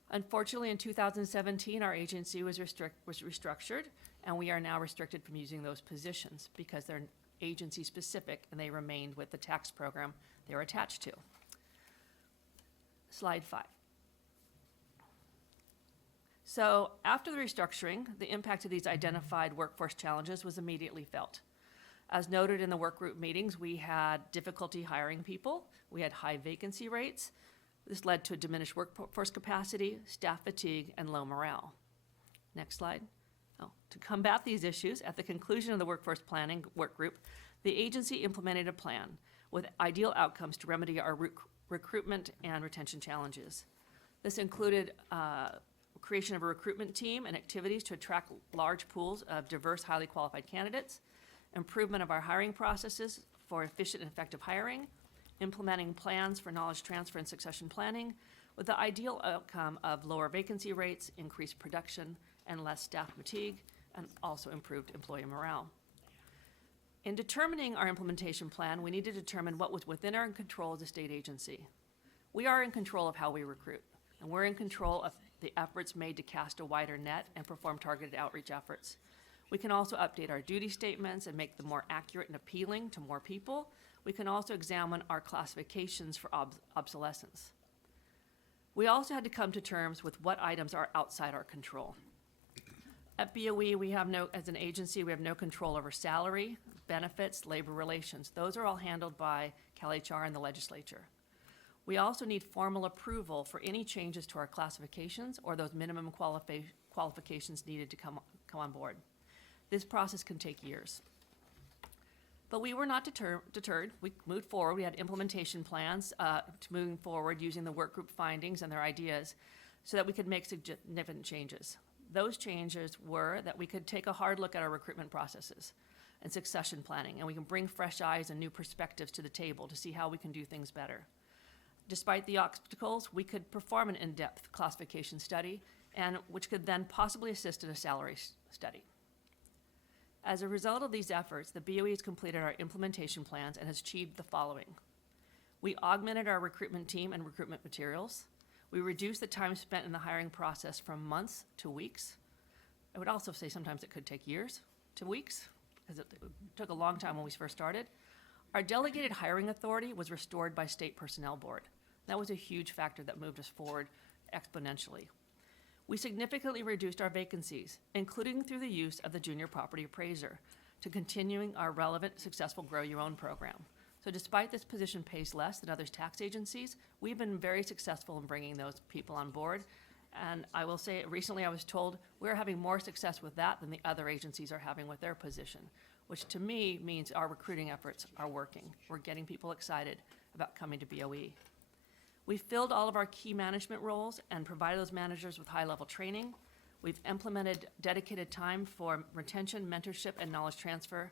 Unfortunately, in 2017, our agency was restructured, and we are now restricted from using those positions because they're agency specific and they remained with the tax program they were attached to. Slide 5. So after the restructuring, the impact of these identified workforce challenges was immediately felt. As noted in the work group meetings, we had difficulty hiring people, we had high vacancy rates. This led to a diminished workforce capacity, staff fatigue, and low morale. Next slide. To combat these issues, at the conclusion of the workforce planning work group, the agency implemented a plan with ideal outcomes to remedy our recruitment and retention challenges. This included creation of a recruitment team and activities to attract large pools of diverse, highly qualified candidates, improvement of our hiring processes for efficient and effective hiring, implementing plans for knowledge transfer and succession planning with the ideal outcome of lower vacancy rates, increased production, and less staff fatigue, and also improved employee morale. In determining our implementation plan, we need to determine what was within our control as a state agency. We are in control of how we recruit, and we're in control of the efforts made to cast a wider net and perform targeted outreach efforts. We can also update our duty statements and make them more accurate and appealing to more people. We can also examine our classifications for obsolescence. We also had to come to terms with what items are outside our control. At BOE, as an agency, we have no control over salary, benefits, labor relations. Those are all handled by CalHR, and the legislature. We also need formal approval for any changes to our classifications or those minimum qualifications needed to come on board. This process can take years. But we were not deterred. We moved forward. We had implementation plans to moving forward using the work group findings and their ideas so that we could make significant changes. Those changes were that we could take a hard look at our recruitment processes and succession planning, and we can bring fresh eyes and new perspectives to the table to see how we can do things better. Despite the obstacles, we could perform an in-depth classification study, and which could then possibly assist in a salary study. As a result of these efforts, the BOE has completed our implementation plans and has achieved the following. We augmented our recruitment team and recruitment materials. We reduced the time spent in the hiring process from months to weeks. I would also say sometimes it could take years to weeks, because it took a long time when we first started. Our delegated hiring authority was restored by State Personnel Board. That was a huge factor that moved us forward exponentially. We significantly reduced our vacancies, including through the use of the junior property appraiser, to continuing our relevant, successful Grow Your Own program. So despite this position pays less than other tax agencies, we've been very successful in bringing those people on board. And I will say, recently I was told we're having more success with that than the other agencies are having with their position, which to me means our recruiting efforts are working. We're getting people excited about coming to BOE. We've filled all of our key management roles and provided those managers with high-level training. We've implemented dedicated time for retention, mentorship, and knowledge transfer.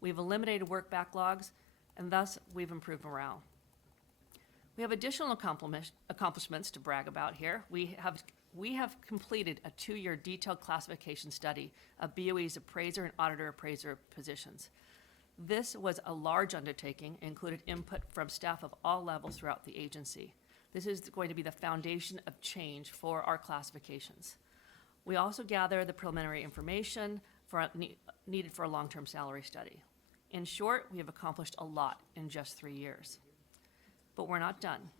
We've eliminated work backlogs, and thus we've improved morale. We have additional accomplishments to brag about here. We have completed a 2-year detailed classification study of BOE's appraiser and auditor appraiser positions. This was a large undertaking, included input from staff of all levels throughout the agency. This is going to be the foundation of change for our classifications. We also gather the preliminary information needed for a long-term salary study. In short, we have accomplished a lot in just 3 years. But we're not done.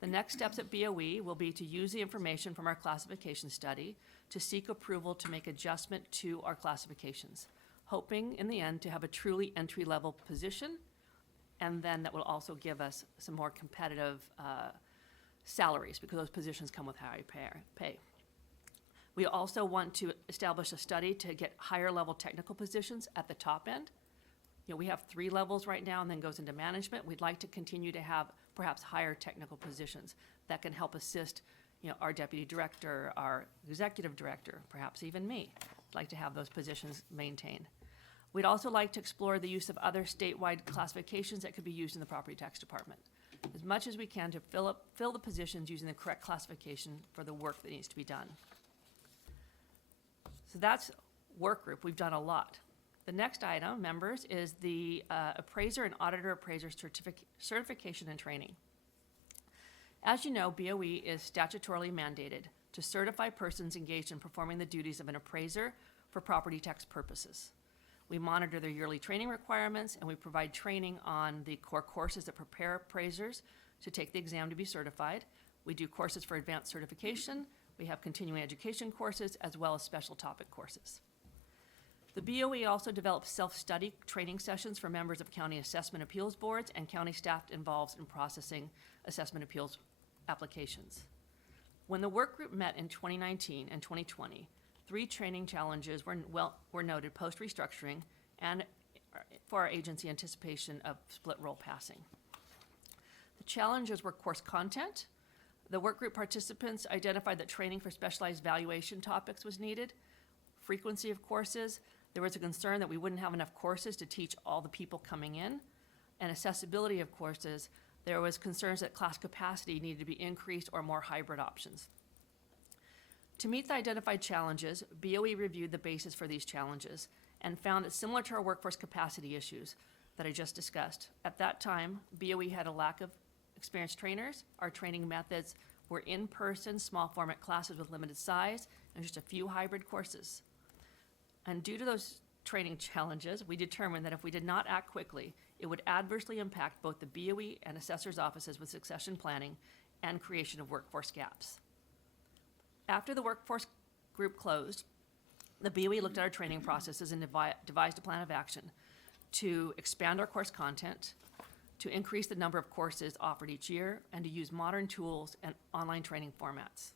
The next steps at BOE will be to use the information from our classification study to seek approval to make adjustment to our classifications, hoping in the end to have a truly entry-level position, and then that will also give us some more competitive salaries, because those positions come with high pay. We also want to establish a study to get higher level technical positions at the top end. You know, we have 3 levels right now and then goes into management. We'd like to continue to have perhaps higher technical positions that can help assist, you know, our deputy director, our executive director, perhaps even me. I'd like to have those positions maintained. We'd also like to explore the use of other statewide classifications that could be used in the property tax department, as much as we can to fill the positions using the correct classification for the work that needs to be done. So that's work group. We've done a lot. The next item, members, is the appraiser and auditor appraiser certification and training. As you know, BOE is statutorily mandated to certify persons engaged in performing the duties of an appraiser for property tax purposes. We monitor their yearly training requirements, and we provide training on the core courses that prepare appraisers to take the exam to be certified. We do courses for advanced certification. We have continuing education courses, as well as special topic courses. The BOE also develops self-study training sessions for members of county assessment appeals boards and county staff involved in processing assessment appeals applications. When the work group met in 2019 and 2020, 3 training challenges were noted post-restructuring and for our agency anticipation of split role passing. The challenges were course content. The work group participants identified that training for specialized valuation topics was needed, frequency of courses. There was a concern that we wouldn't have enough courses to teach all the people coming in, and accessibility of courses. There was concerns that class capacity needed to be increased or more hybrid options. To meet the identified challenges, BOE reviewed the basis for these challenges and found that similar to our workforce capacity issues that I just discussed, at that time, BOE had a lack of experienced trainers. Our training methods were in-person, small format classes with limited size, and just a few hybrid courses. And due to those training challenges, we determined that if we did not act quickly, it would adversely impact both the BOE and assessors' offices with succession planning and creation of workforce gaps. After the workforce group closed, the BOE looked at our training processes and devised a plan of action to expand our course content, to increase the number of courses offered each year, and to use modern tools and online training formats.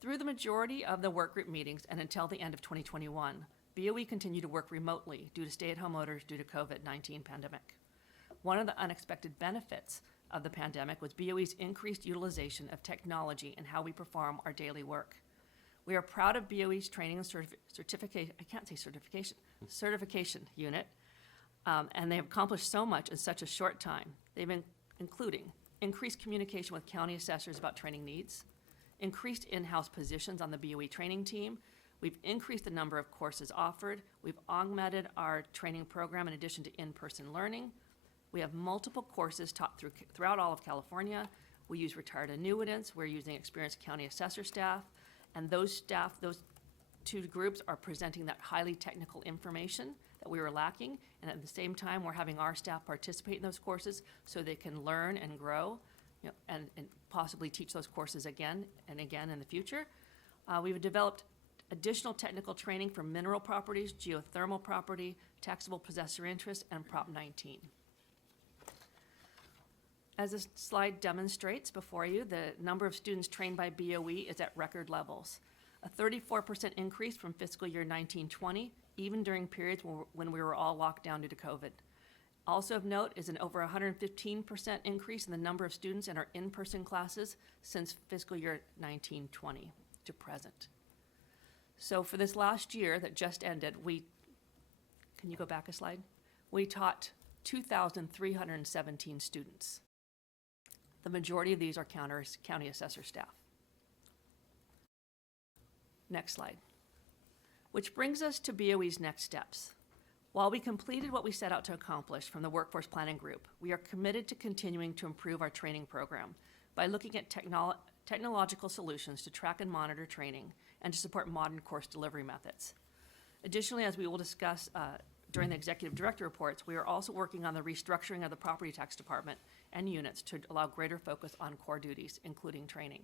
Through the majority of the workgroup meetings and until the end of 2021, BOE continued to work remotely due to stay-at-home orders due to COVID-19 pandemic. One of the unexpected benefits of the pandemic was BOE's increased utilization of technology in how we perform our daily work. We are proud of BOE's training and certification unit, and they have accomplished so much in such a short time. They've been including increased communication with county assessors about training needs, increased in-house positions on the BOE training team. We've increased the number of courses offered. We've augmented our training program in addition to in-person learning. We have multiple courses taught throughout all of California. We use retired annuitants. We're using experienced county assessor staff. And those two groups are presenting that highly technical information that we were lacking. And at the same time, we're having our staff participate in those courses so they can learn and grow, and possibly teach those courses again and again in the future. We've developed additional technical training for mineral properties, geothermal property, taxable possessor interest, and Prop 19. As this slide demonstrates before you, the number of students trained by BOE is at record levels. A 34% increase from fiscal year 19-20, even during periods when we were all locked down due to COVID. Also of note is an over 115% increase in the number of students in our in-person classes since fiscal year 19-20 to present. So for this last year that just ended, can you go back a slide? We taught 2,317 students. The majority of these are county assessor staff. Next slide. Which brings us to BOE's next steps. While we completed what we set out to accomplish from the Workforce Planning Group, we are committed to continuing to improve our training program by looking at technological solutions to track and monitor training and to support modern course delivery methods. Additionally, as we will discuss during the Executive Director reports, we are also working on the restructuring of the Property Tax Department and units to allow greater focus on core duties, including training.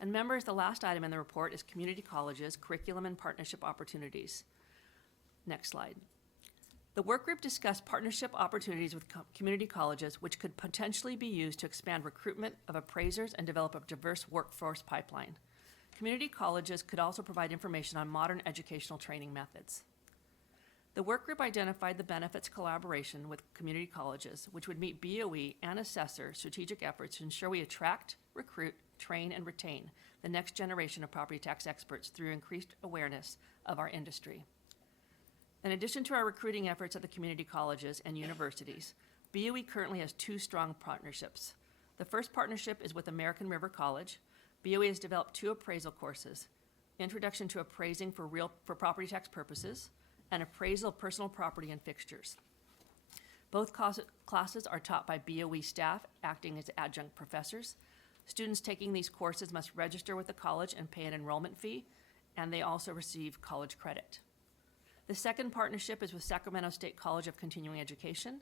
And members, the last item in the report is community colleges, curriculum and partnership opportunities. Next slide. The work group discussed partnership opportunities with community colleges, which could potentially be used to expand recruitment of appraisers and develop a diverse workforce pipeline. Community colleges could also provide information on modern educational training methods. The work group identified the benefits of collaboration with community colleges, which would meet BOE and assessor strategic efforts to ensure we attract, recruit, train, and retain the next generation of property tax experts through increased awareness of our industry. In addition to our recruiting efforts at the community colleges and universities, BOE currently has two strong partnerships. The first partnership is with American River College. BOE has developed two appraisal courses, Introduction to Appraising for Property Tax Purposes, and Appraisal of Personal Property and Fixtures. Both classes are taught by BOE staff acting as adjunct professors. Students taking these courses must register with the college and pay an enrollment fee, and they also receive college credit. The second partnership is with Sacramento State College of Continuing Education.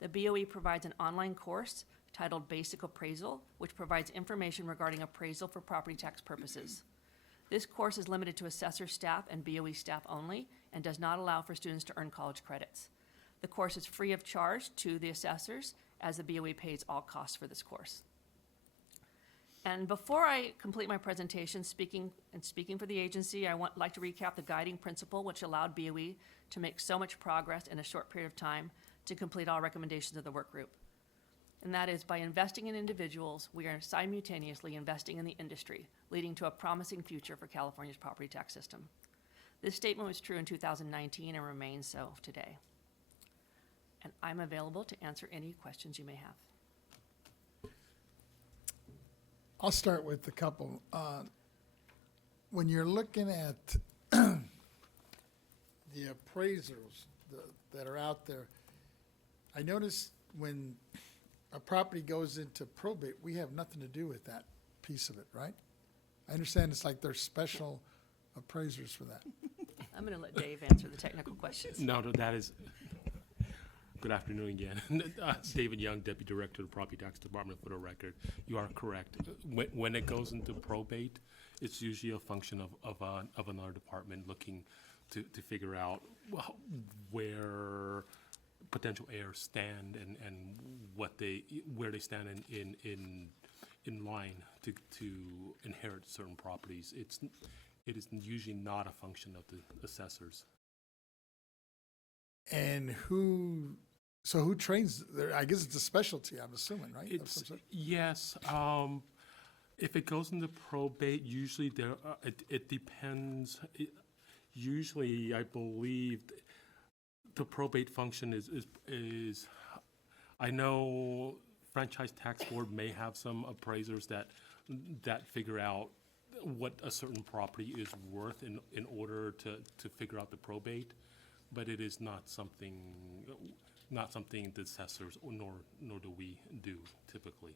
The BOE provides an online course titled Basic Appraisal, which provides information regarding appraisal for property tax purposes. This course is limited to assessor staff and BOE staff only and does not allow for students to earn college credits. The course is free of charge to the assessors, as the BOE pays all costs for this course. And before I complete my presentation, speaking for the agency, I would like to recap the guiding principle which allowed BOE to make so much progress in a short period of time to complete all recommendations of the work group. And that is, by investing in individuals, we are simultaneously investing in the industry, leading to a promising future for California's property tax system. This statement was true in 2019 and remains so today. And I'm available to answer any questions you may have. I'll start with a couple. When you're looking at the appraisers that are out there, I noticed when a property goes into probate, we have nothing to do with that piece of it, right? I understand it's like there's special appraisers for that. I'm going to let Dave answer the technical questions. No, that is, good afternoon again. David Young, Deputy Director of the Property Tax Department, for the record. You are correct. When it goes into probate, it's usually a function of another department looking to figure out where potential heirs stand and where they stand in line to inherit certain properties. It is usually not a function of the assessors. And so who trains there? I guess it's a specialty, I'm assuming, right? Of some sort? Yes. If it goes into probate, usually it depends. Usually, I believe the probate function is. I know franchise tax board may have some appraisers that figure out what a certain property is worth in order to figure out the probate, but it is not something the assessors nor do we do typically.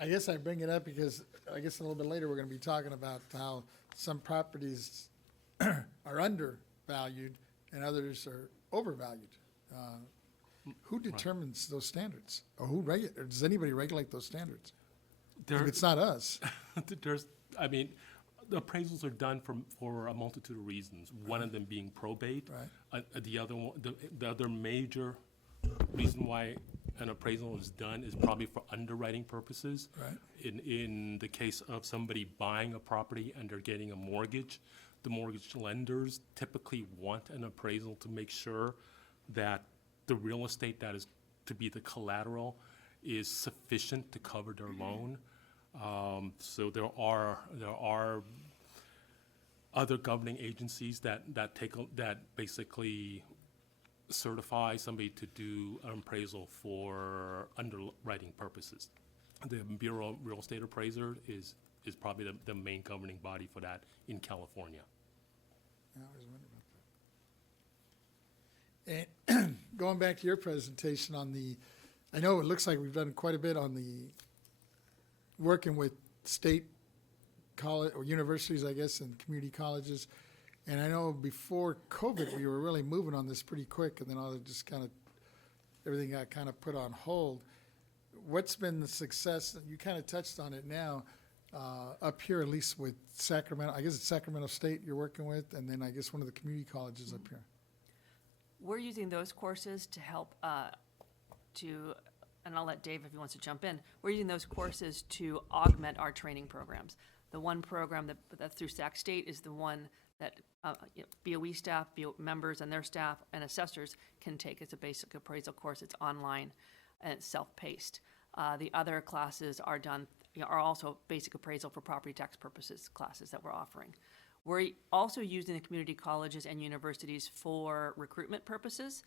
I guess I bring it up because I guess a little bit later, we're going to be talking about how some properties are undervalued and others are overvalued. Who determines those standards? Or or does anybody regulate those standards? If it's not us. The appraisals are done for a multitude of reasons. One of them being probate. Right. The other one, the other major reason why an appraisal is done is probably for underwriting purposes. Right. In the case of somebody buying a property and they're getting a mortgage, the mortgage lenders typically want an appraisal to make sure that the real estate that is to be the collateral is sufficient to cover their loan. So there are other governing agencies that basically certify somebody to do an appraisal for underwriting purposes. The Bureau of Real Estate Appraiser is probably the main governing body for that in California. Yeah, I was wondering about that. And going back to your presentation I know it looks like we've done quite a bit on the working with state college or universities, I guess, and community colleges. And I know before COVID, we were really moving on this pretty quick, and then all it just everything got kind of put on hold. What's been the success? You kind of touched on it now, up here, at least with Sacramento. I guess it's Sacramento State you're working with, and then I guess one of the community colleges up here. We're using those courses to help and I'll let Dave if he wants to jump in. We're using those courses to augment our training programs. The one program that's through Sac State is the one that BOE staff, BOE members and their staff and assessors can take. It's a basic appraisal course. It's online and it's self-paced. The other classes are also basic appraisal for property tax purposes classes that we're offering. We're also using the community colleges and universities for recruitment purposes.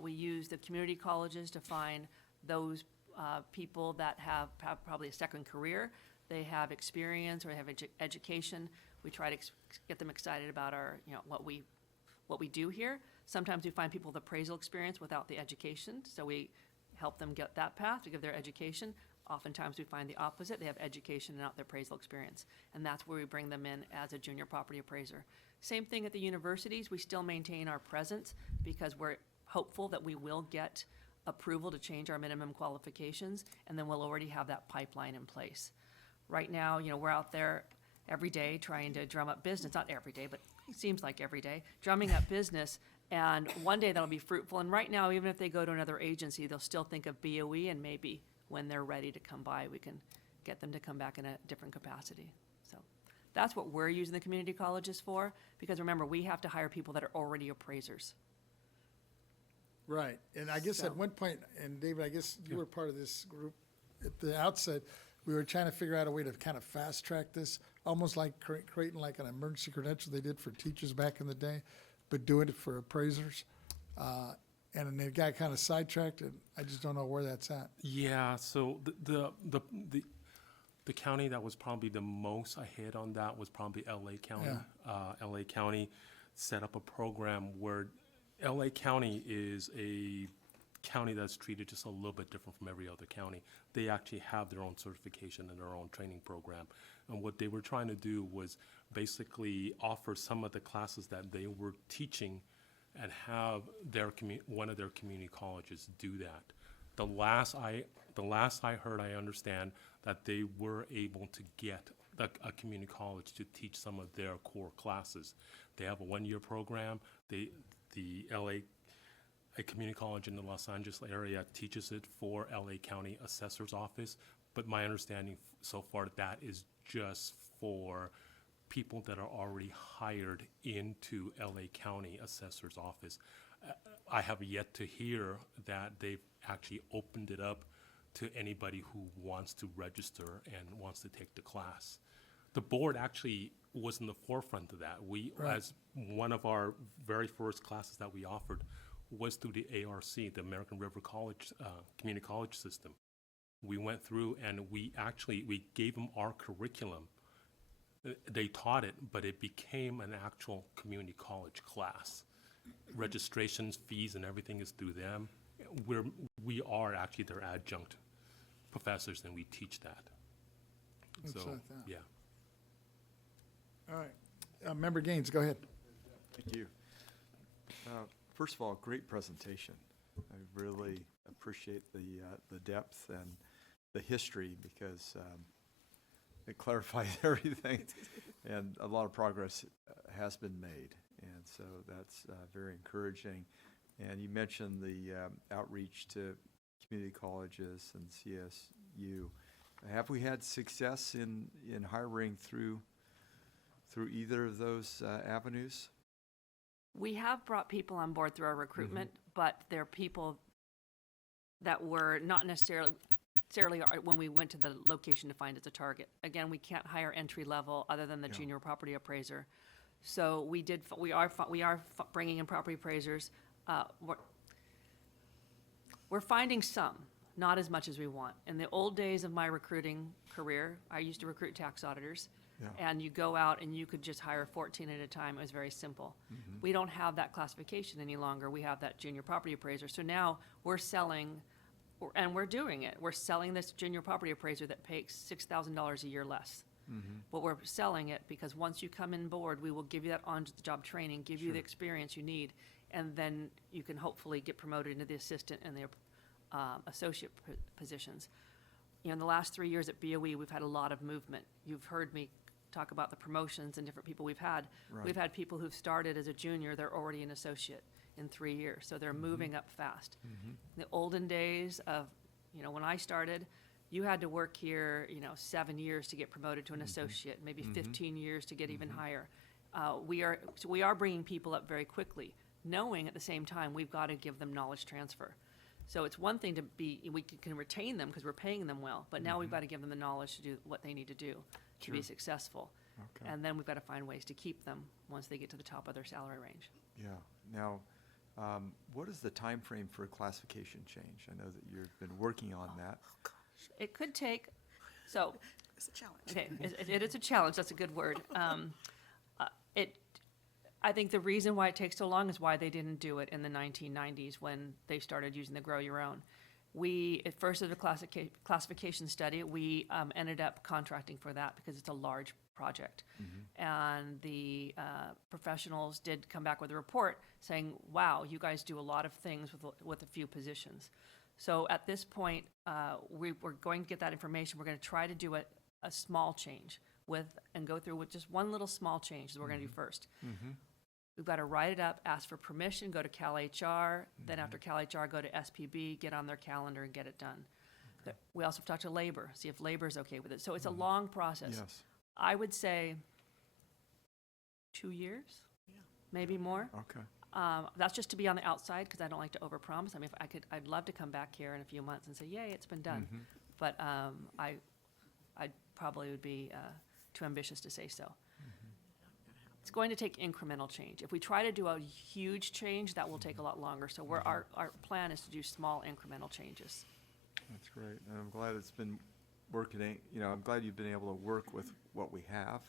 We use the community colleges to find those people that have probably a second career. They have experience or they have education. We try to get them excited about what we do here. Sometimes we find people with appraisal experience without the education, so we help them get that path to give their education. Oftentimes we find the opposite. They have education and not their appraisal experience, and that's where we bring them in as a junior property appraiser. Same thing at the universities. We still maintain our presence because we're hopeful that we will get approval to change our minimum qualifications, and then we'll already have that pipeline in place. Right now, we're out there every day trying to drum up business, not every day, but it seems like every day, drumming up business, and one day that'll be fruitful. And right now, even if they go to another agency, they'll still think of BOE, and maybe when they're ready to come by, we can get them to come back in a different capacity. So that's what we're using the community colleges for, because remember, we have to hire people that are already appraisers. Right, and I guess at one point, and David, I guess you were part of this group at the outset, we were trying to figure out a way to kind of fast track this, almost like creating like an emergency credential they did for teachers back in the day, but doing it for appraisers. And then they got kind of sidetracked, and I just don't know where that's at. Yeah, so the county that was probably the most ahead on that was probably LA County. Yeah. LA County set up a program where LA County is a county that's treated just a little bit different from every other county. They actually have their own certification and their own training program. And what they were trying to do was basically offer some of the classes that they were teaching and have one of their community colleges do that. The last I heard, I understand that they were able to get a community college to teach some of their core classes. They have a one-year program. The LA, a community college in the Los Angeles area teaches it for LA County Assessor's Office. But my understanding so far that is just for people that are already hired into LA County Assessor's Office. I have yet to hear that they've actually opened it up to anybody who wants to register and wants to take the class. The board actually was in the forefront of that. We, Right. as one of our very first classes that we offered was through the ARC, the American River College, Community College System. We went through and we gave them our curriculum. They taught it, but it became an actual community college class. Registrations, fees, and everything is through them. We are actually their adjunct professors, and we teach that. Looks So, like that. yeah. All right. Member Gaines, go ahead. Thank you. First of all, great presentation. I really appreciate the depth and the history because it clarifies everything, and a lot of progress has been made, and so that's very encouraging. And you mentioned the outreach to community colleges and CSU. Have we had success in hiring through either of those avenues? We have brought people on board through our recruitment, but they're people that were not necessarily when we went to the location defined as a target. Again, we can't hire entry level other than the junior property appraiser. So we are bringing in property appraisers. We're finding some, not as much as we want. In the old days of my recruiting career, I used to recruit tax auditors. Yeah. And you go out and you could just hire 14 at a time. It was very simple. We don't have that classification any longer. We have that junior property appraiser. So now we're selling, and we're doing it. We're selling this junior property appraiser that pays $6,000 a year less. But we're selling it because once you come in board, we will give you that on-the-job training, give you the experience you need, and then you can hopefully get promoted into the assistant and the associate positions. You know, in the last 3 years at BOE, we've had a lot of movement. You've heard me talk about the promotions and different people we've had. Right. We've had people who've started as a junior, they're already an associate in 3 years, so they're moving up fast. In the olden days of, when I started, you had to work here, 7 years to get promoted to an associate, maybe 15 years to get even higher. We are bringing people up very quickly, knowing at the same time we've got to give them knowledge transfer. So it's one thing we can retain them because we're paying them well, but now we've got to give them the knowledge to do what they need to do to be successful. Okay. And then we've got to find ways to keep them once they get to the top of their salary range. Yeah. Now, what is the time frame for a classification change? I know that you've been working on that. It could take, so, It's a challenge. okay, it is a challenge, that's a good word. I think the reason why it takes so long is why they didn't do it in the 1990s when they started using the Grow Your Own. At first of the classification study, we ended up contracting for that because it's a large project. And the professionals did come back with a report saying, wow, you guys do a lot of things with a few positions. So at this point, we're going to get that information. We're going to try to do a small change and go through with just one little small change that we're going to do first. We've got to write it up, ask for permission, go to Cal HR, then after Cal HR, go to SPB, get on their calendar and get it done. We also have to talk to labor, see if labor's okay with it. So it's a long process. Yes. I would say 2 years, maybe more. Okay. That's just to be on the outside because I don't like to overpromise. I mean, I'd love to come back here in a few months and say, yay, it's been done. But I probably would be too ambitious to say so. It's going to take incremental change. If we try to do a huge change, that will take a lot longer. So our plan is to do small incremental changes. That's great. And I'm glad it's been working, I'm glad you've been able to work with what we have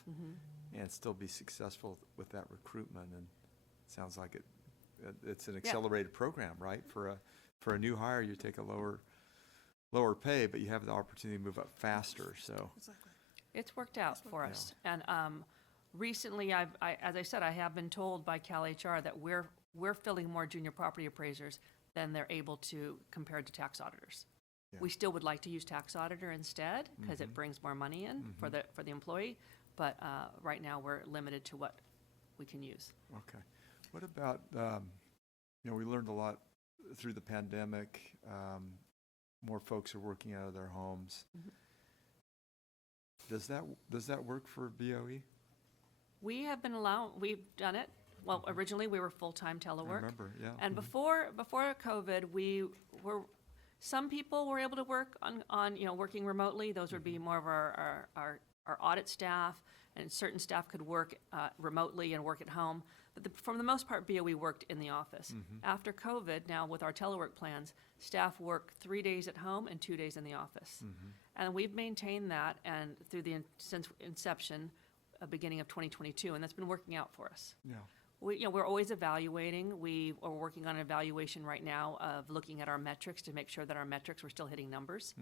and still be successful with that recruitment. And it sounds like it's an accelerated program, right? For a new hire, you take a lower pay, but you have the opportunity to move up faster. So Exactly. It's worked out for us. And recently, as I said, I have been told by Cal HR that we're filling more junior property appraisers than they're able to compared to tax auditors. We still would like to use tax auditor instead, because it brings more money in for the employee, but right now, we're limited to what we can use. Okay. What about, we learned a lot through the pandemic. More folks are working out of their homes. Does that work for BOE? We have been we've done it. Well, originally, we were full-time telework. I remember, yeah. And before COVID, some people were able to work on working remotely. Those would be more of our audit staff, and certain staff could work remotely and work at home. But for the most part, BOE worked in the office. After COVID, now with our telework plans, staff work 3 days at home and 2 days in the office. And we've maintained that and since inception, beginning of 2022, and that's been working out for us. Yeah. We're always evaluating. We are working on an evaluation right now of looking at our metrics to make sure that our metrics, we're still hitting numbers,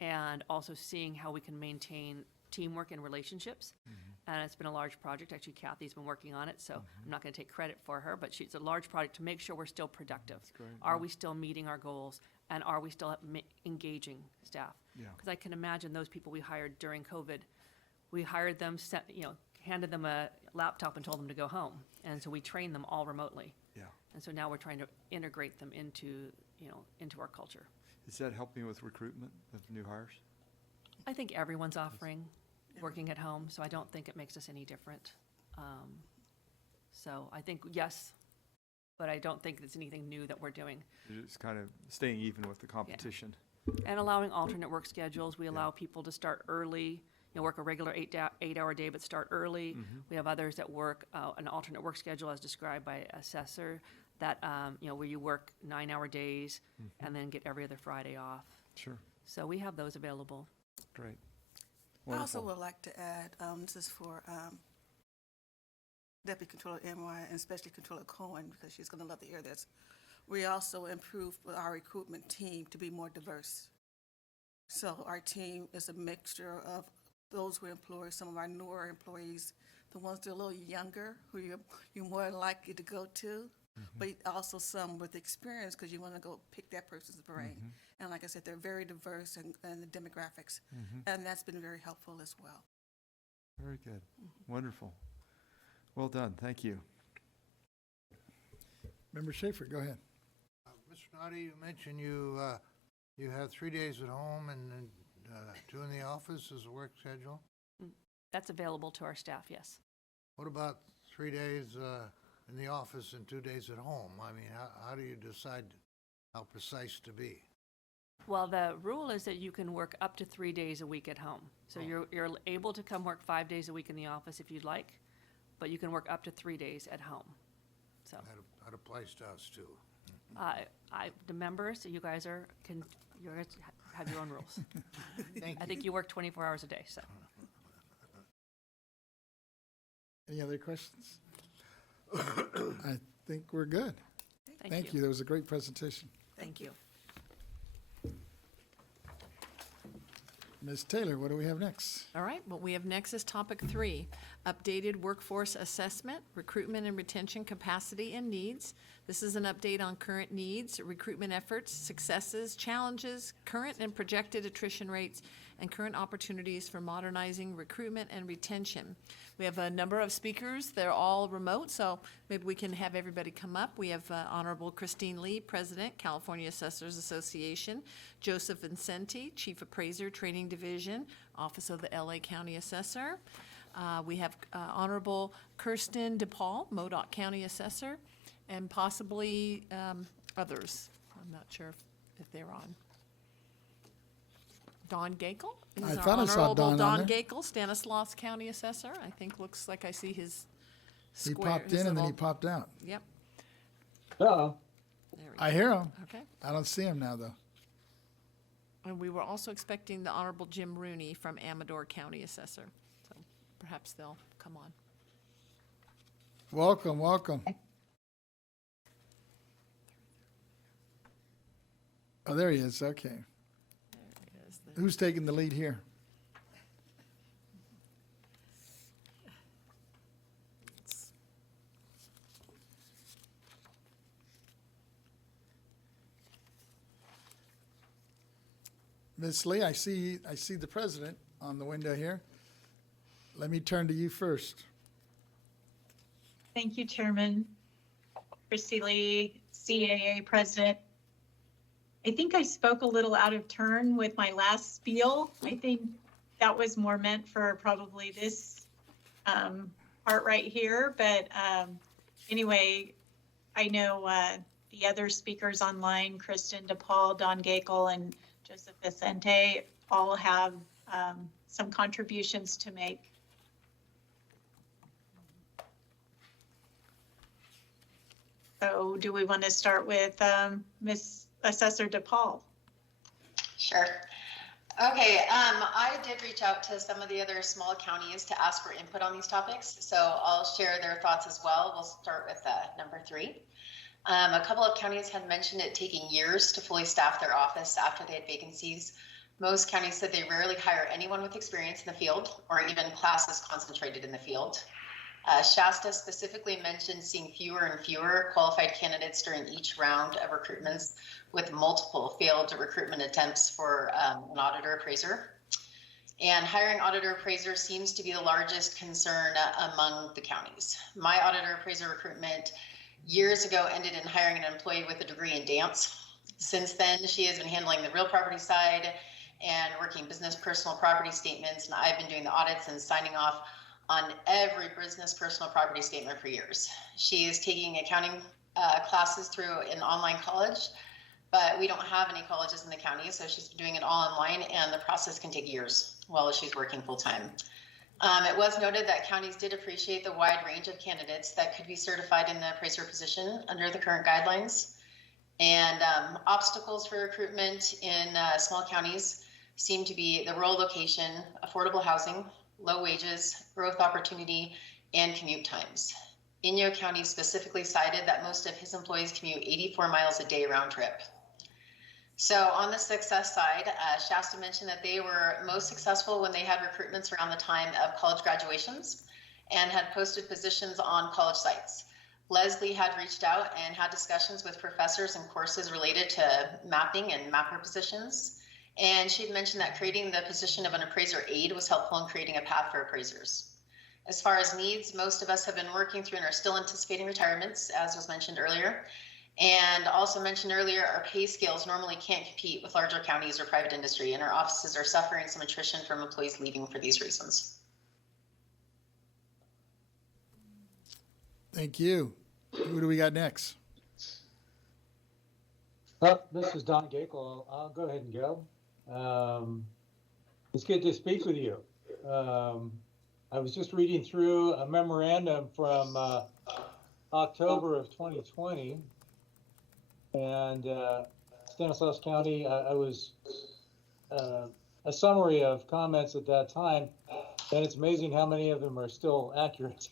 and also seeing how we can maintain teamwork and relationships. And it's been a large project. Actually, Kathy's been working on it, so I'm not going to take credit for her, but it's a large project to make sure we're still productive. great, Are yeah. we still meeting our goals, and are we still engaging staff? Yeah. Because I can imagine those people we hired during COVID, we hired them, handed them a laptop and told them to go home. And so we trained them all remotely. Yeah. And so now we're trying to integrate them into our culture. Is that helping with recruitment of new hires? I think everyone's offering working at home, so I don't think it makes us any different. So I think, yes, but I don't think it's anything new that we're doing. You're just kind of staying even with the competition. And allowing alternate work schedules. We allow people to start early, work a regular 8-hour day, but start early. We have others that work an alternate work schedule as described by assessor, that, where you work 9-hour days and then get every other Friday off. Sure. So we have those available. Great. I also Wonderful. would like to add, this is for Deputy Controller NY and Special Controller Cohen, because she's going to love to hear this. We also improved our recruitment team to be more diverse. So our team is a mixture of those who employ some of our newer employees, the ones that are a little younger, who you're more likely to go to, but also some with experience, because you want to go pick that person's brain. And like I said, they're very diverse in the demographics, and that's been very helpful as well. Very good. Wonderful. Well done. Thank you. Member Schaefer, go ahead. Mr. Noddy, you mentioned you have 3 days at home and 2 in the office as a work schedule. That's available to our staff, yes. What about 3 days in the office and 2 days at home? I mean, how do you decide how precise to be? Well, the rule is that you can work up to 3 days a week at home. So you're able to come work 5 days a week in the office if you'd like, but you can work up to 3 days at home. So That applies to us, too. the members, you guys have your own rules. Thank I think you work 24 hours a day, so. Any other questions? I think we're good. Thank you. That was a great presentation. Thank you. Ms. Taylor, what do we have next? All right, what we have next is topic 3, updated workforce assessment, recruitment and retention capacity and needs. This is an update on current needs, recruitment efforts, successes, challenges, current and projected attrition rates, and current opportunities for modernizing recruitment and retention. We have a number of speakers. They're all remote, so maybe we can have everybody come up. We have Honorable Christine Lee, President, California Assessors Association, Joseph Vincenti, Chief Appraiser, Training Division, Office of the LA County Assessor. We have Honorable Kirsten DePaul, Modoc County Assessor, and possibly others. I'm not sure if they're on. Don Gakel? I thought I saw Don on Don there. Gakel, Stanislaus County Assessor. I think looks like I see his He square. popped his in and then he little- popped out. Yep. Uh-oh. There we I go. hear him. Okay. I don't see him now, though. And we were also expecting the Honorable Jim Rooney from Amador County Assessor. So perhaps they'll come on. Welcome, welcome. Oh, there he is. Okay. There he is. The- Who's taking the lead here? Ms. Lee, I see the president on the window here. Let me turn to you first. Thank you, Chairman. Christy Lee, CAA President. I think I spoke a little out of turn with my last spiel. I think that was more meant for probably this part right here. But anyway, I know the other speakers online, Kristen DePaul, Don Gakel, and Joseph Vicente, all have some contributions to make. So do we want to start with Ms. Assessor DePaul? Sure. Okay, I did reach out to some of the other small counties to ask for input on these topics, so I'll share their thoughts as well. We'll start with number 3. A couple of counties had mentioned it taking years to fully staff their office after they had vacancies. Most counties said they rarely hire anyone with experience in the field or even classes concentrated in the field. Shasta specifically mentioned seeing fewer and fewer qualified candidates during each round of recruitments, with multiple failed recruitment attempts for an auditor appraiser. And hiring auditor appraiser seems to be the largest concern among the counties. My auditor appraiser recruitment years ago ended in hiring an employee with a degree in dance. Since then, she has been handling the real property side and working business personal property statements, and I've been doing the audits and signing off on every business personal property statement for years. She is taking accounting classes through an online college, but we don't have any colleges in the county, so she's been doing it all online, and the process can take years while she's working full time. It was noted that counties did appreciate the wide range of candidates that could be certified in the appraiser position under the current guidelines. And obstacles for recruitment in small counties seem to be the rural location, affordable housing, low wages, growth opportunity, and commute times. Inyo County specifically cited that most of his employees commute 84 miles a day round trip. So on the success side, Shasta mentioned that they were most successful when they had recruitments around the time of college graduations and had posted positions on college sites. Leslie had reached out and had discussions with professors and courses related to mapping and mapper positions. And she had mentioned that creating the position of an appraiser aide was helpful in creating a path for appraisers. As far as needs, most of us have been working through and are still anticipating retirements, as was mentioned earlier. And also mentioned earlier, our pay scales normally can't compete with larger counties or private industry, and our offices are suffering some attrition from employees leaving for these reasons. Thank you. Who do we got next? This is Don Gakel. I'll go ahead and go. It's good to speak with you. I was just reading through a memorandum from October of 2020, and Stanislaus County, I was a summary of comments at that time, and it's amazing how many of them are still accurate.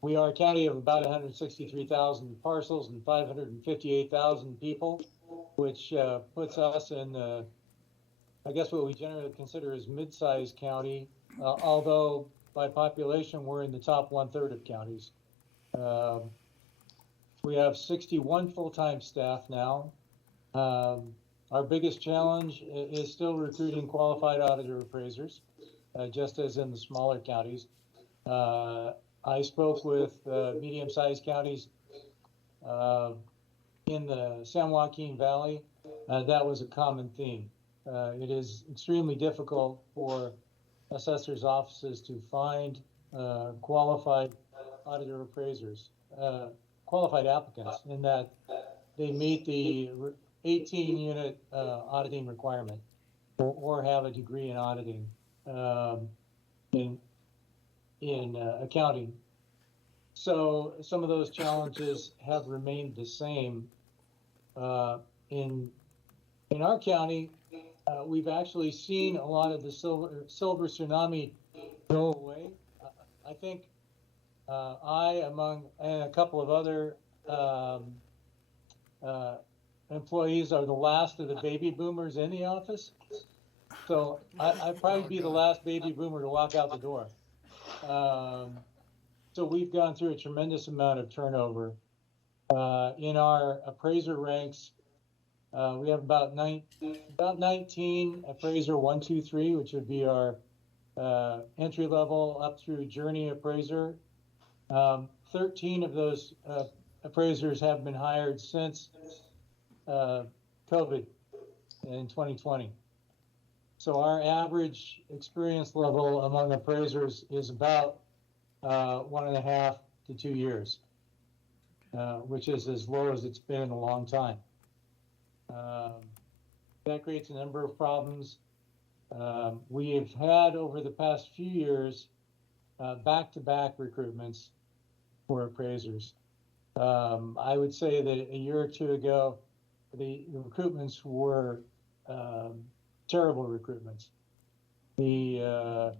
We are a county of about 163,000 parcels and 558,000 people, which puts us in, I guess, what we generally consider as mid-sized county, although by population, we're in the top 1/3 of counties. We have 61 full-time staff now. Our biggest challenge is still recruiting qualified auditor appraisers, just as in the smaller counties. I spoke with medium-sized counties in the San Joaquin Valley. That was a common theme. It is extremely difficult for assessors' offices to find qualified auditor appraisers, qualified applicants, in that they meet the 18-unit auditing requirement or have a degree in auditing in accounting. So some of those challenges have remained the same. In our county, we've actually seen a lot of the silver tsunami go away. I think I, among and a couple of other employees, are the last of the baby boomers in the office. So I'd probably be the last baby boomer to walk out the door. So we've gone through a tremendous amount of turnover in our appraiser ranks. We have about 19 appraiser 1, 2, 3, which would be our entry level up through journey appraiser. 13 of those appraisers have been hired since COVID in 2020. So our average experience level among appraisers is about 1.5 to 2 years, which is as low as it's been in a long time. That creates a number of problems. We have had over the past few years back-to-back recruitments for appraisers. I would say that a year or two ago, the recruitments were terrible recruitments. The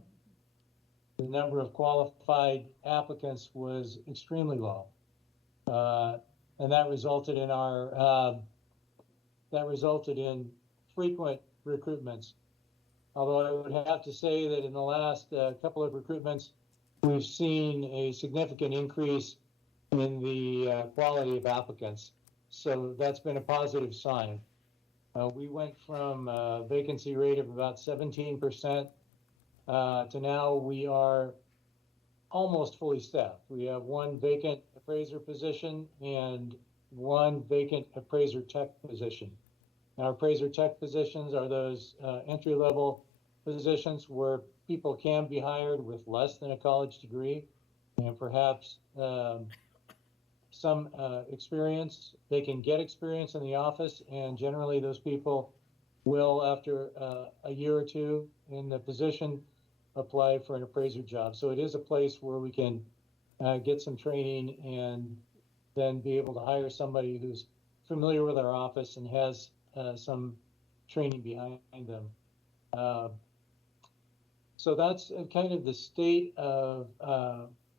number of qualified applicants was extremely low, and that resulted in frequent recruitments. Although I would have to say that in the last couple of recruitments, we've seen a significant increase in the quality of applicants. So that's been a positive sign. We went from a vacancy rate of about 17% to now we are almost fully staffed. We have one vacant appraiser position and one vacant appraiser tech position. Our appraiser tech positions are those entry-level positions where people can be hired with less than a college degree and perhaps some experience. They can get experience in the office, and generally those people will, after a year or two in the position, apply for an appraiser job. So it is a place where we can get some training and then be able to hire somebody who's familiar with our office and has some training behind them. So that's kind of the state of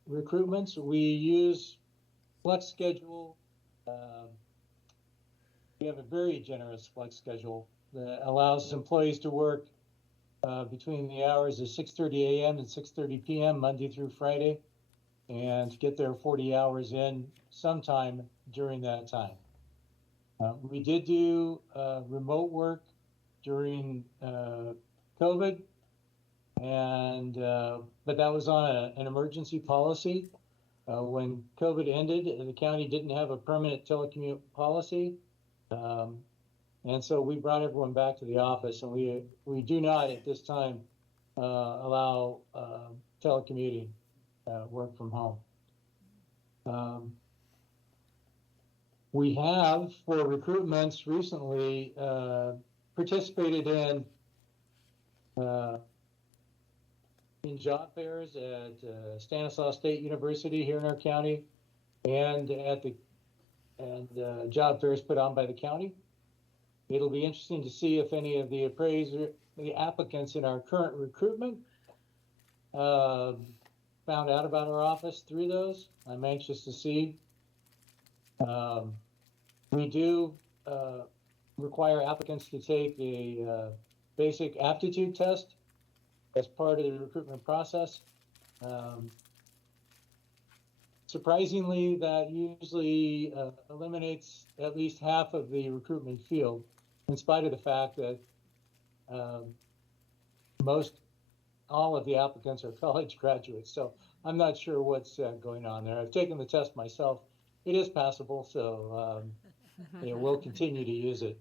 recruitments. We use flex schedule. We have a very generous flex schedule that allows employees to work between the hours of 6:30 a.m. and 6:30 p.m. Monday through Friday, and to get their 40 hours in sometime during that time. We did do remote work during COVID, and but that was on an emergency policy. When COVID ended, the county didn't have a permanent telecommute policy, and so we brought everyone back to the office, and we do not at this time allow telecommuting, work from home. We have, for recruitments recently, participated in job fairs at Stanislaus State University here in our county, and at job fairs put on by the county. It'll be interesting to see if any of the applicants in our current recruitment found out about our office through those. I'm anxious to see. We do require applicants to take a basic aptitude test as part of the recruitment process. Surprisingly, that usually eliminates at least half of the recruitment field, in spite of the fact that all of the applicants are college graduates. So I'm not sure what's going on there. I've taken the test myself. It is passable, so we'll continue to use it.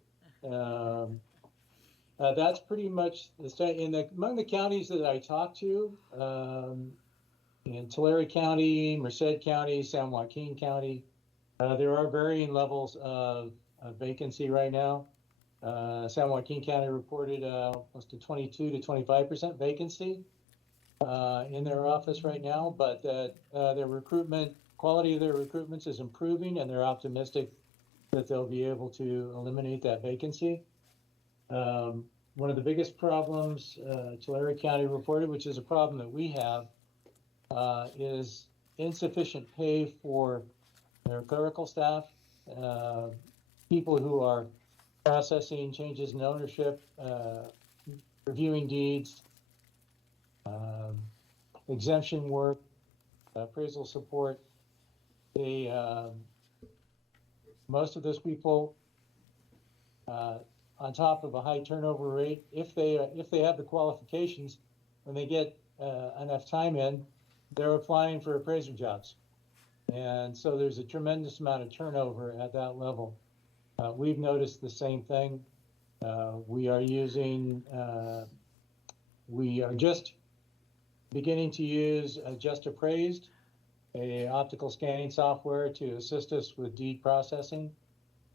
That's pretty much the state. Among the counties that I talk to, in Tulare County, Merced County, San Joaquin County, there are varying levels of vacancy right now. San Joaquin County reported close to 22 to 25% vacancy in their office right now, but their quality of their recruitments is improving, and they're optimistic that they'll be able to eliminate that vacancy. One of the biggest problems Tulare County reported, which is a problem that we have, is insufficient pay for their clerical staff, people who are processing changes in ownership, reviewing deeds, exemption work, appraisal support. Most of those people on top of a high turnover rate. If they have the qualifications, when they get enough time in, they're applying for appraiser jobs. And so there's a tremendous amount of turnover at that level. We've noticed the same thing. We are just beginning to use Just Appraised, a optical scanning software to assist us with deed processing.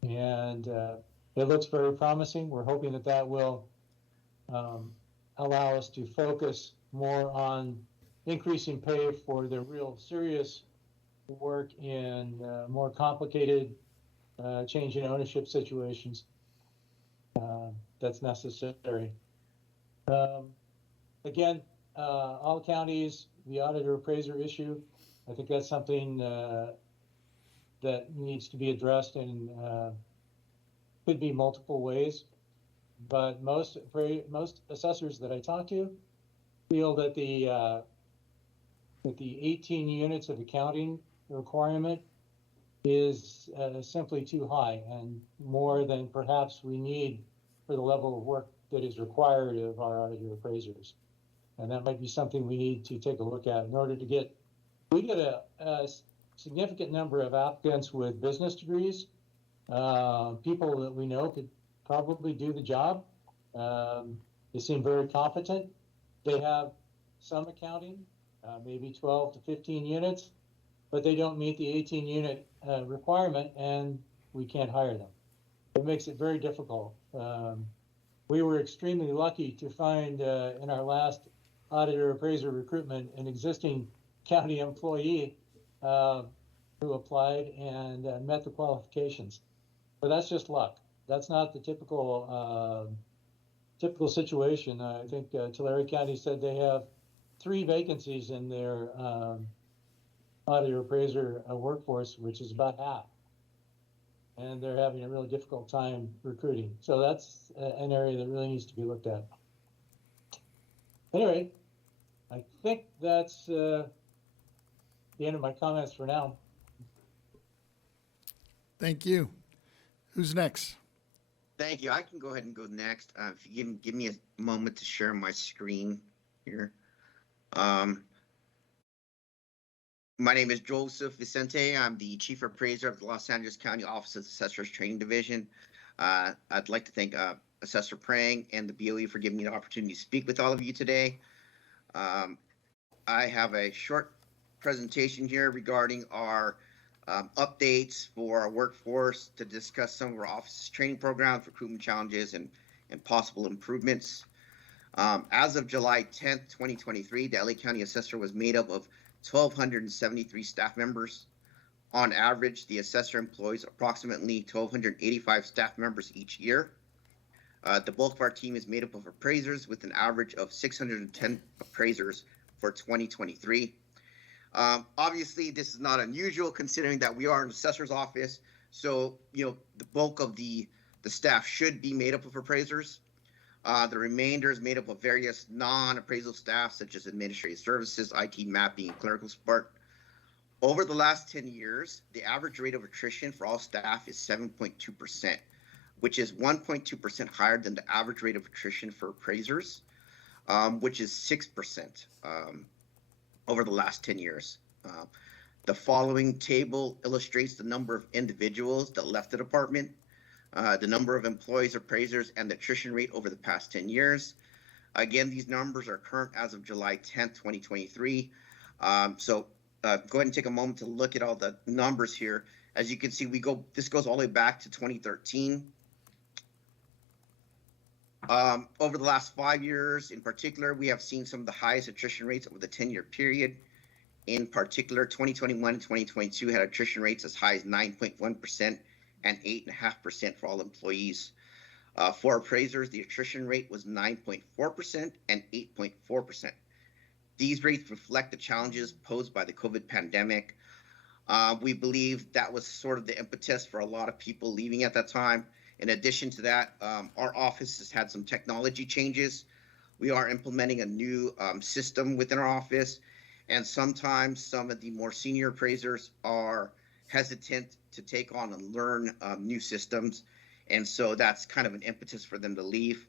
And it looks very promising. We're hoping that that will allow us to focus more on increasing pay for the real serious work in more complicated change in ownership situations that's necessary. Again, all counties, the auditor appraiser issue, I think that's something that needs to be addressed in could be multiple ways. But most assessors that I talk to feel that the 18 units of accounting requirement is simply too high and more than perhaps we need for the level of work that is required of our auditor appraisers. And that might be something we need to take a look at in order to get, we get a significant number of applicants with business degrees, people that we know could probably do the job. They seem very competent. They have some accounting, maybe 12 to 15 units, but they don't meet the 18 unit requirement and we can't hire them. It makes it very difficult. We were extremely lucky to find in our last auditor appraiser recruitment an existing county employee who applied and met the qualifications. But that's just luck. That's not the typical situation. I think Tulare County said they have 3 vacancies in their auditor appraiser workforce, which is about half. And they're having a really difficult time recruiting. So that's an area that really needs to be looked at. Anyway, I think that's the end of my comments for now. Thank you. Who's next? Thank you. I can go ahead and go next. If you give me a moment to share my screen here. My name is Joseph Vicente. I'm the Chief Appraiser of the Los Angeles County Office of Assessors Training Division. I'd like to thank Assessor Prang and the BOE for giving me the opportunity to speak with all of you today. I have a short presentation here regarding our updates for our workforce to discuss some of our office's training programs, recruitment challenges, and possible improvements. As of July 10th, 2023, the LA County Assessor was made up of 1,273 staff members. On average, the assessor employs approximately 1,285 staff members each year. The bulk of our team is made up of appraisers with an average of 610 appraisers for 2023. Obviously, this is not unusual considering that we are an assessor's office. So, the bulk of the staff should be made up of appraisers. The remainder is made up of various non-appraisal staff, such as administrative services, IT mapping, and clerical support. Over the last 10 years, the average rate of attrition for all staff is 7.2%, which is 1.2% higher than the average rate of attrition for appraisers, which is 6% over the last 10 years. The following table illustrates the number of individuals that left the department, the number of employees, appraisers, and the attrition rate over the past 10 years. Again, these numbers are current as of July 10th, 2023. So go ahead and take a moment to look at all the numbers here. As you can see, this goes all the way back to 2013. Over the last 5 years, in particular, we have seen some of the highest attrition rates over the 10-year period. In particular, 2021 and 2022 had attrition rates as high as 9.1% and 8.5% for all employees. For appraisers, the attrition rate was 9.4% and 8.4%. These rates reflect the challenges posed by the COVID pandemic. We believe that was sort of the impetus for a lot of people leaving at that time. In addition to that, our office has had some technology changes. We are implementing a new system within our office, and sometimes some of the more senior appraisers are hesitant to take on and learn new systems. And so that's kind of an impetus for them to leave.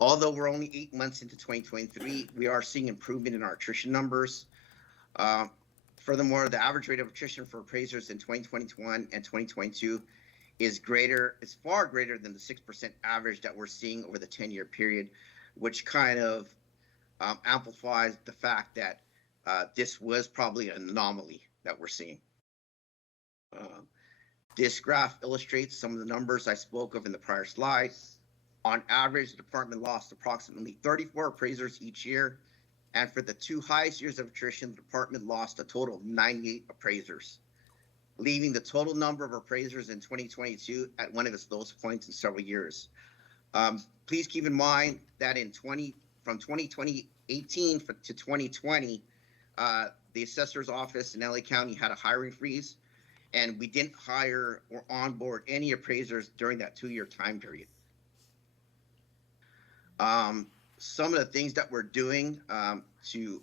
Although we're only 8 months into 2023, we are seeing improvement in our attrition numbers. Furthermore, the average rate of attrition for appraisers in 2021 and 2022 is far greater than the 6% average that we're seeing over the 10-year period, which kind of amplifies the fact that this was probably an anomaly that we're seeing. This graph illustrates some of the numbers I spoke of in the prior slide. On average, the department lost approximately 34 appraisers each year, and for the 2 highest years of attrition, the department lost a total of 98 appraisers, leaving the total number of appraisers in 2022 at one of its lowest points in several years. Please keep in mind that from 2018 to 2020, the assessor's office in LA County had a hiring freeze, and we didn't hire or onboard any appraisers during that 2-year time period. Some of the things that we're doing to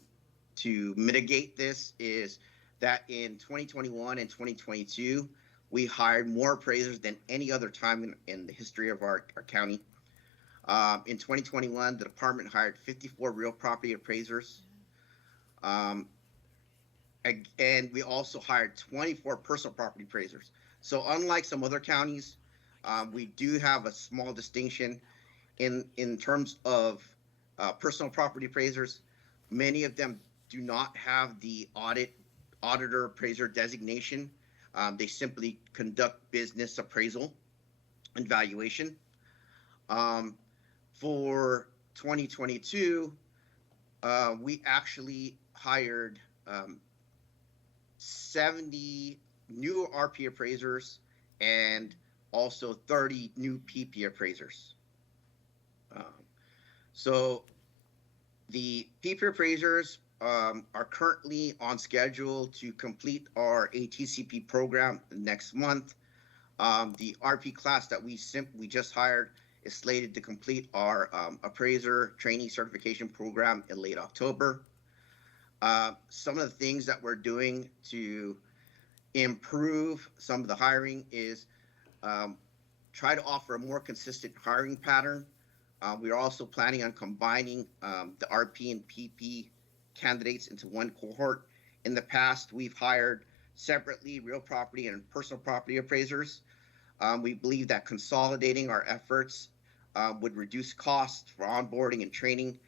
mitigate this is that in 2021 and 2022, we hired more appraisers than any other time in the history of our county. In 2021, the department hired 54 real property appraisers. And we also hired 24 personal property appraisers. So unlike some other counties, we do have a small distinction in terms of personal property appraisers. Many of them do not have the auditor appraiser designation. They simply conduct business appraisal and valuation. For 2022, we actually hired 70 new RP appraisers and also 30 new PP appraisers. So the PP appraisers are currently on schedule to complete our ATCP program next month. The RP class that we just hired is slated to complete our appraiser training certification program in late October. Some of the things that we're doing to improve some of the hiring is try to offer a more consistent hiring pattern. We are also planning on combining the RP and PP candidates into one cohort. In the past, we've hired separately real property and personal property appraisers. We believe that consolidating our efforts would reduce costs for onboarding and training,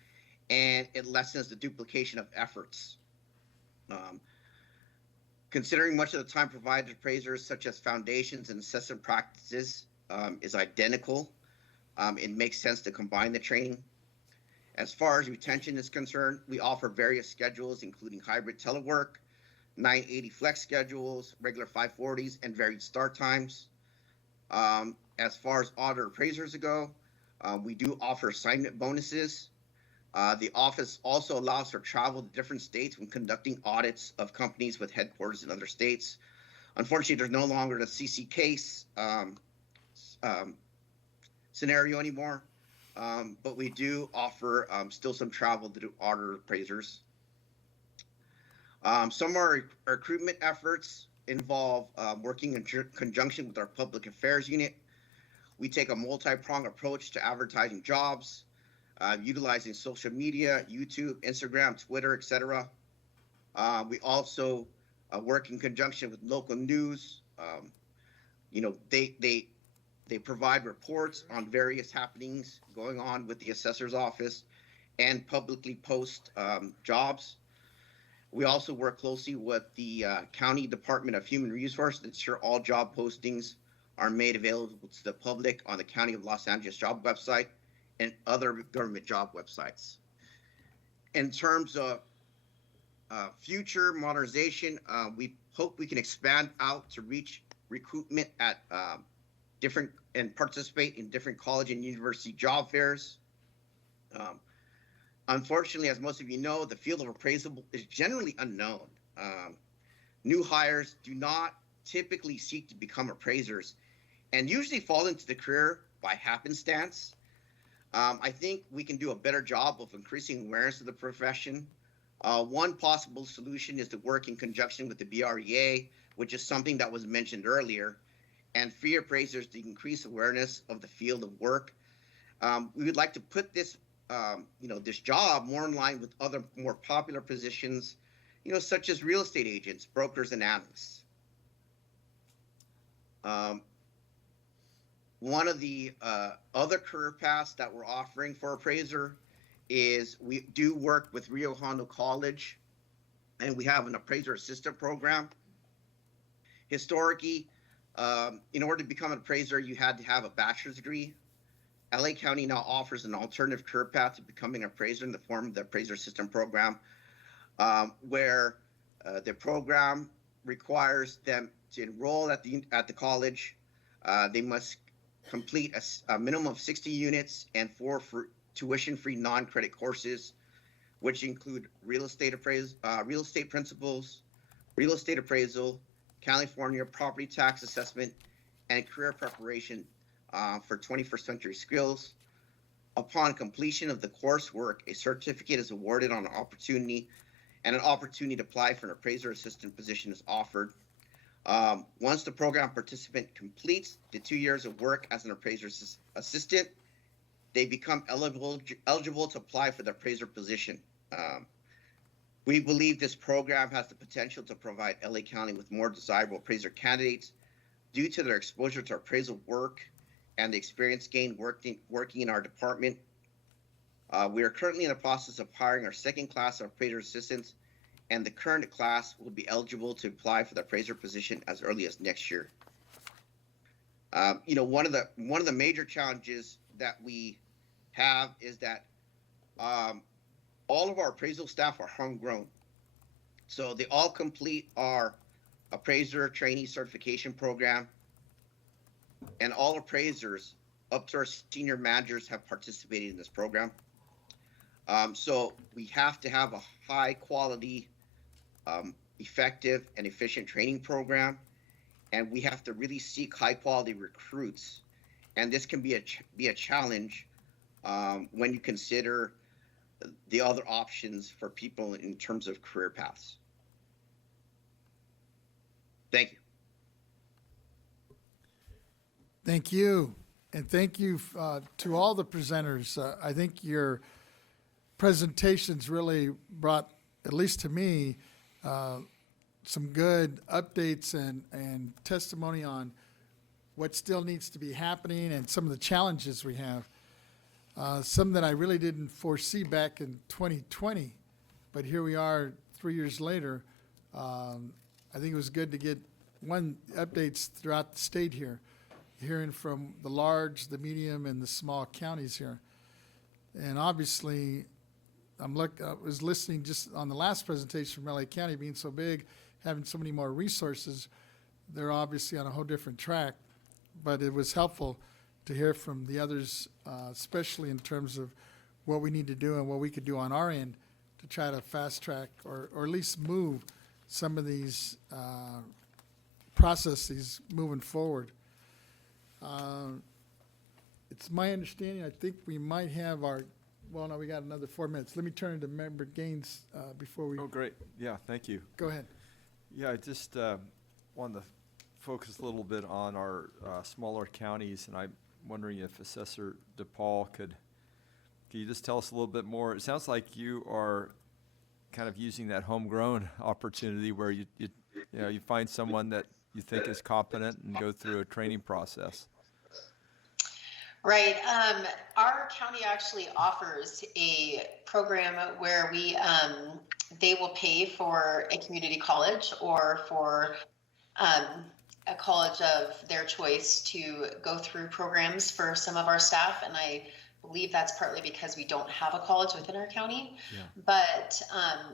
and it lessens the duplication of efforts. Considering much of the time provided to appraisers, such as foundations and assessment practices, is identical, it makes sense to combine the training. As far as retention is concerned, we offer various schedules, including hybrid telework, 980 flex schedules, regular 540s, and varied start times. As far as auditor appraisers go, we do offer assignment bonuses. The office also allows for travel to different states when conducting audits of companies with headquarters in other states. Unfortunately, there's no longer the CC case scenario anymore, but we do offer still some travel to do auditor appraisers. Some of our recruitment efforts involve working in conjunction with our public affairs unit. We take a multi-pronged approach to advertising jobs, utilizing social media, YouTube, Instagram, Twitter, etc. We also work in conjunction with local news. They provide reports on various happenings going on with the assessor's office and publicly post jobs. We also work closely with the County Department of Human Resources to ensure all job postings are made available to the public on the County of Los Angeles job website and other government job websites. In terms of future modernization, we hope we can expand out to reach recruitment at different and participate in different college and university job fairs. Unfortunately, as most of you know, the field of appraisal is generally unknown. New hires do not typically seek to become appraisers and usually fall into the career by happenstance. I think we can do a better job of increasing awareness of the profession. One possible solution is to work in conjunction with the BREA, which is something that was mentioned earlier, and free appraisers to increase awareness of the field of work. We would like to put this, this job more in line with other more popular positions, such as real estate agents, brokers, and analysts. One of the other career paths that we're offering for appraiser is we do work with Rio Hondo College, and we have an appraiser assistant program. Historically, in order to become an appraiser, you had to have a bachelor's degree. LA County now offers an alternative career path to becoming an appraiser in the form of the appraiser assistant program, where the program requires them to enroll at the college. They must complete a minimum of 60 units and 4 tuition-free non-credit courses, which include real estate principles, real estate appraisal, California property tax assessment, and career preparation for 21st century skills. Upon completion of the coursework, a certificate is awarded on an opportunity, and an opportunity to apply for an appraiser assistant position is offered. Once the program participant completes the 2 years of work as an appraiser assistant, they become eligible to apply for the appraiser position. We believe this program has the potential to provide LA County with more desirable appraiser candidates due to their exposure to appraisal work and the experience gained working in our department. We are currently in the process of hiring our second class of appraiser assistants, and the current class will be eligible to apply for the appraiser position as early as next year. One of the major challenges that we have is that all of our appraisal staff are homegrown. So they all complete our appraiser trainee certification program, and all appraisers up to our senior managers have participated in this program. So we have to have a high quality, effective and efficient training program, and we have to really seek high quality recruits. And this can be a challenge when you consider the other options for people in terms of career paths. Thank you. Thank you. And thank you to all the presenters. I think your presentations really brought, at least to me, some good updates and testimony on what still needs to be happening and some of the challenges we have. Some that I really didn't foresee back in 2020, but here we are 3 years later. I think it was good to get updates throughout the state here, hearing from the large, the medium, and the small counties here. And obviously, I was listening just on the last presentation from LA County being so big, having so many more resources. They're obviously on a whole different track, but it was helpful to hear from the others, especially in terms of what we need to do and what we could do on our end to try to fast track or at least move some of these processes moving forward. It's my understanding, I think we might have well, no, we got another 4 minutes. Let me turn it to Member Gaines before we. Oh, great. Yeah, thank you. Go ahead. Yeah, I just wanted to focus a little bit on our smaller counties, and I'm wondering if Assessor DePaul could you just tell us a little bit more? It sounds like you are kind of using that homegrown opportunity where you find someone that you think is competent and go through a training process. Right. Our county actually offers a program where they will pay for a community college or for a college of their choice to go through programs for some of our staff. And I believe that's partly because we don't have a college within our county. Yeah. But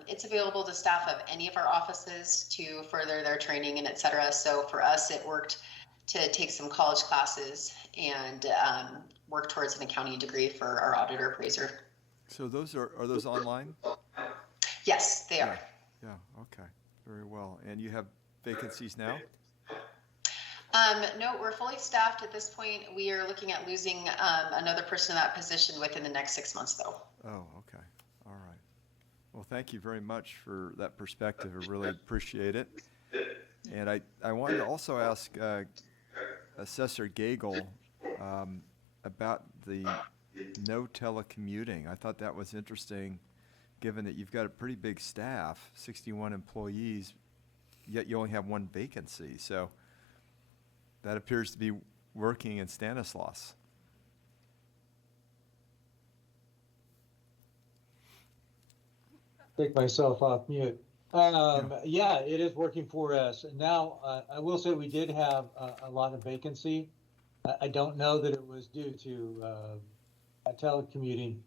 it's available to staff of any of our offices to further their training and et cetera. So for us, it worked to take some college classes and work towards an accounting degree for our auditor appraiser. So those are those online? Yes, they are. Yeah, okay, very well. And you have vacancies now? No, we're fully staffed at this point. We are looking at losing another person in that position within the next 6 months, though. Oh, okay, all right. Well, thank you very much for that perspective. I really appreciate it. And I wanted to also ask, Assessor Gagel about the no telecommuting. I thought that was interesting, given that you've got a pretty big staff, 61 employees, yet you only have one vacancy. So that appears to be working in Stanislaus. Take myself off mute. Yeah, it is working for us. Now, I will say we did have a lot of vacancy. I don't know that it was due to telecommuting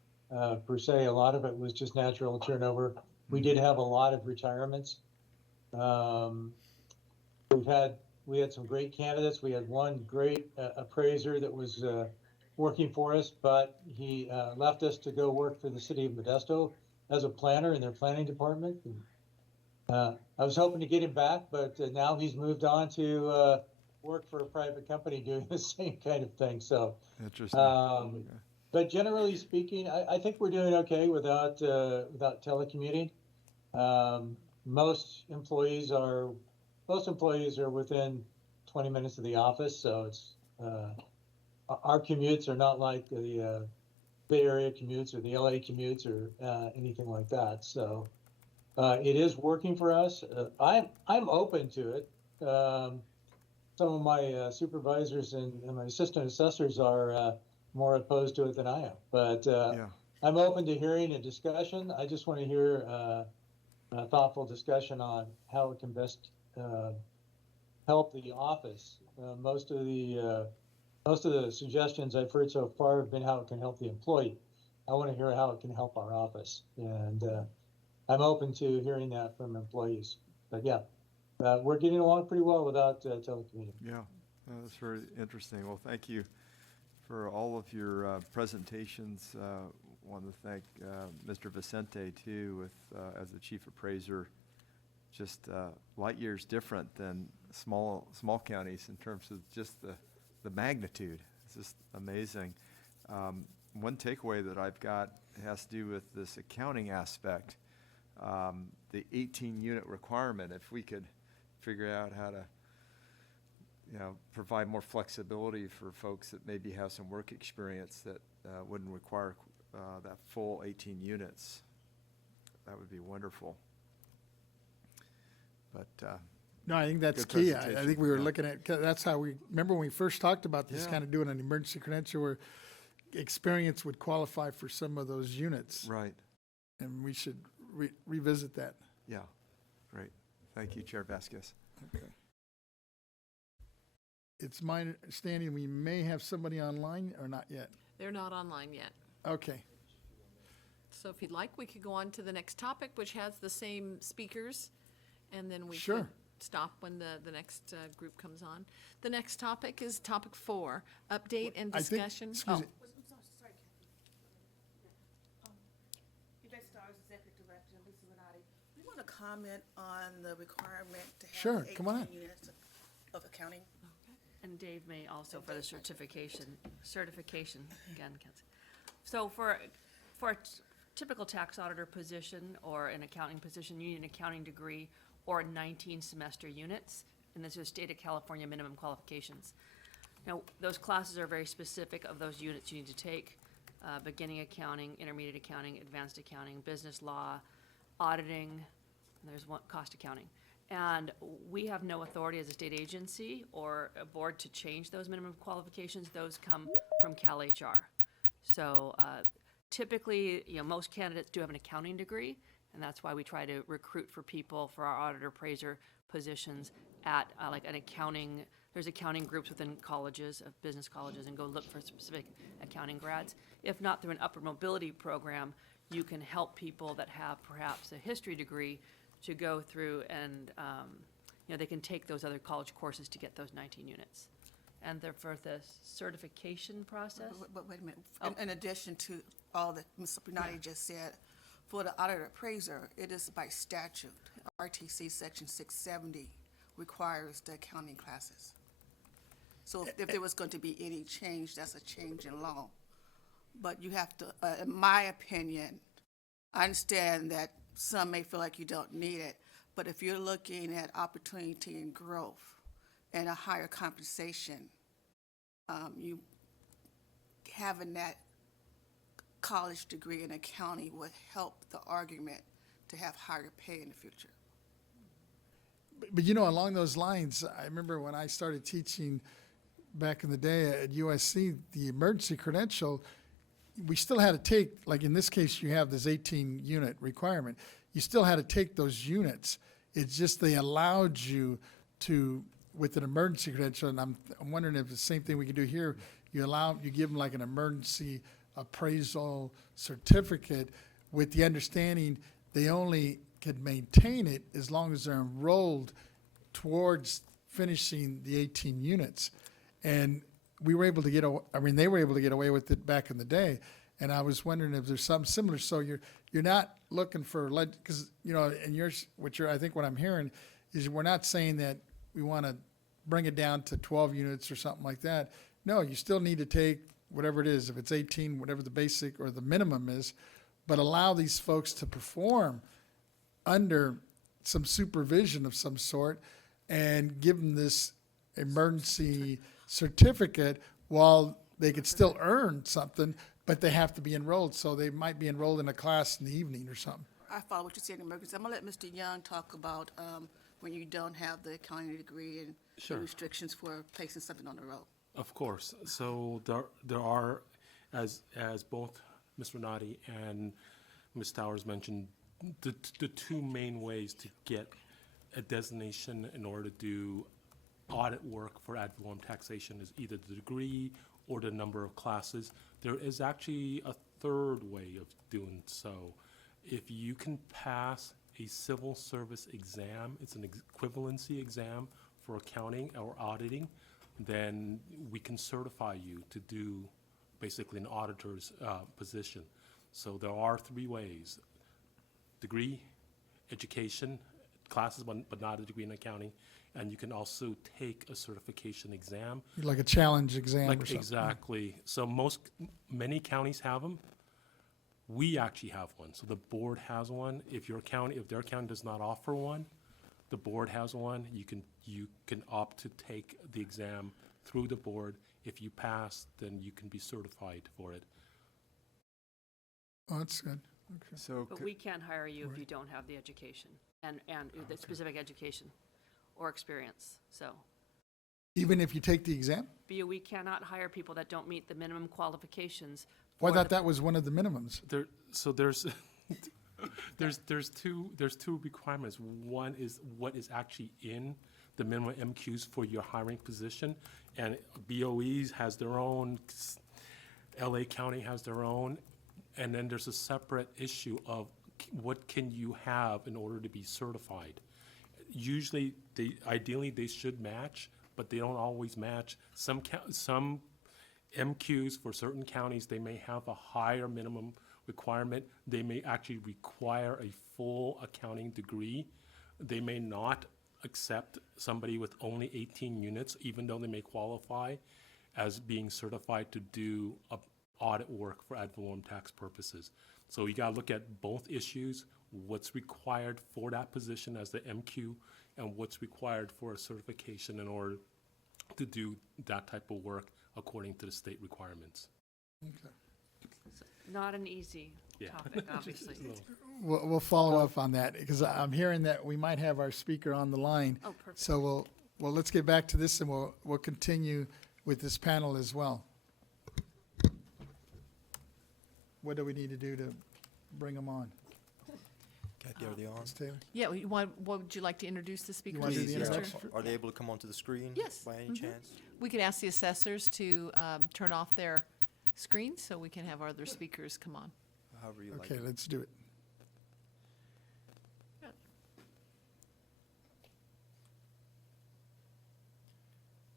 per se. A lot of it was just natural turnover. We did have a lot of retirements. We had some great candidates. We had one great appraiser that was working for us, but he left us to go work for the city of Modesto as a planner in their planning department. And, I was hoping to get him back, but now he's moved on to work for a private company doing the same kind of thing. So, Interesting. but generally speaking, I think we're doing okay without telecommuting. Most employees are within 20 minutes of the office, so it's our commutes are not like the Bay Area commutes or the LA commutes or anything like that. So it is working for us. I'm open to it. Some of my supervisors and my assistant assessors are more opposed to it than I am, but I'm open to hearing a discussion. I just want to hear a thoughtful discussion on how it can best help the office. Most of the suggestions I've heard so far have been how it can help the employee. I want to hear how it can help our office, and I'm open to hearing that from employees. But yeah, we're getting along pretty well without telecommuting. Yeah, that's very interesting. Well, thank you for all of your presentations. Want to thank Mr. Vicente too, with as the chief appraiser. Just light years different than small counties in terms of just the magnitude. It's just amazing. One takeaway that I've got has to do with this accounting aspect. The 18-unit requirement, if we could figure out how to, provide more flexibility for folks that maybe have some work experience that wouldn't require that full 18 units, that would be wonderful. But No, I think that's good key. I presentation. think we were Yeah. looking at, that's how remember when we first talked about this, Yeah. kind of doing an emergency credential where experience would qualify for some of those units. Right. And we should revisit that. Yeah. Great. Thank you, Chair Vasquez. Okay. It's my understanding we may have somebody online or not yet. They're not online yet. Okay. So if you'd like, we could go on to the next topic, which has the same speakers, and then we Sure. could stop when the next group comes on. The next topic is topic 4, update and I think- discussion. excuse me. Yvette Stars, Executive Director, Lisa Renati. We want to comment on the requirement to have Sure, come on 18 units of accounting. And Dave may also for the certification, again. So for a typical tax auditor position or an accounting position, you need an accounting degree or 19 semester units, and this is state of California minimum qualifications. Now, those classes are very specific of those units you need to take, beginning accounting, intermediate accounting, advanced accounting, business law, auditing, and there's one, cost accounting. And we have no authority as a state agency or a board to change those minimum qualifications. Those come from Cal HR. So typically, most candidates do have an accounting degree, and that's why we try to recruit for people for our auditor appraiser positions at like an accounting. There's accounting groups within colleges, business colleges, and go look for specific accounting grads. If not through an upper mobility program, you can help people that have perhaps a history degree to go through and, they can take those other college courses to get those 19 units. And they're for the certification process. But wait a minute, Oh. in addition to all that Ms. Bernardi just said, for the auditor appraiser, it is by statute. RTC Section 670 requires the accounting classes. So if there was going to be any change, that's a change in law. But you have to, in my opinion, I understand that some may feel like you don't need it, but if you're looking at opportunity and growth and a higher compensation, you having that college degree in accounting would help the argument to have higher pay in the future. But you know, along those lines, I remember when I started teaching back in the day at USC, the emergency credential, we still had to take, like in this case, you have this 18 unit requirement. You still had to take those units. It's just they allowed you to, with an emergency credential, and I'm wondering if the same thing we can do here, you give them like an emergency appraisal certificate with the understanding they only could maintain it as long as they're enrolled towards finishing the 18 units. And we were able to get, they were able to get away with it back in the day. And I was wondering if there's something similar. So you're not looking for, because, you know, and I think what I'm hearing is we're not saying that we want to bring it down to 12 units or something like that. No, you still need to take whatever it is, if it's 18, whatever the basic or the minimum is, but allow these folks to perform under some supervision of some sort and give them this emergency certificate while they could still earn something, but they have to be enrolled. So they might be enrolled in a class in the evening or something. I follow what you said in emergency. I'm gonna let Mr. Young talk about when you don't have the accounting degree and Sure. the restrictions for placing something on the road. Of course. So there are, as both Ms. Renati and Ms. Towers mentioned, the two main ways to get a designation in order to do audit work for ad valorem taxation is either the degree or the number of classes. There is actually a third way of doing so. If you can pass a civil service exam, it's an equivalency exam for accounting or auditing, then we can certify you to do basically an auditor's position. So there are three ways: degree, education, classes, but not a degree in accounting, and you can also take a certification exam. Like a challenge exam or Like something. exactly. So many counties have them. We actually have one. So the board has one. If their county does not offer one, the board has one. You can opt to take the exam through the board. If you pass, then you can be certified for it. Oh, that's good. Okay. So But we can't hire you if you don't have the education and the specific education or experience. So Even if you take the exam? BOE cannot hire people that don't meet the minimum qualifications. Well, I for thought the- that was one of the minimums. There's two requirements. One is what is actually in the minimum MQs for your hiring position, and BOE has their own, LA County has their own, and then there's a separate issue of what can you have in order to be certified. Usually, ideally they should match, but they don't always match. Some MQs for certain counties, they may have a higher minimum requirement. They may actually require a full accounting degree. They may not accept somebody with only 18 units, even though they may qualify as being certified to do audit work for ad valorem tax purposes. So you gotta look at both issues, what's required for that position as the MQ and what's required for a certification in order to do that type of work according to the state requirements. Okay. Not an easy Yeah. topic, obviously. We'll follow up on that, because I'm hearing that we might have our speaker on the line. Oh, perfect. So let's get back to this, and we'll continue with this panel as well. What do we need to do to bring them on? Are they on? Ms. Taylor? Yeah, what would you like to introduce the speakers? wanna do the Please, yes. introduction? Are they able to come onto the screen? Yes. By any Mhm. chance? We could ask the assessors to turn off their screens so we can have our other speakers come on. However you like. Okay, let's do it.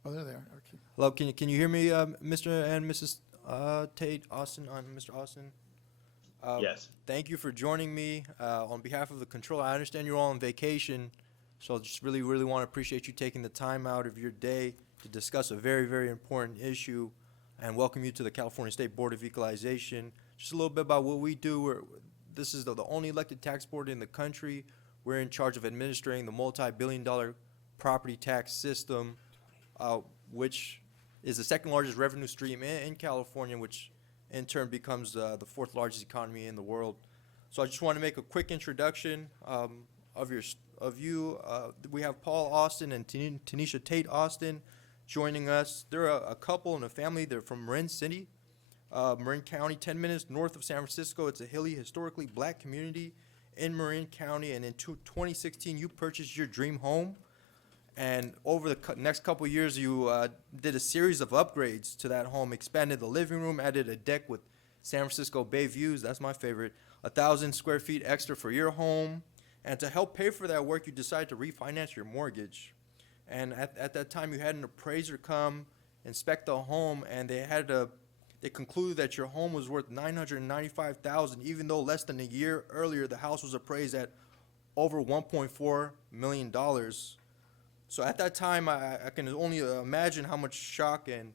Oh, there they are, okay. Hello, can you hear me, Mr. and Mrs. Tate, Austin, Mr. Austin? Yes. Thank you for joining me on behalf of the controller. I understand you're all on vacation, so I just really want to appreciate you taking the time out of your day to discuss a very, very important issue and welcome you to the California State Board of Equalization. Just a little bit about what we do. This is the only elected tax board in the country. We're in charge of administering the multi-billion-dollar property tax system, which is the second largest revenue stream in California, which in turn becomes the fourth largest economy in the world. So I just want to make a quick introduction of you. We have Paul Austin and Tanisha Tate Austin joining us. They're a couple and a family. They're from Marin City, Marin County, 10 minutes north of San Francisco. It's a hilly, historically black community in Marin County. And in 2016, you purchased your dream home. And over the next couple of years, you did a series of upgrades to that home, expanded the living room, added a deck with San Francisco Bay views. That's my favorite. 1,000 square feet extra for your home. And to help pay for that work, you decided to refinance your mortgage. And at that time, you had an appraiser come inspect the home, and they concluded that your home was worth $995,000, even though less than a year earlier, the house was appraised at over $1.4 million. So at that time, I can only imagine how much shock and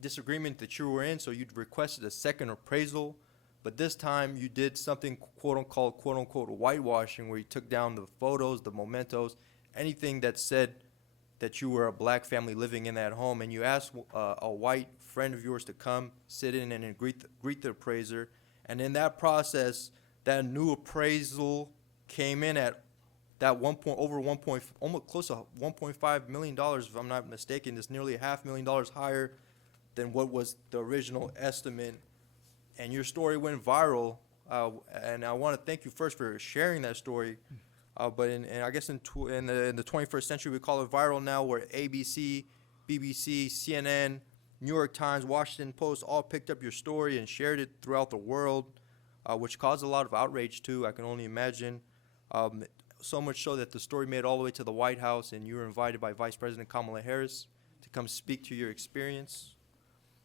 disagreement that you were in. So you requested a second appraisal, but this time you did something quote unquote whitewashing, where you took down the photos, the mementos, anything that said that you were a black family living in that home, and you asked a white friend of yours to come sit in and greet the appraiser. And in that process, that new appraisal came in at that almost close to $1.5 million, if I'm not mistaken. It's nearly $500,000 higher than what was the original estimate. And your story went viral, and I want to thank you first for sharing that story. But I guess in the 21st century, we call it viral now, where ABC, BBC, CNN, New York Times, Washington Post all picked up your story and shared it throughout the world, which caused a lot of outrage too, I can only imagine. So much so that the story made it all the way to the White House, and you were invited by Vice President Kamala Harris to come speak to your experience.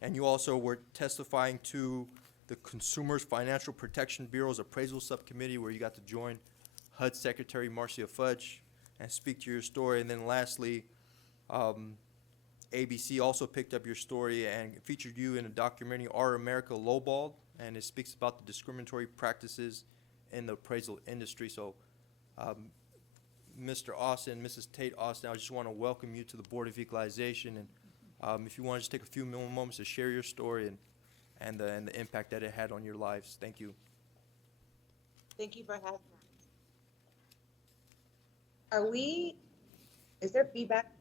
And you also were testifying to the Consumers Financial Protection Bureau's appraisal subcommittee, where you got to join HUD Secretary Marcia Fudge and speak to your story. And then lastly, ABC also picked up your story and featured you in a documentary, Our America Lowballed, and it speaks about the discriminatory practices in the appraisal industry. So, Mr. Austin, Mrs. Tate Austin, I just want to welcome you to the Board of Equalization. And if you want to just take a few moments to share your story and the impact that it had on your lives. Thank you. Thank you for having us. Is there feedback?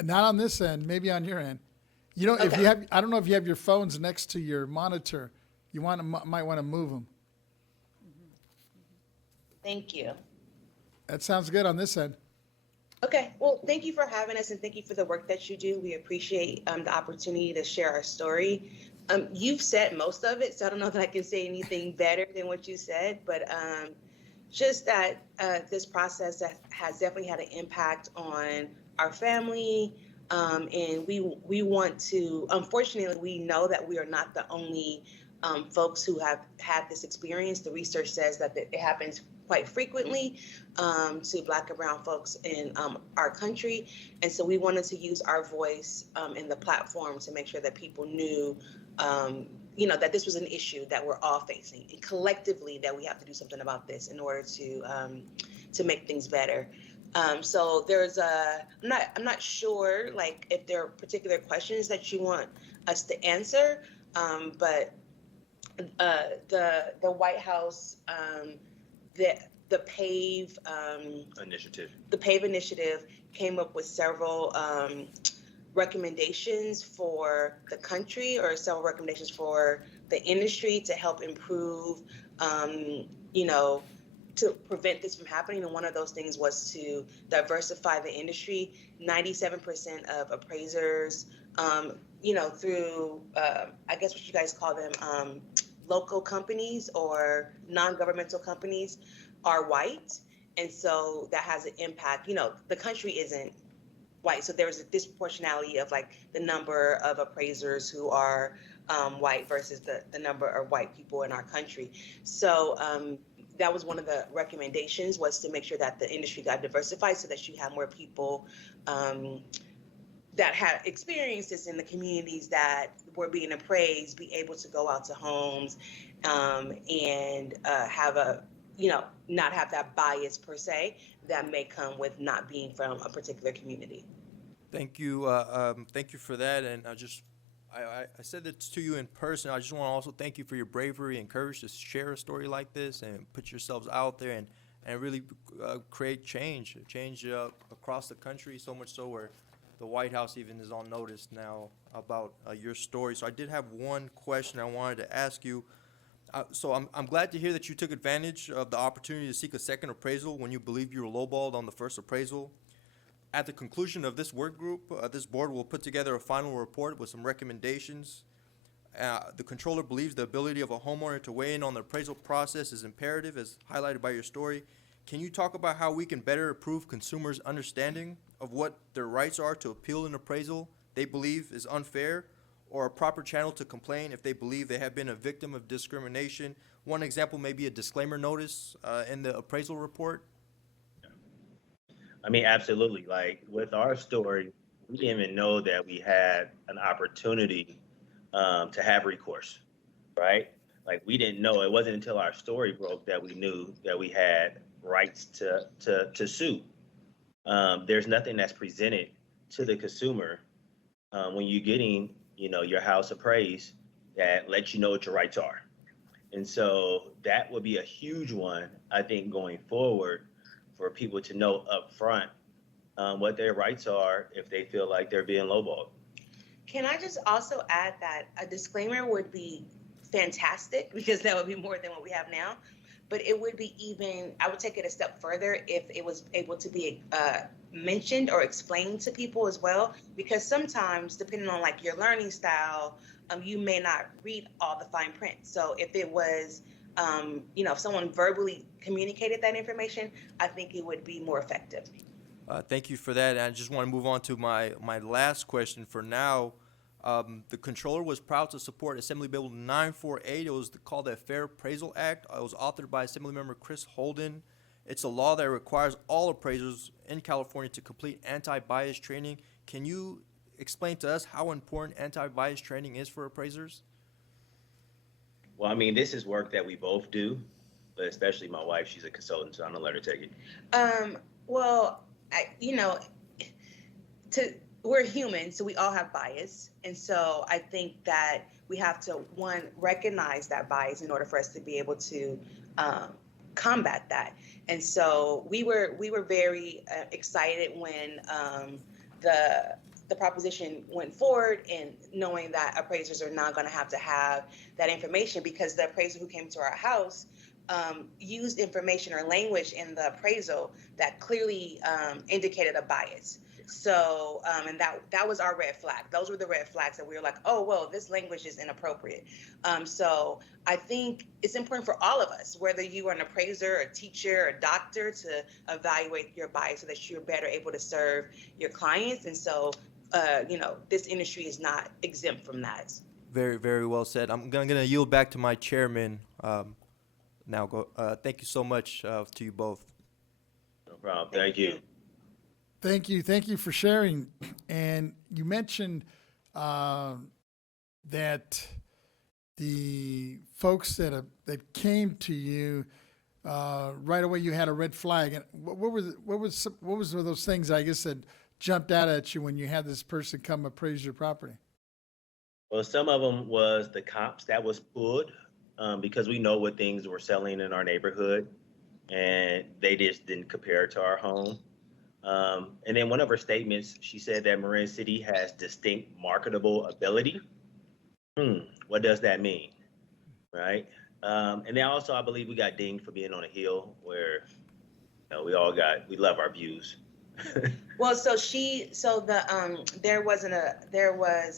Not on this end, maybe on your end. You know, if Okay. you have, I don't know if you have your phones next to your monitor. You might want to move them. Thank you. That sounds good on this end. Okay, well, thank you for having us and thank you for the work that you do. We appreciate the opportunity to share our story. You've said most of it, so I don't know that I can say anything better than what you said, but just that this process has definitely had an impact on our family, and we want to, unfortunately, we know that we are not the only folks who have had this experience. The research says that it happens quite frequently to Black and brown folks in our country. And so we wanted to use our voice in the platform to make sure that people knew, that this was an issue that we're all facing, and collectively that we have to do something about this in order to make things better. So there's I'm not sure like if there are particular questions that you want us to answer, but the White House, the PAVE Initiative. The PAVE initiative came up with several recommendations for the country, or several recommendations for the industry to help improve, to prevent this from happening. And one of those things was to diversify the industry. 97% of appraisers, through, I guess what you guys call them, local companies or non-governmental companies, are white. And so that has an impact. The country isn't white, so there's a disproportionality of like the number of appraisers who are white versus the number of white people in our country. So that was one of the recommendations, was to make sure that the industry got diversified so that you have more people that had experiences in the communities that were being appraised, be able to go out to homes and have not have that bias per se that may come with not being from a particular community. Thank you. Thank you for that. And I said this to you in person. I just want to also thank you for your bravery and courage to share a story like this and put yourselves out there and really create change across the country, so much so where the White House even is on notice now about your story. So I did have one question I wanted to ask you. So I'm glad to hear that you took advantage of the opportunity to seek a second appraisal when you believed you were lowballed on the first appraisal. At the conclusion of this work group, this board will put together a final report with some recommendations. The controller believes the ability of a homeowner to weigh in on the appraisal process is imperative, as highlighted by your story. Can you talk about how we can better improve consumers' understanding of what their rights are to appeal an appraisal they believe is unfair, or a proper channel to complain if they believe they have been a victim of discrimination? One example may be a disclaimer notice in the appraisal report. I mean, absolutely. Like with our story, we didn't even know that we had an opportunity to have recourse, right? Like we didn't know. It wasn't until our story broke that we knew that we had rights to sue. There's nothing that's presented to the consumer when you're getting, your house appraised that lets you know what your rights are. And so that would be a huge one, I think, going forward, for people to know up front what their rights are if they feel like they're being lowballed. Can I just also add that a disclaimer would be fantastic, because that would be more than what we have now. But it would be even, I would take it a step further if it was able to be mentioned or explained to people as well, because sometimes, depending on like your learning style, you may not read all the fine print. So if it was, if someone verbally communicated that information, I think it would be more effective. Thank you for that. And I just want to move on to my last question for now. The controller was proud to support Assembly Bill 948. It was called the Fair Appraisal Act. It was authored by Assemblymember Chris Holden. It's a law that requires all appraisers in California to complete anti-bias training. Can you explain to us how important anti-bias training is for appraisers? Well, I mean, this is work that we both do, but especially my wife, she's a consultant, so I'm gonna let her take it. Well, we're human, so we all have bias. And so I think that we have to, one, recognize that bias in order for us to be able to combat that. And so we were very excited when the proposition went forward, and knowing that appraisers are not going to have that information, because the appraiser who came to our house used information or language in the appraisal that clearly indicated a bias. So, and that was our red flag. Those were the red flags that we were like, oh, well, this language is inappropriate. So I think it's important for all of us, whether you are an appraiser, a teacher, a doctor, to evaluate your bias so that you're better able to serve your clients. And so, this industry is not exempt from that. Very, very well said. I'm gonna yield back to my chairman now. Thank you so much to you both. No problem. Thank you. Thank you for sharing. And you mentioned that the folks that came to you right away, you had a red flag. And what was those things, I guess, that jumped out at you when you had this person come appraise your property? Well, some of them was the comps that was pulled because we know what things were selling in our neighborhood, and they just didn't compare to our home. And then one of her statements, she said that Marin City has distinct marketable ability. What does that mean? Right? And then also, I believe we got dinged for being on a hill where, we love our views. Well, there was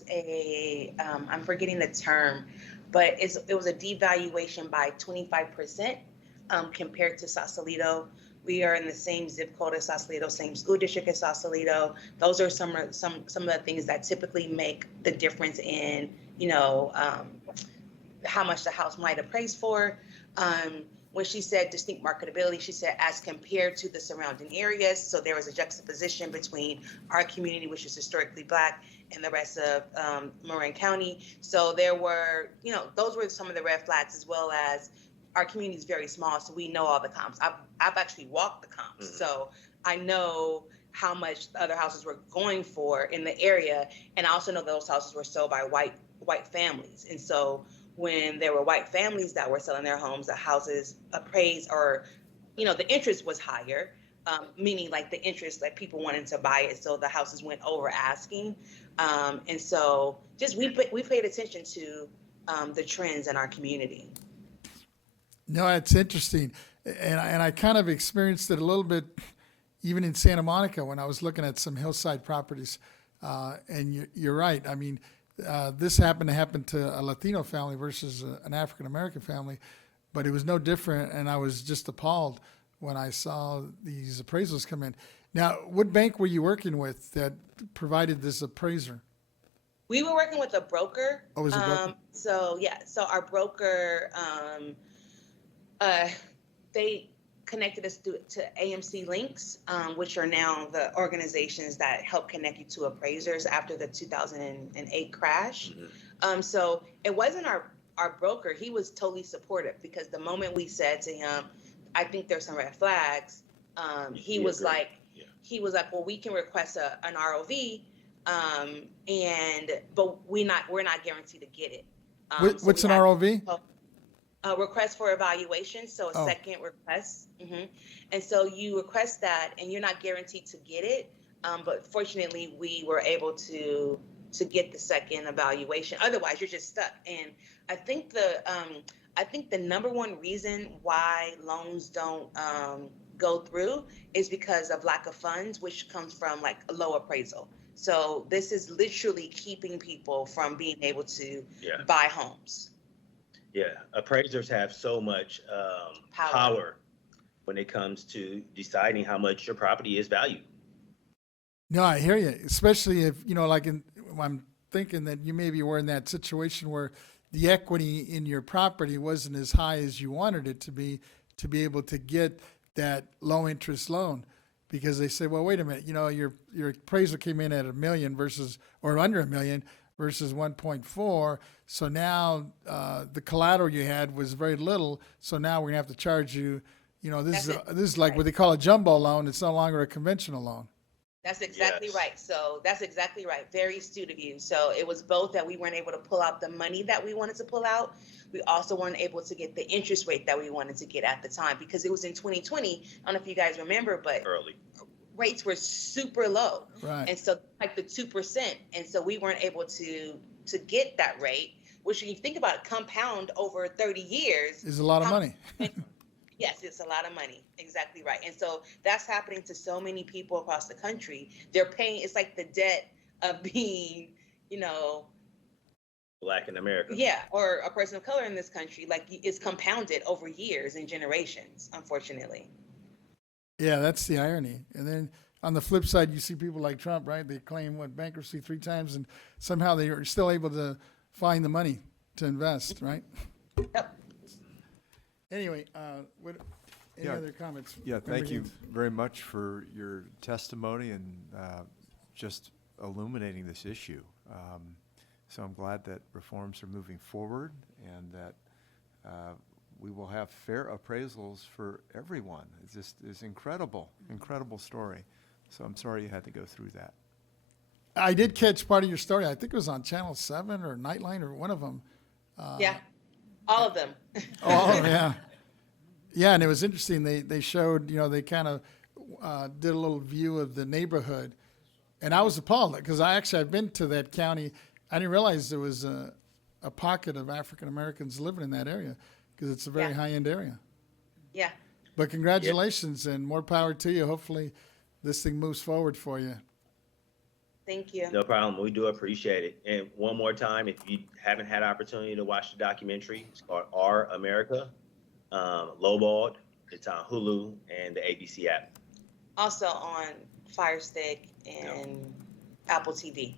a I'm forgetting the term, but it was a devaluation by 25% compared to Sausalito. We are in the same zip code as Sausalito, same school district as Sausalito. Those are some of the things that typically make the difference in, how much the house might appraise for. When she said distinct marketability, she said as compared to the surrounding areas. So there was a juxtaposition between our community, which is historically Black, and the rest of Marin County. So there were, those were some of the red flags, as well as our community is very small, so we know all the comps. I've actually walked the comps, so I know how much the other houses were going for in the area. And I also know those houses were sold by white families. And so when there were white families that were selling their homes, the houses appraised, or, the interest was higher, meaning like the interest, like people wanted to buy it. So the houses went over asking. And so just we paid attention to the trends in our community. No, it's interesting. And I kind of experienced it a little bit even in Santa Monica when I was looking at some hillside properties. And you're right. I mean, this happened to happen to a Latino family versus an African-American family, but it was no different. And I was just appalled when I saw these appraisals come in. Now, what bank were you working with that provided this appraiser? We were working with a broker. Oh, was it a broker? So our broker, they connected us to AMC Links, which are now the organizations that help connect you to appraisers after the 2008 crash. So it wasn't our broker. He was totally supportive, because the moment we said to him, I think there's some red flags, he was like, well, we can request an ROV, but we're not guaranteed to get it. What's an ROV? A request for evaluation, so a second request. And so you request that, and you're not guaranteed to get it. But fortunately, we were able to get the second evaluation. Otherwise, you're just stuck. And I think the number one reason why loans don't go through is because of lack of funds, which comes from like a low appraisal. So this is literally keeping people from being able to buy homes. Yeah, appraisers have so much power when it comes to deciding how much your property is valued. No, I hear you. Especially if, like I'm thinking that you maybe were in that situation where the equity in your property wasn't as high as you wanted it to be able to get that low interest loan, because they say, well, wait a minute, your appraisal came in at $1 million or under $1 million versus 1.4. So now the collateral you had was very little. So now we're gonna have to charge you. This is like what they call a jumbo loan. It's no longer a conventional loan. That's exactly right. So that's exactly right. Very astute of you. So it was both that we weren't able to pull out the money that we wanted to pull out. We also weren't able to get the interest rate that we wanted to get at the time, because it was in 2020. I don't know if you guys remember, but early rates were super low. Right. And so like the 2%. And so we weren't able to get that rate, which when you think about it, compound over 30 years. Is a lot of money. Yes, it's a lot of money. Exactly right. And so that's happening to so many people across the country. They're paying, it's like the debt of being, Black in America. Yeah, or a person of color in this country. Like, it's compounded over years and generations, unfortunately. Yeah, that's the irony. And then on the flip side, you see people like Trump, right? They claim bankruptcy 3 times, and somehow they are still able to find the money to invest, right? Yep. Anyway, any other comments? Yeah, thank you Gaines? very much for your testimony and just illuminating this issue. So I'm glad that reforms are moving forward, and that we will have fair appraisals for everyone. It's incredible story. So I'm sorry you had to go through that. I did catch part of your story. I think it was on Channel 7 or Nightline or one of them. Yeah, all of them. Oh, yeah. Yeah, and it was interesting. They showed, they kind of did a little view of the neighborhood. And I was appalled, because I've been to that county. I didn't realize there was a pocket of African Americans living in that area, because it's a very high-end area. Yeah. But congratulations and more power to you. Hopefully this thing moves forward for you. Thank you. No problem. We do appreciate it. And one more time, if you haven't had opportunity to watch the documentary, it's called Our America, Lowballed. It's on Hulu and the ABC app. Also on Fire Stick and Apple TV.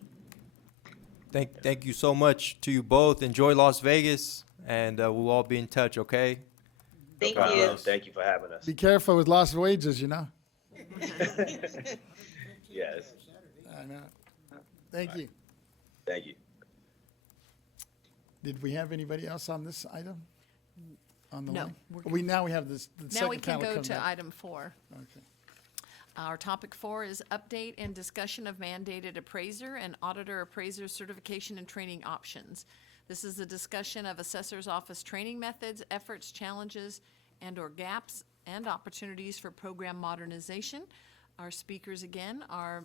Thank you so much to you both. Enjoy Las Vegas, and we'll all be in touch, okay? Thank No you. problem. Thank you for having us. Be careful with lost wages, Yes. I know. Thank you. Thank you. Did we have anybody else on this item? On the No, line? we're We have this. The Now we second can panel go come to back. item 4. Okay. Our topic 4 is update and discussion of mandated appraiser and auditor appraiser certification and training options. This is a discussion of assessor's office training methods, efforts, challenges, and/or gaps and opportunities for program modernization. Our speakers again are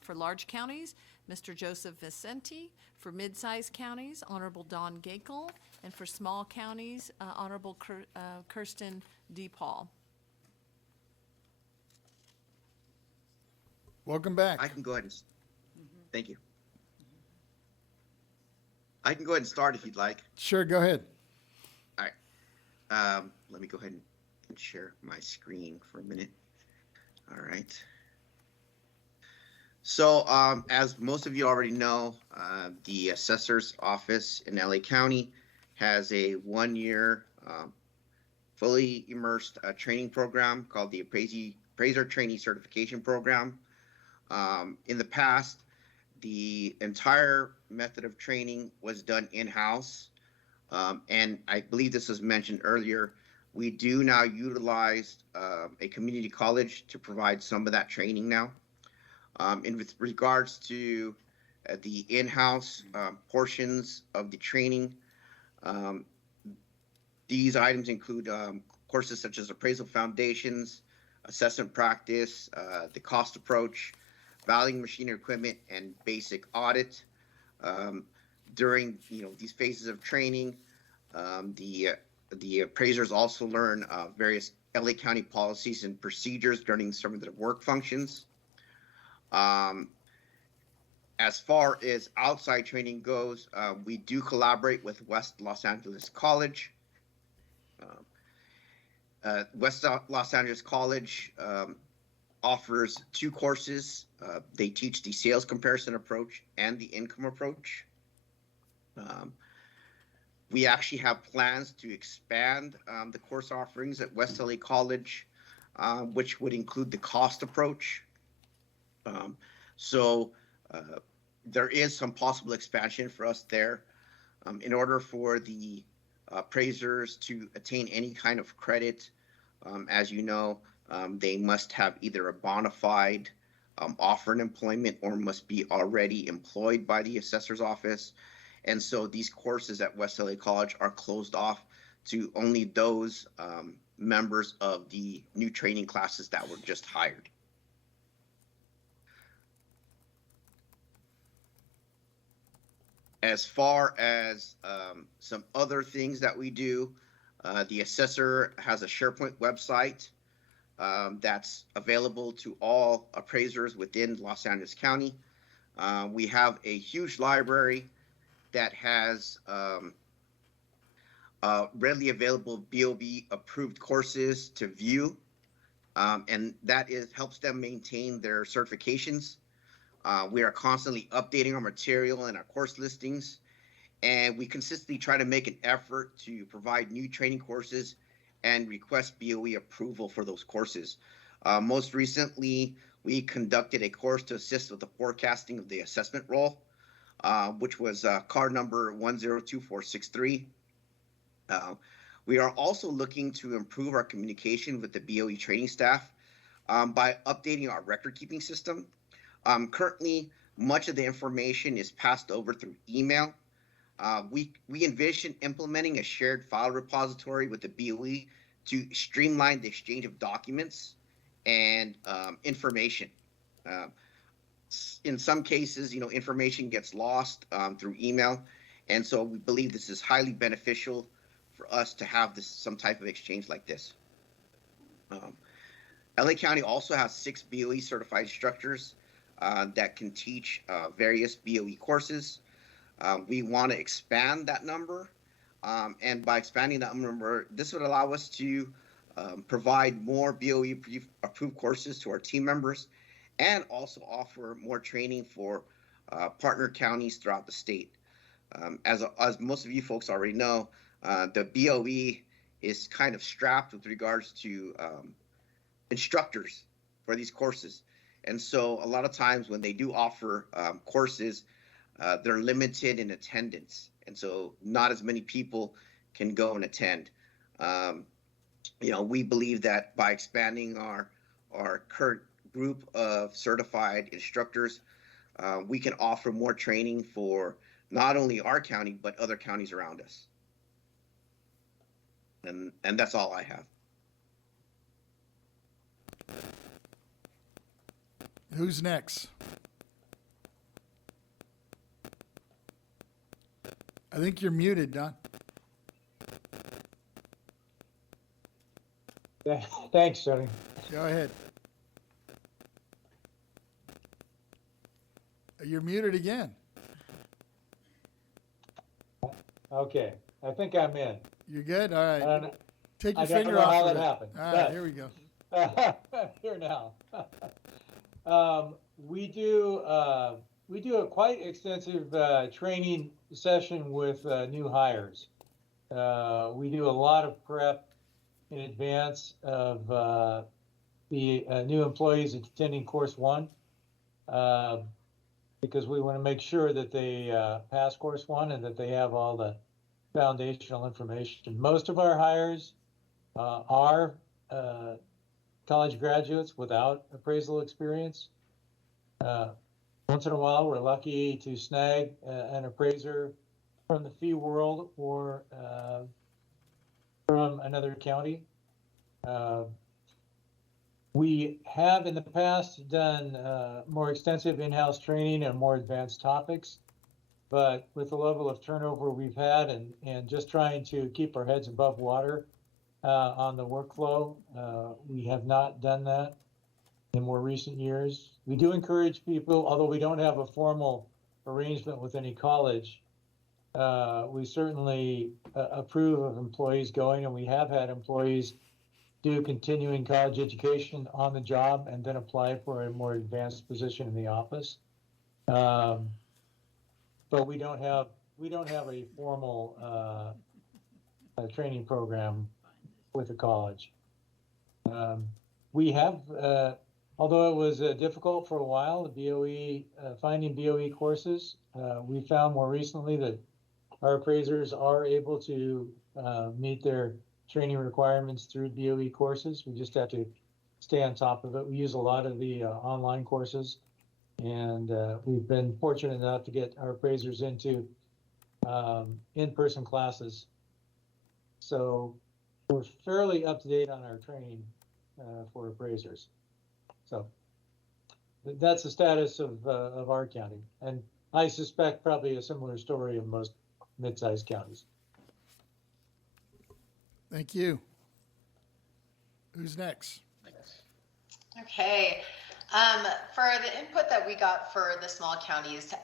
for large counties, Mr. Joseph Vicente; for mid-sized counties, Honorable Don Gakel; and for small counties, Honorable Kirsten D. Paul. Welcome back. I can go ahead and, thank you. I can go ahead and start if you'd like. Sure, go ahead. All right. Let me go ahead and share my screen for a minute. All right. So, as most of you already know, the assessor's office in LA County has a 1-year fully immersed training program called the Appraiser Trainee Certification Program. In the past, the entire method of training was done in-house. And I believe this was mentioned earlier. We do now utilize a community college to provide some of that training now. And with regards to the in-house portions of the training, these items include courses such as appraisal foundations, assessment practice, the cost approach, valuing machinery equipment, and basic audit. During these phases of training, the appraisers also learn various LA County policies and procedures during some of their work functions. As far as outside training goes, we do collaborate with West Los Angeles College. West Los Angeles College offers 2 courses. They teach the sales comparison approach and the income approach. We actually have plans to expand the course offerings at West LA College, which would include the cost approach. So there is some possible expansion for us there. In order for the appraisers to attain any kind of credit, as you know, they must have either a bona fide offer in employment or must be already employed by the assessor's office. And so these courses at West LA College are closed off to only those members of the new training classes that were just hired. As far as some other things that we do, the assessor has a SharePoint website that's available to all appraisers within Los Angeles County. We have a huge library that has readily available BOE approved courses to view, and that helps them maintain their certifications. We are constantly updating our material and our course listings, and we consistently try to make an effort to provide new training courses and request BOE approval for those courses. Most recently, we conducted a course to assist with the forecasting of the assessment role, which was card number 102463. We are also looking to improve our communication with the BOE training staff by updating our record-keeping system. Currently, much of the information is passed over through email. We envision implementing a shared file repository with the BOE to streamline the exchange of documents and information. In some cases, information gets lost through email, and so we believe this is highly beneficial for us to have some type of exchange like this. LA County also has 6 BOE certified instructors that can teach various BOE courses. We want to expand that number, and by expanding that number, this would allow us to provide more BOE approved courses to our team members and also offer more training for partner counties throughout the state. As most of you folks already know, the BOE is kind of strapped with regards to instructors for these courses. And so a lot of times when they do offer courses, they're limited in attendance. And so not as many people can go and attend. We believe that by expanding our current group of certified instructors, we can offer more training for not only our county, but other counties around us. And that's all I have. Who's next? I think you're muted, Don. Thanks, Tony. Go ahead. You're muted again. Okay, I think I'm in. You're good? All right. And Take your I don't finger know off how of that it. happened, All right, but- here we go. Here now. We do a quite extensive training session with new hires. We do a lot of prep in advance of the new employees attending course 1, because we want to make sure that they pass course 1 and that they have all the foundational information. Most of our hires are college graduates without appraisal experience. Once in a while, we're lucky to snag an appraiser from the fee world or from another county. We have in the past done more extensive in-house training on more advanced topics, but with the level of turnover we've had and just trying to keep our heads above water on the workflow, we have not done that in more recent years. We do encourage people, although we don't have a formal arrangement with any college, we certainly approve of employees going, and we have had employees do continuing college education on the job and then apply for a more advanced position in the office. But we don't have a formal training program with the college. We have, although it was difficult for a while, the BOE, finding BOE courses, we found more recently that our appraisers are able to meet their training requirements through BOE courses. We just have to stay on top of it. We use a lot of the online courses, and we've been fortunate enough to get our appraisers into in-person classes. So we're fairly up to date on our training for appraisers. So that's the status of our county. And I suspect probably a similar story of most mid-sized counties. Thank you. Who's next? Okay. For the input that we got for the small counties,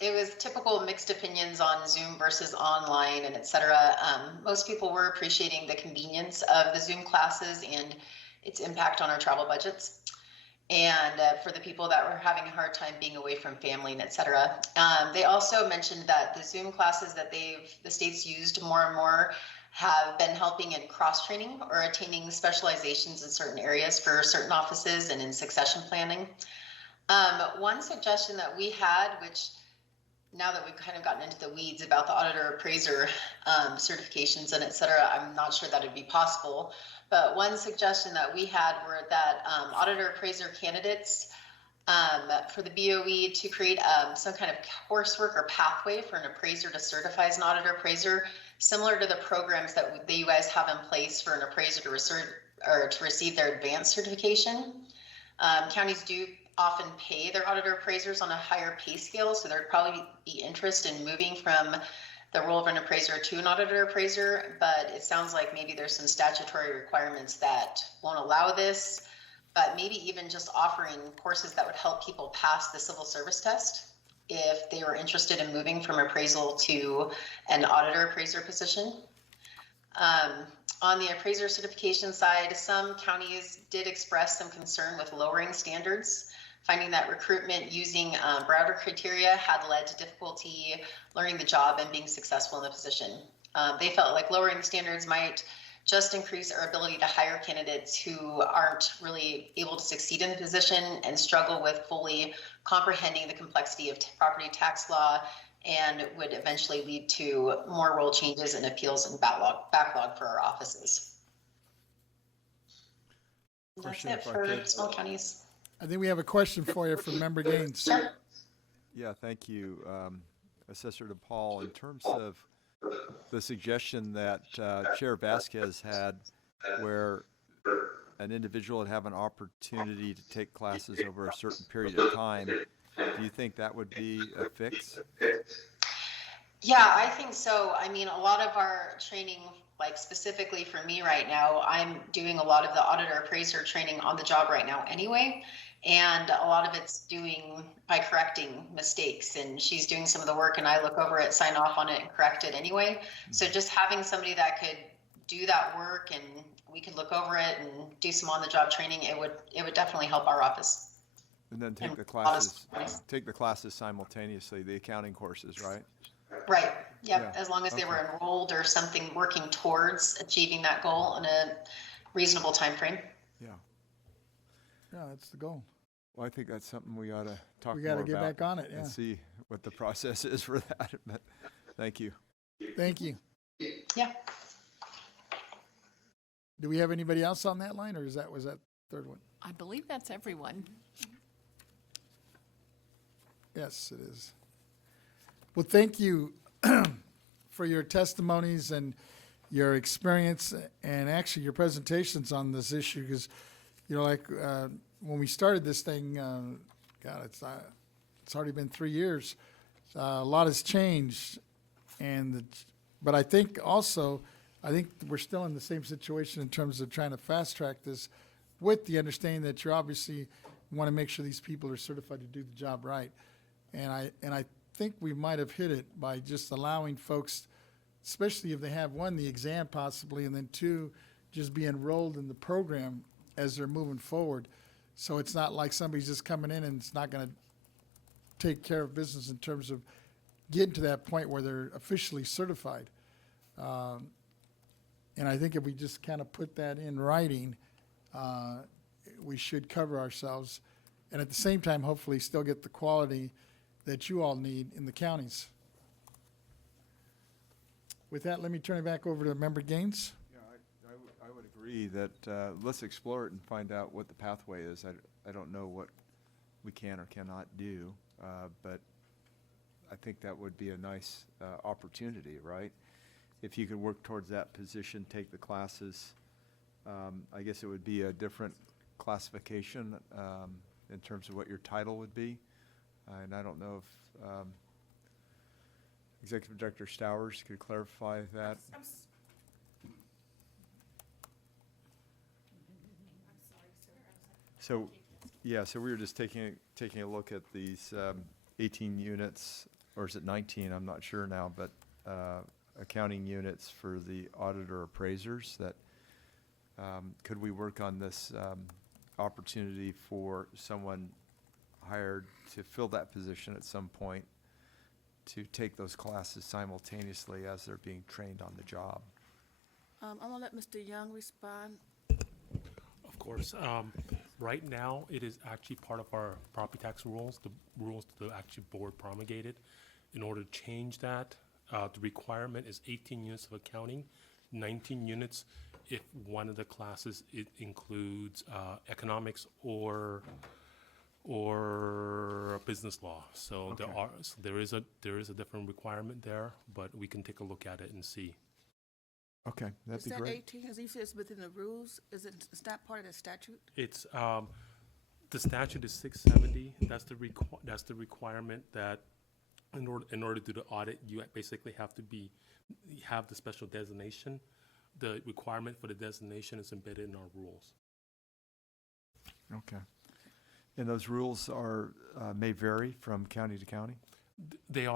it was typical mixed opinions on Zoom versus online and et cetera. Most people were appreciating the convenience of the Zoom classes and its impact on our travel budgets. And for the people that were having a hard time being away from family and et cetera. They also mentioned that the Zoom classes that the state's used more and more have been helping in cross-training or attaining specializations in certain areas for certain offices and in succession planning. One suggestion that we had, which now that we've kind of gotten into the weeds about the auditor appraiser certifications and et cetera, I'm not sure that it'd be possible. But one suggestion that we had were that auditor appraiser candidates for the BOE to create some kind of coursework or pathway for an appraiser to certify as an auditor appraiser, similar to the programs that you guys have in place for an appraiser to receive their advanced certification. Counties do often pay their auditor appraisers on a higher pay scale, so there'd probably be interest in moving from the role of an appraiser to an auditor appraiser, but it sounds like maybe there's some statutory requirements that won't allow this, but maybe even just offering courses that would help people pass the civil service test if they were interested in moving from appraisal to an auditor appraiser position. On the appraiser certification side, some counties did express some concern with lowering standards, finding that recruitment using Browder criteria had led to difficulty learning the job and being successful in the position. They felt like lowering the standards might just increase our ability to hire candidates who aren't really able to succeed in the position and struggle with fully comprehending the complexity of property tax law, and would eventually lead to more role changes and appeals and backlog for our offices. And that's it for small counties. I think we have a question for you from Member Gaines. Yeah, thank you, Assessor DePaul. In terms of the suggestion that Chair Vasquez had, where an individual would have an opportunity to take classes over a certain period of time, do you think that would be a fix? Yeah, I think so. I mean, a lot of our training, like specifically for me right now, I'm doing a lot of the auditor appraiser training on the job right now anyway. And a lot of it's doing by correcting mistakes, and she's doing some of the work and I look over it, sign off on it and correct it anyway. So just having somebody that could do that work and we could look over it and do some on the job training, it would definitely help our office. And then take the classes simultaneously, the accounting courses, right? Right. Yep. Yeah. As long as they Okay. were enrolled or something working towards achieving that goal in a reasonable time frame. Yeah. Yeah, that's the goal. Well, I think that's something we ought to talk more about. We gotta get back on it, yeah. And see what the process is for that. But thank you. Thank you. Yeah. Do we have anybody else on that line, or was that third one? I believe that's everyone. Yes, it is. Well, thank you for your testimonies and your experience and actually your presentations on this issue, because, you know, like when we started this thing, God, it's already been 3 years. A lot has changed, but I think also, I think we're still in the same situation in terms of trying to fast track this, with the understanding that you obviously want to make sure these people are certified to do the job right. And I think we might have hit it by just allowing folks, especially if they have, one, the exam possibly, and then two, just be enrolled in the program as they're moving forward. So it's not like somebody's just coming in and it's not going to take care of business in terms of getting to that point where they're officially certified. And I think if we just kind of put that in writing, we should cover ourselves. And at the same time, hopefully still get the quality that you all need in the counties. With that, let me turn it back over to Member Gaines. Yeah, I would agree that let's explore it and find out what the pathway is. I don't know what we can or cannot do, but I think that would be a nice opportunity, right? If you could work towards that position, take the classes, I guess it would be a different classification in terms of what your title would be. And I don't know if Executive Director Stowers could clarify that. So, yeah, so we were just taking a look at these 18 units, or is it 19? I'm not sure now, but accounting units for the auditor appraisers. That could we work on this opportunity for someone hired to fill that position at some point to take those classes simultaneously as they're being trained on the job? I'm gonna let Mr. Young respond. Of course. Right now, it is actually part of our property tax rules, the rules the actually board promulgated. In order to change that, the requirement is 18 units of accounting, 19 units if one of the classes it includes economics or business law. So Okay. there is a different requirement there, but we can take a look at it and see. Okay, that'd Is be that great. 18, as he says, within the rules? Is it's not part of the statute? It's the statute is 670. That's the requirement that in order to do the audit, you basically have to have the special designation. The requirement for the designation is embedded in our rules. Okay. And those rules are may vary from county to county? They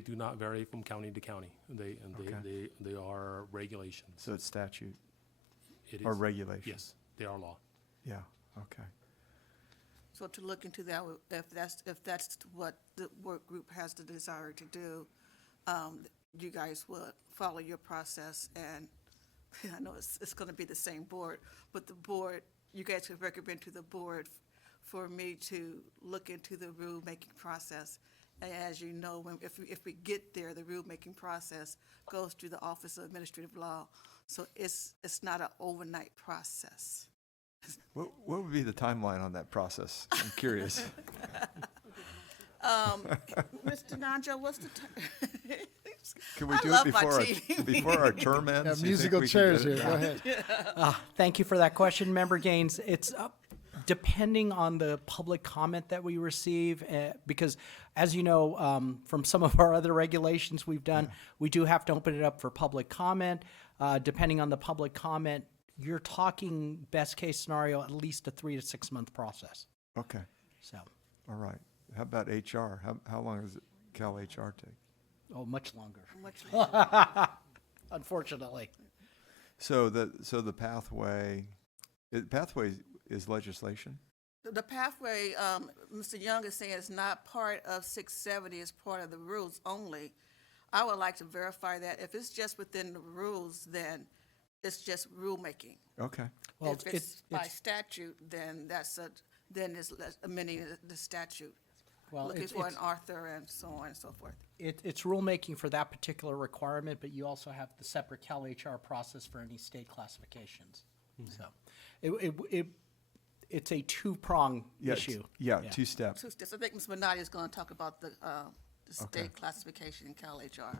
do not vary from county to county. Okay. They are regulations. So it's statute It or is. regulation? Yes, they are law. Yeah, okay. So to look into that, if that's what the work group has the desire to do, you guys would follow your process, and I know it's gonna be the same board, but the board, you guys could recommend to the board for me to look into the rulemaking process. And as you know, if we get there, the rulemaking process goes through the Office of Administrative Law, so it's not an overnight process. What would be the timeline on that process? I'm curious. Mr. Nanjo, what's the time? Can we I do love it my before team. before our term ends? Yeah, You think musical we can chairs get here. it Go done? ahead. Thank you for that question, Member Gaines. It's depending on the public comment that we receive, because as you know, from some of our other regulations we've done, we do have to open it up for public comment. Depending on the public comment, you're talking best case scenario, at least a 3 to 6 month process. Okay. So, All right. How about HR? How long does Cal HR take? oh, much longer. Much later. Unfortunately. So the pathway is legislation? The pathway, Mr. Young is saying is not part of 670, it's part of the rules only. I would like to verify that. If it's just within the rules, then it's just rulemaking. Okay. Well, If it's by statute, then then it's amending the statute. Well, Looking it's- for an it's- author and so on and so forth. It's rulemaking for that particular requirement, but you also have the separate Cal HR process for any state classifications. So it's a two-prong issue. Yeah, two-step. So I think Ms. Minotti is going to talk about the Okay. state classification in Cal HR.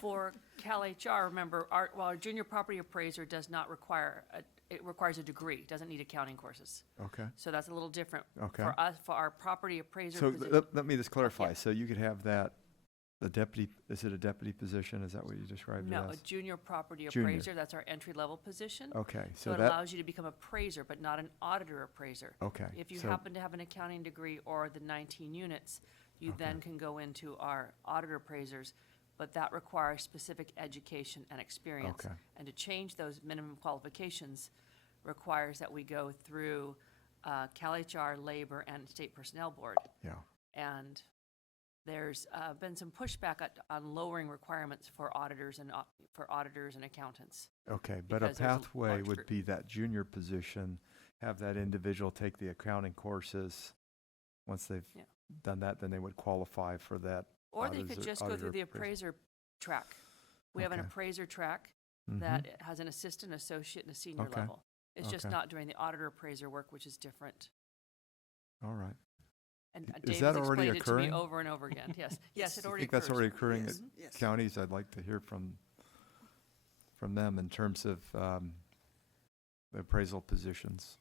For Cal HR, remember, while our junior property appraiser does not require, it requires a degree, doesn't need accounting courses. Okay. So that's a little different. Okay. For us, for our property appraiser So position. let me just clarify. Yeah. So you could have that, is it a deputy position? Is that what you described it No, a as? junior property Junior. appraiser, that's our entry-level position. Okay, So so it that- allows you to become appraiser, but not an auditor appraiser. Okay, If you so- happen to have an accounting degree or the 19 units, you then can go into our auditor appraisers, but that requires specific education and experience. Okay. And to change those minimum qualifications requires that we go through Cal HR, Labor, and State Personnel Board. Yeah. And there's been some pushback on lowering requirements for auditors and accountants. Okay, but a because there's a pathway large would group. be that junior position, have that individual take the accounting courses. Once they've Yeah. done that, then they would qualify for that. Or they could just go through the appraiser. appraiser track. We have an Okay. appraiser track Mhm. that has an assistant, associate, and a senior Okay. level. It's just Okay. not doing the auditor appraiser work, which is different. All right. And Is David's that already explained it to me occurring? over and over again. Yes, yes, it I already think that's already occurs. occurring Yes. at Yes. counties. I'd like to hear from them in terms of the appraisal positions.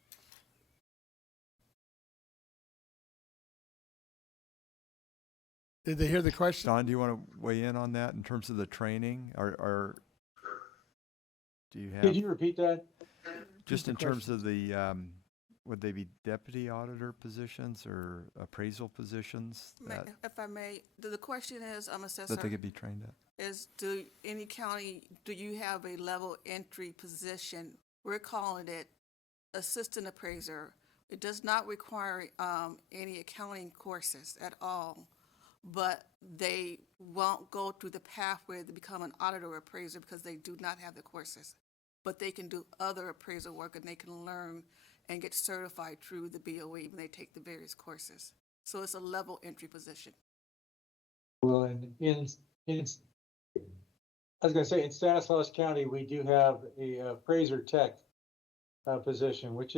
Did they hear the question? Don, do you want to weigh in on that in terms of the training? Do you have, Could you repeat that? just the in terms of the, would they be deputy auditor positions or appraisal positions that If I may, the question is, Assessor, they could be trained at? is do any county, do you have a level entry position? We're calling it assistant appraiser. It does not require any accounting courses at all, but they won't go through the pathway to become an auditor appraiser because they do not have the courses. But they can do other appraisal work and they can learn and get certified through the BOE when they take the various courses. So it's a level entry position. Well, in I was gonna say, in Stanislaus County, we do have a appraiser tech position, which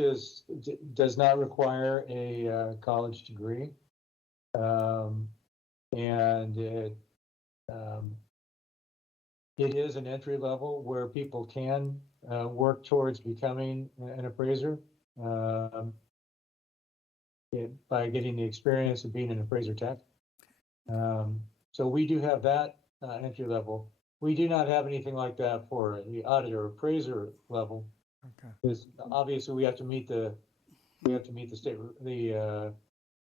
does not require a college degree. And it is an entry level where people can work towards becoming an appraiser by getting the experience of being an appraiser tech. So we do have that entry level. We do not have anything like that for the auditor appraiser level. Okay. Because obviously we have to meet the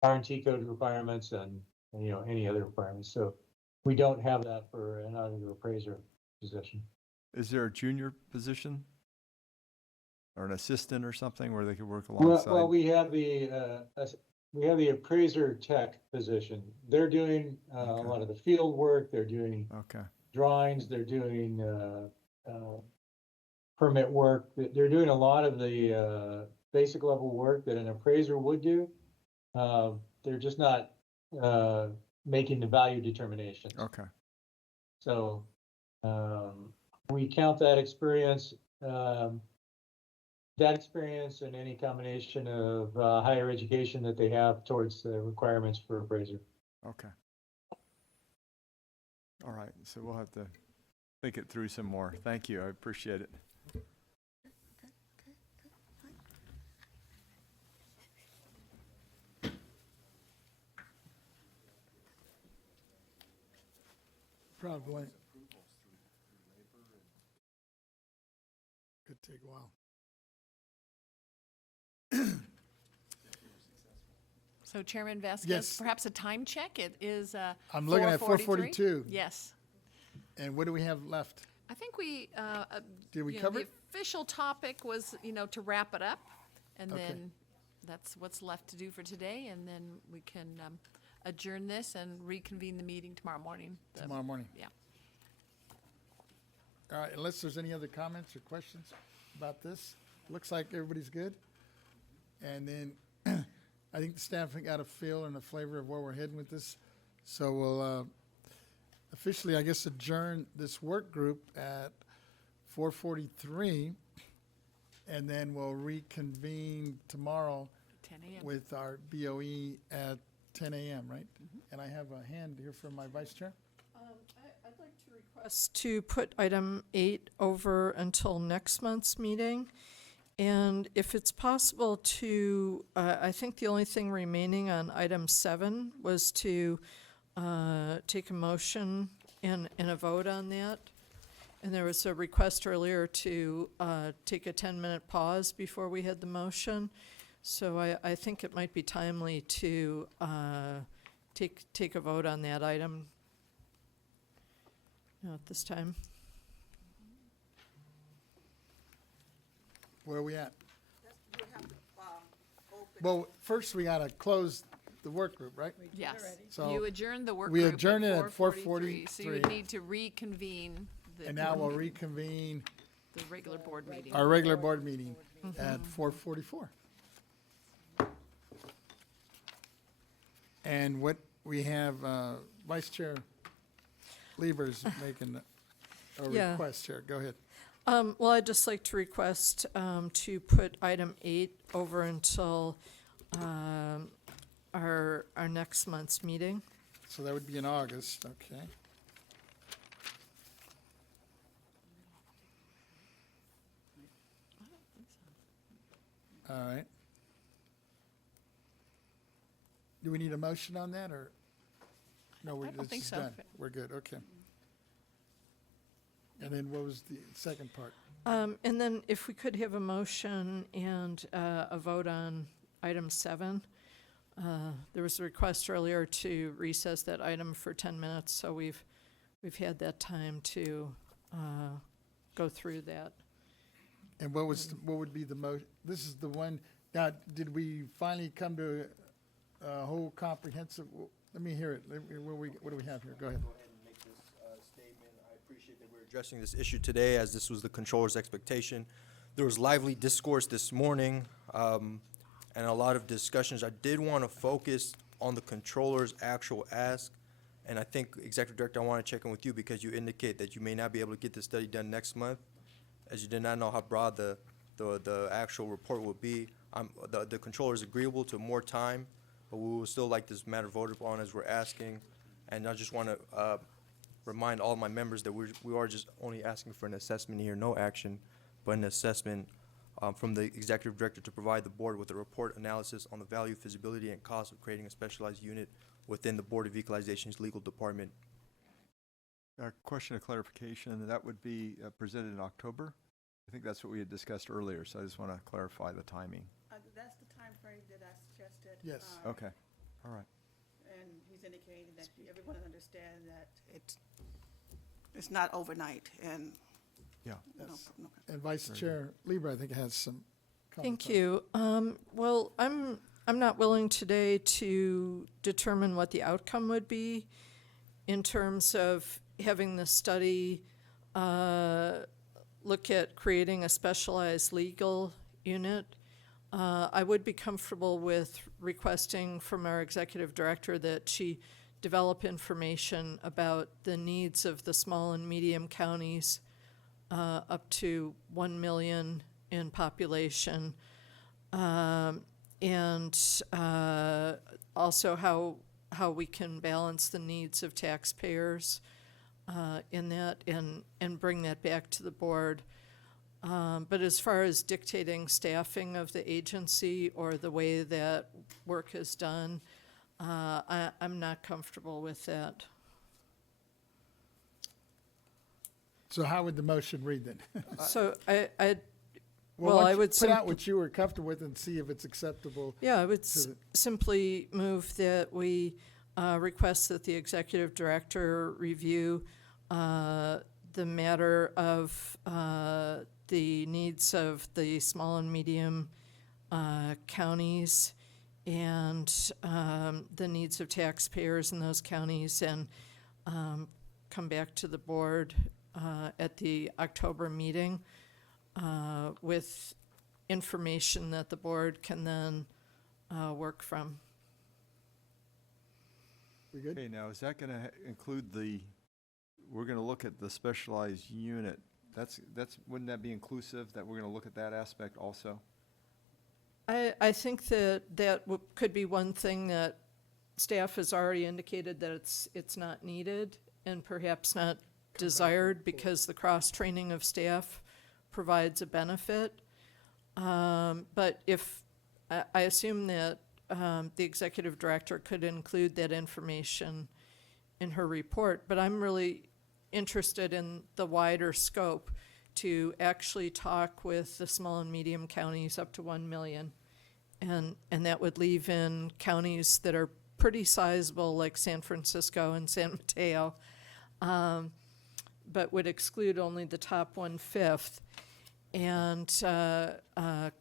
R&T code requirements and any other requirements. So we don't have that for an auditor appraiser position. Is there a junior position? Or an assistant or something where they could work Well, alongside? we have the appraiser tech position. They're doing a lot of the field work. They're doing Okay. drawings. They're doing permit work. They're doing a lot of the basic level work that an appraiser would do. They're just not making the value determinations. Okay. So we count that experience that experience and any combination of higher education that they have towards the requirements for appraiser. Okay. All right, so we'll have to think it through some more. Thank you, I appreciate it. Probably. Could take a while. So Chairman Vasquez, Yes. perhaps a time check? It is I'm looking at 4:42. Yes. And what do we have left? I think we, Did we you know, cover the it? official topic was, to wrap it up. And Okay. then that's what's left to do for today. And then we can adjourn this and reconvene the meeting tomorrow morning. Tomorrow morning. Yeah. All right, unless there's any other comments or questions about this, looks like everybody's good. And then I think the staff got a feel and a flavor of where we're heading with this. So we'll officially, I guess, adjourn this work group at 4:43. And then we'll reconvene tomorrow 10 a.m. with our BOE at 10 a.m., right? And I have a hand here from my vice chair. I'd like to request to put item 8 over until next month's meeting. And if it's possible to, I think the only thing remaining on item 7 was to take a motion and a vote on that. And there was a request earlier to take a 10-minute pause before we had the motion. So I think it might be timely to take a vote on that item at this time. Where are we at? Well, first we gotta close the work group, right? Yes. So You adjourned the work we group adjourned it at 4:43. So you would 4:43. need to reconvene the And now board we'll meeting, reconvene the regular board meeting. our regular board meeting at 4:44. And what we have, Vice Chair Lieber's making a Yeah. request here. Go ahead. Well, I'd just like to request to put item 8 over until our next month's meeting. So that would be in August, okay. All right. Do we need a motion on that, or? No, we're, I don't this think is so. done. We're good, okay. And then what was the second part? And then if we could have a motion and a vote on item 7. There was a request earlier to recess that item for 10 minutes, so we've had that time to go through that. And what was, what would be the this is the one, now, did we finally come to a whole comprehensive, let me hear it. What do we have here? Go ahead. Go ahead and make this statement. I appreciate that we're addressing this issue today, as this was the controller's expectation. There was lively discourse this morning, and a lot of discussions. I did want to focus on the controller's actual ask, and I think, Executive Director, I want to check in with you because you indicate that you may not be able to get the study done next month, as you did not know how broad the actual report will be. The controller is agreeable to more time, but we will still like this matter voted upon as we're asking. And I just want to remind all my members that we are just only asking for an assessment here, no action, but an assessment from the Executive Director to provide the board with a report analysis on the value, feasibility, and cost of creating a specialized unit within the Board of Equalization's legal department. Question of clarification, that would be presented in October? I think that's what we had discussed earlier, so I just want to clarify the timing. That's the time frame that I suggested. Yes. Okay, all right. And he's indicating that everyone understand that it's not overnight, and Yeah. Yes. And Vice Chair Lieber, I think, has some comments. Thank you. Well, I'm not willing today to determine what the outcome would be in terms of having the study look at creating a specialized legal unit. I would be comfortable with requesting from our executive director that she develop information about the needs of the small and medium counties up to 1 million in population, and also how we can balance the needs of taxpayers in that, and bring that back to the board. But as far as dictating staffing of the agency or the way that work is done, I'm not comfortable with that. So how would the motion read then? So I Well, well, why I don't you would put out what you were comfortable with and see if it's acceptable. Yeah, I would to the- simply move that we request that the executive director review the matter of the needs of the small and medium counties and the needs of taxpayers in those counties, and come back to the board at the October meeting with information that the board can then work from. We good? Okay, now, is that gonna include we're gonna look at the specialized unit? Wouldn't that be inclusive, that we're gonna look at that aspect also? I think that could be one thing that staff has already indicated that it's not needed and perhaps not desired, because the cross-training of staff provides a benefit. But if, I assume that the executive director could include that information in her report, but I'm really interested in the wider scope to actually talk with the small and medium counties up to 1 million. And that would leave in counties that are pretty sizable, like San Francisco and San Mateo, but would exclude only the top 1/5, and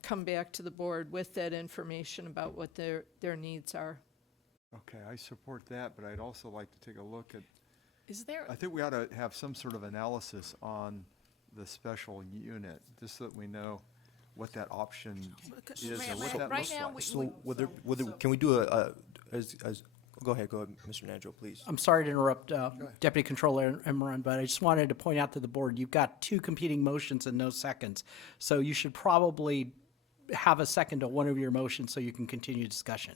come back to the board with that information about what their needs are. Okay, I support that, but I'd also like to take a look at, Is there, I think we ought to have some sort of analysis on the special unit, just so that we know what that option is and what that right looks now like. So can we do go ahead, Mr. Nandro, please. I'm sorry to interrupt Deputy Controller Emmerich, but I just wanted to point out to the board, you've got 2 competing motions and no seconds. So you should probably have a second to one of your motions so you can continue discussion.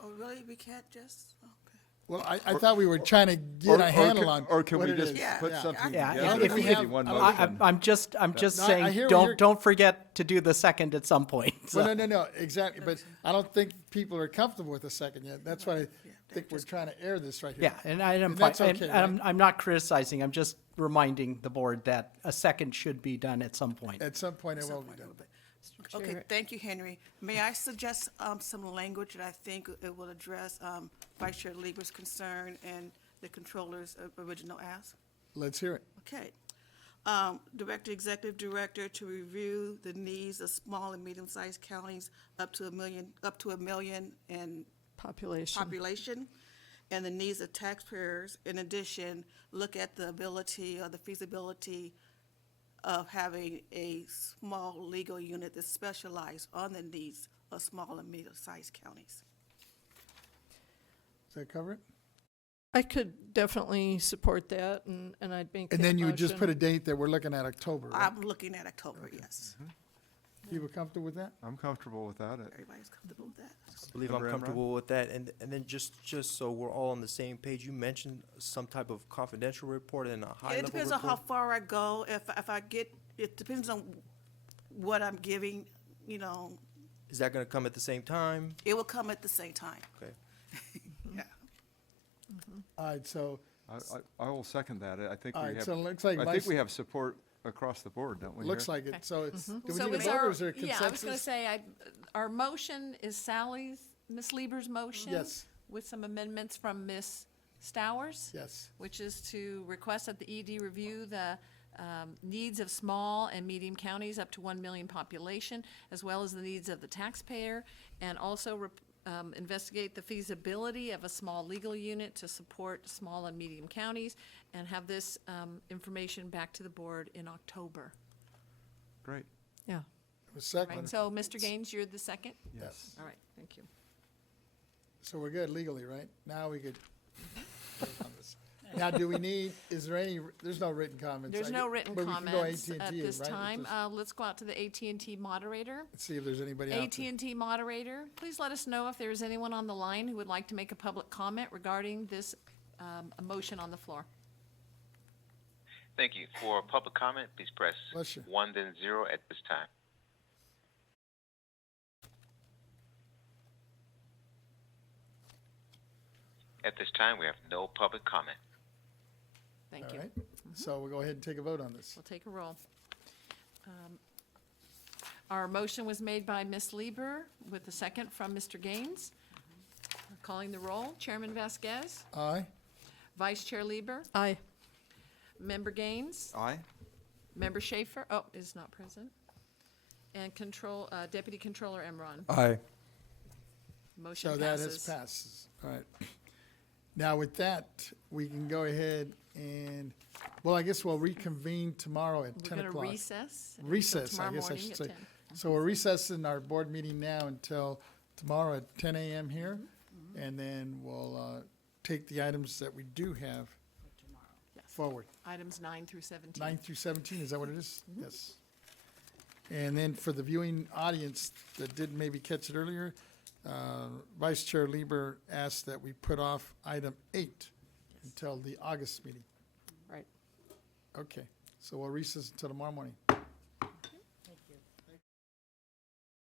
Oh, really? We can't just, okay. Well, I thought we were trying to get a handle on Or can what we it just is. put Yeah. something Yeah, together? if we you- have- One I don't- motion. I'm just No, I hear saying, what you're- don't forget to do the second at some point. Well, no, exactly, but I don't think people are comfortable with a second yet. That's why I think we're trying to air this right here. Yeah, and I'm And fine, that's okay, and I'm not criticizing, I'm just reminding the board that a second should be done at some point. At some point it will be done. Okay, thank you, Henry. May I suggest some language that I think it will address Vice Chair Lieber's concern and the controller's original ask? Let's hear it. Okay. Direct the executive director to review the needs of small and medium-sized counties up to a million in population, and the needs of taxpayers. In addition, look at the ability or the feasibility of having a small legal unit that specializes on the needs of small and medium-sized counties. Does that cover it? I could definitely support that, and I'd make that And then you would just motion. put a date that we're looking at October, right? I'm looking at October, yes. People comfortable with that? I'm comfortable with that. Everybody's comfortable with that? I believe I'm Member Emrod? comfortable with that, and then just so we're all on the same page, you mentioned some type of confidential report and a high-level It depends on how report. far I go. If I get, it depends on what I'm giving, you know, Is that gonna come at the same time? it will come at the same time. Okay. Yeah. All right, so, I will second that. I think all we right, have, so it looks like I vice, think we have support across the board, don't we? looks here? like it. So it's, do we so need a is vote or our, is there a yeah, I was gonna consensus? say, our motion is Sally's, Ms. Lieber's motion? Yes. With some amendments from Ms. Stowers? Yes. Which is to request that the ED review the needs of small and medium counties up to 1 million population, as well as the needs of the taxpayer, and also investigate the feasibility of a small legal unit to support small and medium counties, and have this information back to the board in October. Great, Yeah. A second. Right, so Mr. Gaines, you're the second? yes. All right, thank you. So we're good legally, right? Now we could. vote on this. Now, do we need, is there any, there's no written comments. There's no written but we can go comments AT&T, at this right? time. Just Let's go out to the AT&T moderator. See if there's anybody out there. AT&T moderator, please let us know if there is anyone on the line who would like to make a public comment regarding this a motion on the floor. Thank you. For public comment, please press Bless you. 1 then 0 at this time. At this time, we have no public comment. Thank All you. right. So we'll go ahead and take a vote on this. We'll take a roll. Our motion was made by Ms. Lieber with a second from Mr. Gaines. Calling the roll, Chairman Vasquez, Aye. Vice Chair Lieber, Aye. Member Gaines, Aye. Member Schaefer, is not present, and Deputy Controller Emron. Aye. Motion So that has passes. All right. Now with that, we can go ahead and, well, I guess we'll reconvene tomorrow at 10 We're o'clock. going to recess. until Recess, I tomorrow guess I morning should at say. 10. So we're recessing our board meeting now until tomorrow at 10 a.m. here. And then we'll take the items that we do have Yes. forward. Items 9 through 17. 9 through 17, is that what it is? Yes. And then for the viewing audience that didn't maybe catch it earlier, Vice Chair Lieber asked that we put off item 8 until the August meeting. Right. Okay, so we'll recess until tomorrow morning.